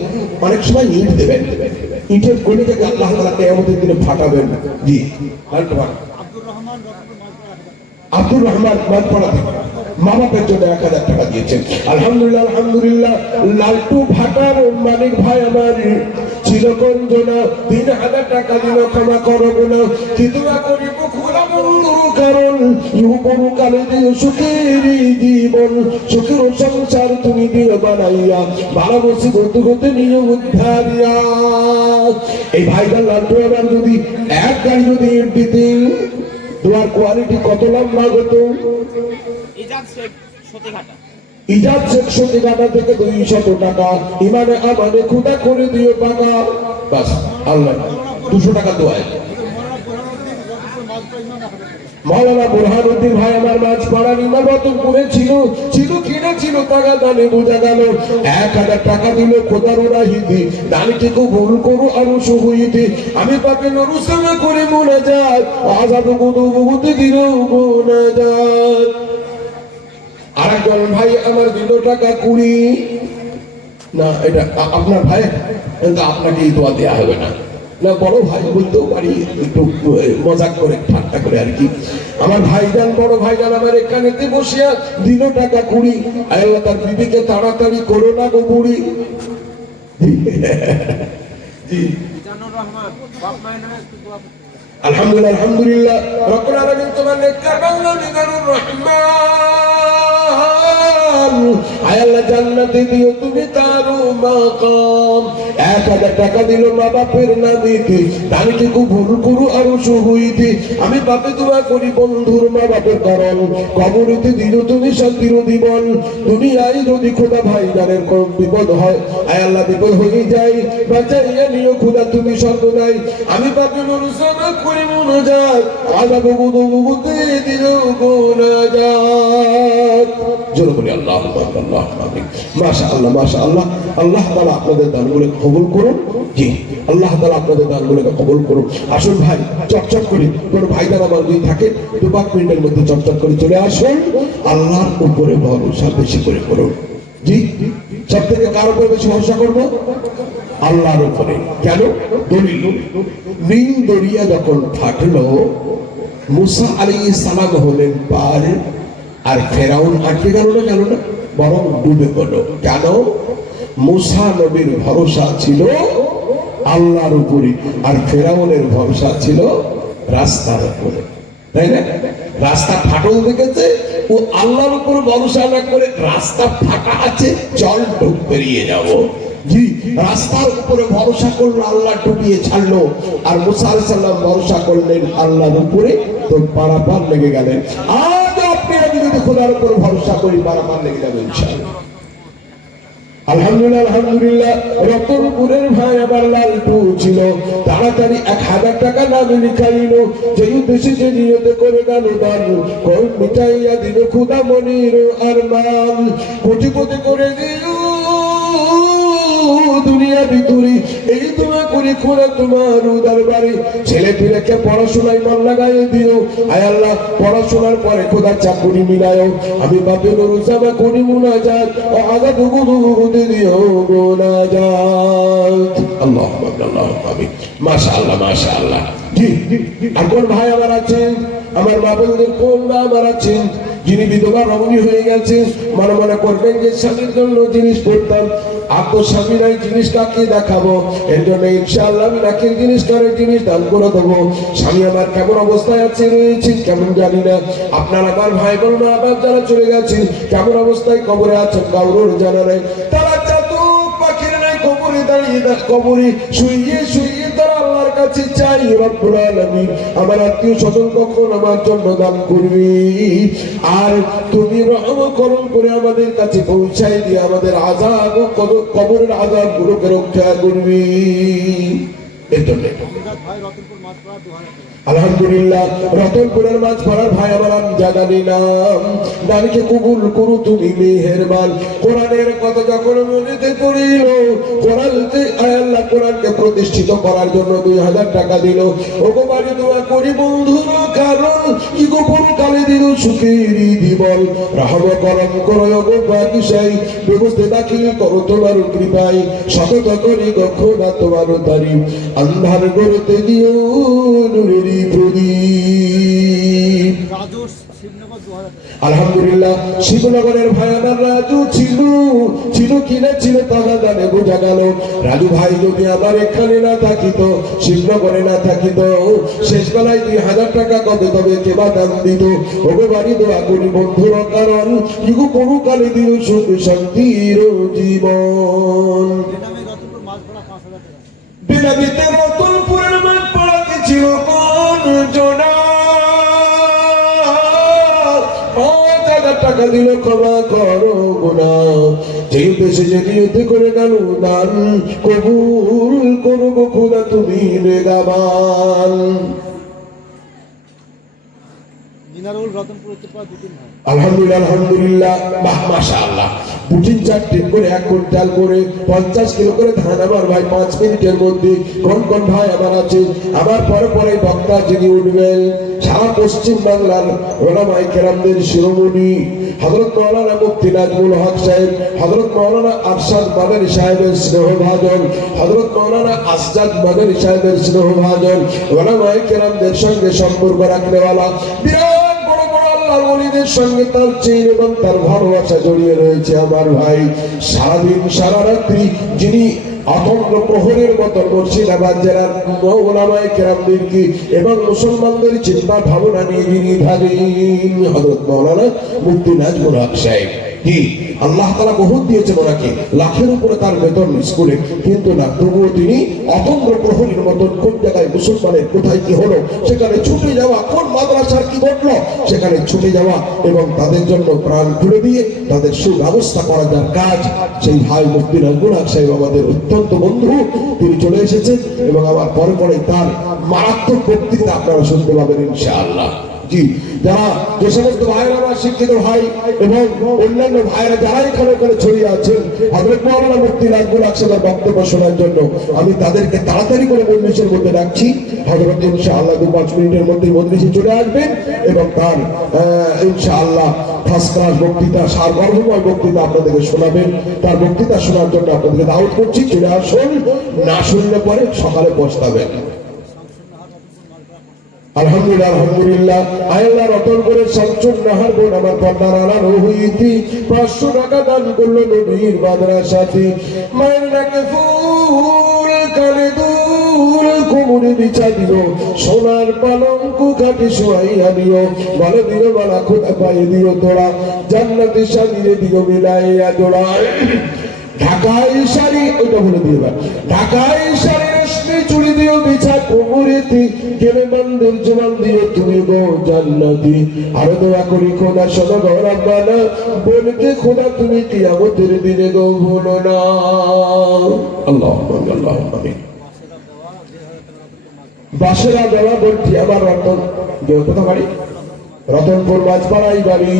অনেক সময় ইট দেবেন, ইটের গলি থেকে আল্লাহ তাআলা কিয়ামতের দিনে ফাটাবেন। জি লালটু ভাটা। আব্দুর রহমান মানপাড়া থেকে মা বাপের জন্য 1000 টাকা দিয়েছেন। আলহামদুলিল্লাহ। লালটু ভাটার মানিক ভাই আমার ছিল গঞ্জনা, 3000 টাকা দিল, ক্ষমা করব না কিন্তু করিব খোলা বন্ধু, কারণ ইহু পরকালে দিও সুখের জীবন, সুখের সংসার তুমি দিও বানাইয়া, ভালো মুসিবত হতে নিয়ে উদ্ধারিয়া। এই ভাইটা লালটু আমার যদি এক গাড়ি যদি ইট দিতেন, তোমার কোয়ালিটি কত লম্বা হতো? ইজাদ শেখ সতীঘাটা থেকে 200 টাকা, ইমানে আমানে খুদা করে দিও পাকা। বাস আল্লাহ 200 টাকা দোয়ায়। মাওলানা বুরহানুদ্দিন ভাই আমার মাঝ পাড়ার ইমামতপুরে ছিল কিনা ছিল টাকা দানে বোঝা গেল 1000 টাকা দিল খোদার রাহিতে দানকে কবুল করো আর সহিতে আমি পাকে নরুসামা করে মুনাজাত আজাদ গুদুগুতে দিল মুনাজাত। আরেকজন ভাই আমার দিল টাকা 20 না, এটা আপনার ভাই, কিন্তু আপনাকে এই দোয়া দেওয়া হবে না, না বড় ভাই বলতেও পারি, একটু মজাক করে ঠাট্টা করে আর কি। আমার ভাইজান বড় ভাইজান আমার এখানেতে বসিয়া দিল টাকা 20, আল্লাহ তার বিবিকে তাড়াতাড়ি করো না গো বুড়ি। জি আলহামদুলিল্লাহ আলহামদুলিল্লাহ রব্বুল আলামিন তোমার নেককার বান্দা মিজানুর রহমান আয় আল্লাহ জান্নাতে দিও তুমি তার মাকাম। 1000 টাকা দিল মা বাপের নামে, দানকে কবুল করো আর সহিতে আমি বাপে দোয়া করি বন্ধুর মা বাপের কারণ কবরেতে দিল তুমি শান্তির জীবন। দুনিয়ায় যদি খোদা ভাইজানের কোন বিপদ হয়, আয় আল্লাহ বিপদ হয়ে যায় বাঁচাইয়া নিও খোদা তুমি সর্বদাই। আমি বাপে নরুসামা করে মুনাজাত আযাব গুদুগুতে দিল মুনাজাত। জোরে বলি আল্লাহুম্মা আমিন। মাশাআল্লাহ মাশাআল্লাহ। আল্লাহ তাআলা আপনাদের দানগুলো কবুল করুন। জি আল্লাহ তাআলা আপনাদের দানগুলোকে কবুল করুন। আসুন ভাই চকচক করে কোন ভাইজান আমার যদি থাকে 2-5 মিনিটের মধ্যে চকচক করে চলে আসুন। আল্লাহর উপরে ভরসা বেশি করে করুন। জি সব থেকে কার উপরে বেশি ভরসা করবো? আল্লাহর উপরে। কেন? দলিল নীল দরিয়া যখন ফাটলো মুসা আলাইহিস সালাম হলেন পার, আর ফেরাউন আটকে গেল না বরং ডুবে গেল। কেন? মুসা নবীর ভরসা ছিল আল্লাহর উপরে, আর ফেরাউনের ভরসা ছিল রাস্তার উপরে, তাই না? রাস্তা ফাটল দেখেছে, ও আল্লাহর উপর ভরসা না করে রাস্তা ফাটা আছে চল ডুব পেরিয়ে যাবো। জি রাস্তার উপরে ভরসা করলো, আল্লাহ ডুবিয়ে ছাড়লো। আর মুসা আলাইহিস সালাম ভরসা করলেন আল্লাহর উপরে, তো পারাপার লেগে গেলেন। আজ আপনি আমি যদি খোদার উপর ভরসা করি পারাপার লেগে যাবে ইনশাআল্লাহ। আলহামদুলিল্লাহ আলহামদুলিল্লাহ। রতনপুরের ভাই আবার লালটু ছিল, তাড়াতাড়ি 1000 টাকা নামে লিখাইল, যে উদ্দেশ্যে যে নিয়তে করে গেল দান কোন মিটাইয়া দিল খুদা মনির আরমান। কোটিপতি করে দিল দুনিয়া ভিতরে, এই দোয়া করি খোদা তোমার দরবারে ছেলে পিলেকে পড়াশোনায় মন লাগাই দিও। আয় আল্লাহ পড়াশোনার পরে খোদা চাকরি মিলায়ও। আমি বাপে নরুসামা করি মুনাজাত ও আযাব গুদুগুতে দিও মুনাজাত। আল্লাহুম্মা আমিন। মাশাআল্লাহ মাশাআল্লাহ। জি আর কোন ভাই আমার আছেন, আমার মা বোনদের কোন মা আমার আছেন যিনি বিধবা রমণী হয়ে গেছে, মনে মনে করবেন যে স্বামীর জন্য জিনিস পড়তাম, আর তো স্বামী নাই জিনিস কাকে দেখাবো, এর জন্য ইনশাআল্লাহ আমি রাখের জিনিস কারের জিনিস দান করে দেবো। স্বামী আমার কেমন অবস্থায় আছে রয়েছে কেমন জানি না, আপনার আমার ভাই বোন মা বাপ যারা চলে গেছে কেমন অবস্থায় কবরে আছেন কারোর জানা নাই। তারা চাতক পাখির নাই কবরে দাঁড়িয়ে কবরে শুইয়ে শুইয়ে তারা আল্লাহর কাছে চাই, রব্বুল আলামিন আমার আত্মীয় স্বজন কখন আমার জন্য দান করবি, আর তুমি রহম করম করে আমাদের কাছে পৌঁছাই দিয়ে আমাদের আযাব কবরের আযাব গুলোকে রক্ষা করবি। এর জন্য আলহামদুলিল্লাহ রতনপুরের মাঝ পাড়ার ভাই আমার আমজাদ আলী নাম, দানকে কবুল করো তুমি মেহেরবান। কোরআনের কথা যখন মনেতে পড়িল, কোরআনকে আল্লাহ কোরআনকে প্রতিষ্ঠিত করার জন্য 2000 টাকা দিল। ওগো বাড়ি দোয়া করি বন্ধুর কারণ কি গোপন কালে দিল সুখের জীবন। রহম করম করো ওগো বাকিশাই, ব্যবস্থা দাখিল করো তোমার কৃপায়, সতত করি গখনা তোমার তারিফ, আন্ধার গড়তে দিও নুরের প্রদীপ। আলহামদুলিল্লাহ শিবনগরের ভাই আমার রাজু ছিল কিনা ছিল তাহা জানে বোঝা গেল। রাজু ভাই যদি আমার এখানে না থাকিত, শিবনগরে না থাকিত, শেষ বেলায় 2000 টাকা কবে তবে কেবা দান দিত। ওকে বাড়ি দোয়া করি বন্ধুর কারণ ইগো কোনো কালে দিল সুখ শান্তির জীবন। বেনাবিতে রতনপুরের মাঠ পড়াতে ছিল কোন জনা, 5000 টাকা দিল ক্ষমা করো গুনাহ, যেই দেশে যে নিয়তে করে গেল দান কবুল করবো খোদা তুমি নেগাবান। মিনারুল রতনপুর হচ্ছে প্রায় 2-3 হয়। আলহামদুলিল্লাহ আলহামদুলিল্লাহ, বাহ মাশাআল্লাহ। বুটিন 4 টিন করে 1 কুইন্টাল করে 50 কিলো করে ধান আমার ভাই 5 মিনিটের মধ্যে কোন কোন ভাই আমার আছে। আমার পরে পরে বক্তা যিনি উঠবেন সারা পশ্চিম বাংলার ওলামায়ে কেরামদের শিরোমণি হযরত মাওলানা মুফতি নাজমুল হক সাহেব, হযরত মাওলানা আরশাদ মাদানী সাহেবের স্নেহভাজন, হযরত মাওলানা আসজাদ মাদানী সাহেবের স্নেহভাজন, ওলামায়ে কেরামদের সঙ্গে সম্পর্ক রাখনেওয়ালা বিরাট বড় বড় আল্লাহর ওলিদের সঙ্গে তার চেইন এবং তার ভালোবাসা জড়িয়ে রয়েছে আমার ভাই। সারাদিন সারা রাত্রি যিনি অতন্ত্র প্রহরের মতো মুর্শিদাবাদ জেলার ওলামায়ে কেরামদেরকে এবং মুসলমানদের চিন্তা ভাবনা নিয়ে যিনি থাকেন হযরত মাওলানা মুফতি নাজমুল হক সাহেব। কি আল্লাহ তাআলা বহুত দিয়েছেন ওনাকে, লাখের উপরে তার বেতন স্কুলে, কিন্তু না তবুও তিনি অতন্ত্র প্রহরীর মতন কোন জায়গায় মুসলমানের কোথায় কি হলো সেখানে ছুটে যাওয়া, কোন মাদ্রাসার কি ঘটলো সেখানে ছুটে যাওয়া এবং তাদের জন্য প্রাণ খুলে দিয়ে তাদের সুব্যবস্থা করা যার কাজ। সেই ভাই মুফতি নাজমুল হক সাহেব আমাদের অত্যন্ত বন্ধু, তিনি চলে এসেছেন এবং আমার পরে পরে তার মারাত্মক বক্তৃতা আপনারা শুনতে পাবেন ইনশাআল্লাহ। জি, যারা যে সমস্ত ভাইরা আমার শিক্ষিত ভাই এবং অন্যান্য ভাইরা যারা এখানে ছড়িয়ে আছেন হযরত মাওলানা মুফতি নাজমুল হক সাহেবের বক্তব্য শোনার জন্য আমি তাদেরকে তাড়াতাড়ি করে মজলিসের মধ্যে ডাকছি। হযরত ইনশাআল্লাহ 2-5 মিনিটের মধ্যে মজলিসে চলে আসবেন এবং তার ইনশাআল্লাহ ফার্স্ট ক্লাস বক্তৃতা, সারমর্মময় বক্তৃতা আপনাদেরকে শোনাবেন। তার বক্তৃতা শোনার জন্য আপনাদেরকে দাওয়াত করছি, চলে আসুন। না শুনলে পরে সকালে পৌঁছাবেন। আলহামদুলিল্লাহ আলহামদুলিল্লাহ। আল্লাহ রতন করে শামসুন নাহার বোন আমার পর্দার আড়াল হইতি 500 টাকা দান করলো নবীর মাদ্রাসাতে। মায়ের নাকে ফুল কানে দুল কোমরে বিছা দিল, সোনার পালঙ্ক কাটি শোয়াইয়া দিও, ভালো দিও মালা খোদা পায়ে দিও তোরা, জান্নাতে শাড়িরে দিও মিলাইয়া জোড়া। ঢাকায় শাড়ি ওইটা বলে দিও, ঢাকায় শাড়ি রেশমি চুড়ি দিও বিছা কোমরেতে, গেলে বান্দের জমান দিও তুমি গো জান্নাতি। আরো দোয়া করি খোদা শোনো গো রাব্বানা, বলতে খোদা তুমি কিয়ামতের দিনে গো ভুলো না। আল্লাহুম্মা আল্লাহুম্মা আমিন। বাসেরা দেওয়া বলছি আমার রতন কোথা বাড়ি, রতনপুর মাঝপাড়াই বাড়ি।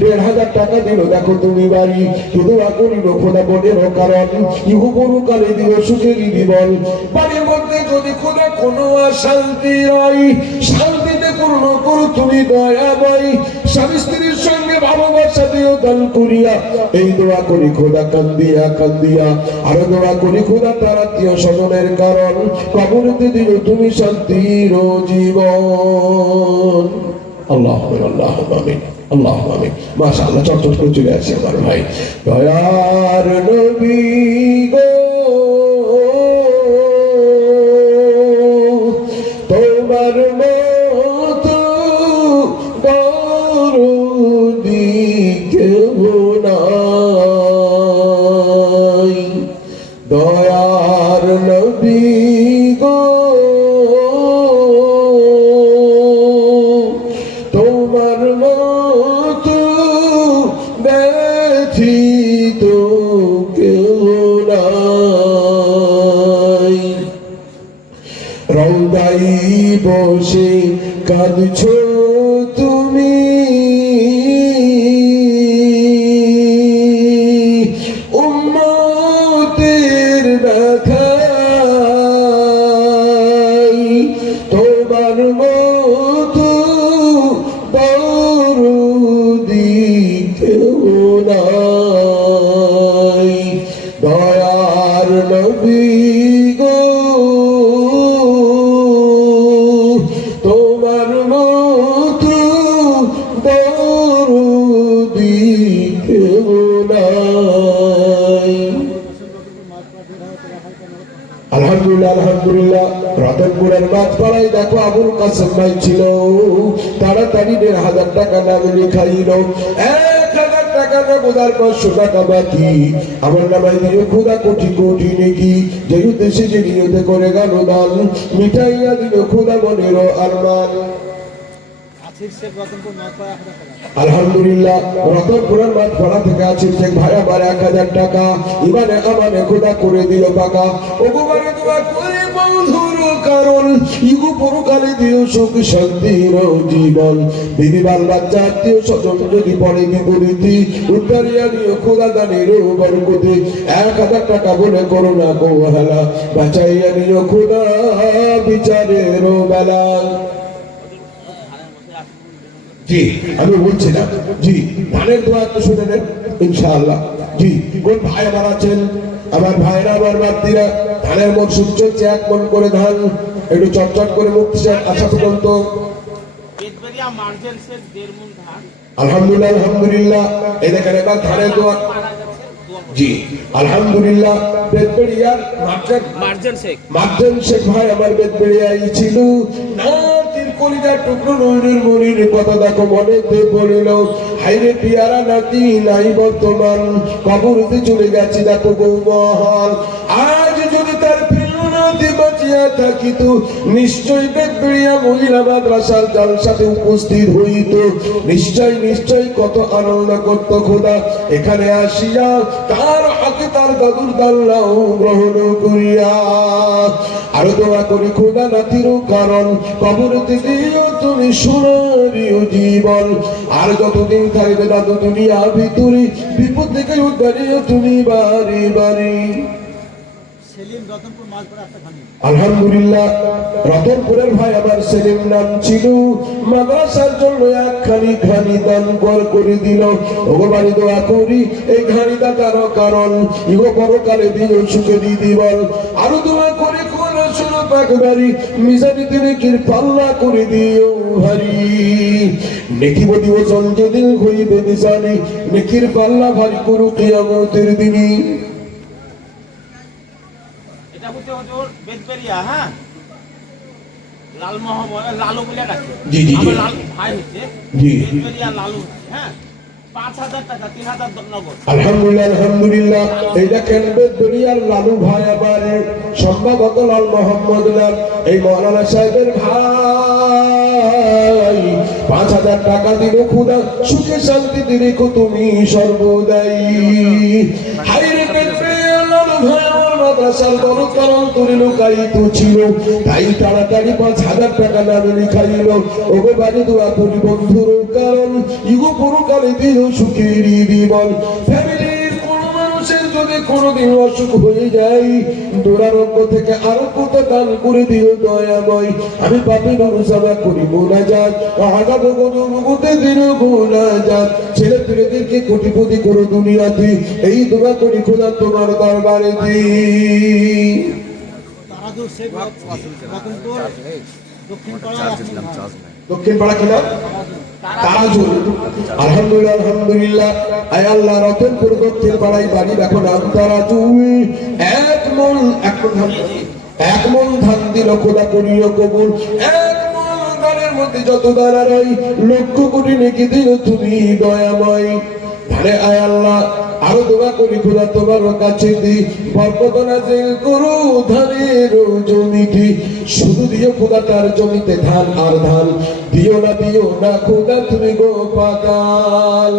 1,500 টাকা দিল দেখো তুমি বাড়ি, শুধু করিল খোদা বোনের কারণ, ইহু গরু কালে দিল সুখেরই জীবন। বাড়ির মধ্যে যদি খোদা কোনো শান্তি রয়, শান্তিতে পূর্ণ করো তুমি দয়াময়, স্বামী স্ত্রীর সঙ্গে ভালোবাসা দিও দান করিয়া, এই দোয়া করি খোদা কান্দিয়া কান্দিয়া। আরো দোয়া করি খোদা তার আত্মীয় স্বজনের কারণ, কবরেতে দিও তুমি শান্তির জীবন। আল্লাহ আল্লাহ আমিন আল্লাহ আমিন। মাশাআল্লাহ, চটচট করে চলে আসছে আমার ভাই। দয়ার নবী গো তোমার মতো দরদি কেউ নাই, দয়ার নবী গো তোমার মতো ব্যথিত কেউ নাই। রওদাই বসে কাঁদছো তুমি, উম্মতের ব্যথায়, তোমার মতো দরদি কেউ নাই, দয়ার নবী গো তোমার মতো দরদি কেউ নাই। আলহামদুলিল্লাহ আলহামদুলিল্লাহ। রতনপুরের মাঝপাড়ায় দেখো আবুল কাসেম ভাই ছিল, তাড়াতাড়ি 1,500 টাকা নামে লিখাইল। 1,000 টাকা নগদার 500 টাকা বাকি, আমার নামাই দিও খোদা কোটি কোটি নেকি, যে উদ্দেশ্যে যে নিয়তে করে গেল দান, মিটাইয়া দিল খোদা মনের আরমান। আলহামদুলিল্লাহ। রতনপুরের মাঠপাড়া থেকে আছে শেখ ভাই আমার 1,000 টাকা ইমানে আমানে খোদা করে দিল পাকা। ও গোবারে দোয়া করে বন্ধুর কারণ ইগো পরকালে দিও সুখ শান্তির জীবন বিবি বাল বাচ্চা আত্মীয় স্বজন যদি পড়ে বিপরীতি উদ্ধারিয়া নিও খোদা দানের বরকতে 1000 টাকা বলে করো না গোহালা বাঁচাইয়া নিও খোদা বিচারের বেলা। জি আমি বলছিলাম জি ধানের দোয়া একটু শুনে নেন ইনশাআল্লাহ। জি কোন ভাই আমার আছেন আমার ভাইরা আমার বাতিরা ধানের মৌসুম চলছে 1 মণ করে ধান একটু চটচট করে মুক্তি চান আশা পর্যন্ত বেদবেরিয়া মার্জেন শেষ 1.5 মণ ধান আলহামদুলিল্লাহ আলহামদুলিল্লাহ এই দেখেন এবার ধানের দোয়া মারা গেছে 2 মণ। জি আলহামদুলিল্লাহ বেদবেরিয়ার মার্জেন শেখ ভাই আমার বেদবেরিয়াই ছিল নাতির কলিজার টুকরো নয়নের মনির কথা দেখো মনেতে পড়িল হাইরে পিয়ারা নাতি নাই বর্তমান কবরতে চলে গেছে দেখো গৌমহল আজ যদি তার প্রিয় নাতি বাঁচিয়া থাকিত নিশ্চয় বেদবেরিয়া মহিলা মাদ্রাসার জালসাতে উপস্থিত হইত নিশ্চয় নিশ্চয় কত আনন্দ করত খোদা এখানে আসিয়া তার হাতে তার দাদুর দাল্লাও গ্রহণ করিয়া আরো দোয়া করি খোদা নাতির কারণ কবরতে দিও তুমি সোনারিও জীবন আর যতদিন থাকবে দাদু দুনিয়া ভিতরে বিপদ থেকে উদ্ধারিও তুমি বাড়ি বাড়ি। সেলিম রতনপুর মাঝপাড়া একটা খানি আলহামদুলিল্লাহ রতনপুরের ভাই আমার সেলিম নাম ছিল মাদ্রাসার জন্য একখানি ঘানি দান করে দিল ওগো বাড়ি দোয়া করি এই ঘানিটা কারো কারণ ইগো পরকালে দিও সুখে দিবল আরো দোয়া করে কোন শুনো পাক বাড়ি মিজানিতে নেকির পাল্লা করে দিও ভারী নেকি বদিও চল যেদিন হইবে মিজানি নেকির পাল্লা ভারী করু কিয়ামতের দিনই। এটা হচ্ছে হুজুর বেদবেরিয়া হ্যাঁ লাল মোহাম্মদ লালু বলে ডাকে জি, জি, জি। আমার লাল ভাই হচ্ছে জি। বেদবেরিয়া লালু হ্যাঁ 5000 টাকা 3000 নগদ। আলহামদুলিল্লাহ আলহামদুলিল্লাহ এই দেখেন বেদবেরিয়ার লালু ভাই আবার সম্ভবত লাল মোহাম্মদ লাল এই মৌলানা সাহেবের ভাই 5000 টাকা দিল খুদা সুখে শান্তিতে রেখো তুমি সর্বদাই হায়রে বেদবেরিয়ার লালু ভাই আমার মাদ্রাসার দরকার অন্তরে লুকায়িত ছিল তাই তাড়াতাড়ি 5000 টাকা নামে লিখাইল ওগো বাড়ি দোয়া করি বন্ধুর কারণ ইগো পরকালে দিও সুখের জীবন ফ্যামিলির কোন মানুষের যদি কোনোদিন অসুখ হয়ে যায় দুরারোগ্য থেকে আরোগ্য দান করে দিও দয়াময় আমি পাপি নুরুসাবা করি মোনাজাত আগাব গদুমগুতে দিন মোনাজাত ছেলে পেলেদেরকে কোটিপতি করো দুনিয়াতে এই দোয়া করি খোদা তোমার দরবারে দি। তারাদুর শেখ রতনপুর দক্ষিণ পাড়া দক্ষিণ পাড়া কিনা তারাজুল আলহামদুলিল্লাহ আলহামদুলিল্লাহ আয় আল্লাহ রতনপুর দক্ষিণ পাড়ায় বাড়ি এখন তারাজুল 1 মণ ধান দিল খোদা করিও কবুল 1 মণ ধানের মধ্যে যত দানা রই লক্ষ কোটি নেকি দিল তুমি দয়াময় ধানে আয় আল্লাহ আরো দোয়া করি খোদা তোমার কাছে দি বরকত নাযিল করো ধানের জমিতে শুধু দিও খোদা তার জমিতে ধান আর ধান দিও না খোদা তুমি গো পাতাল।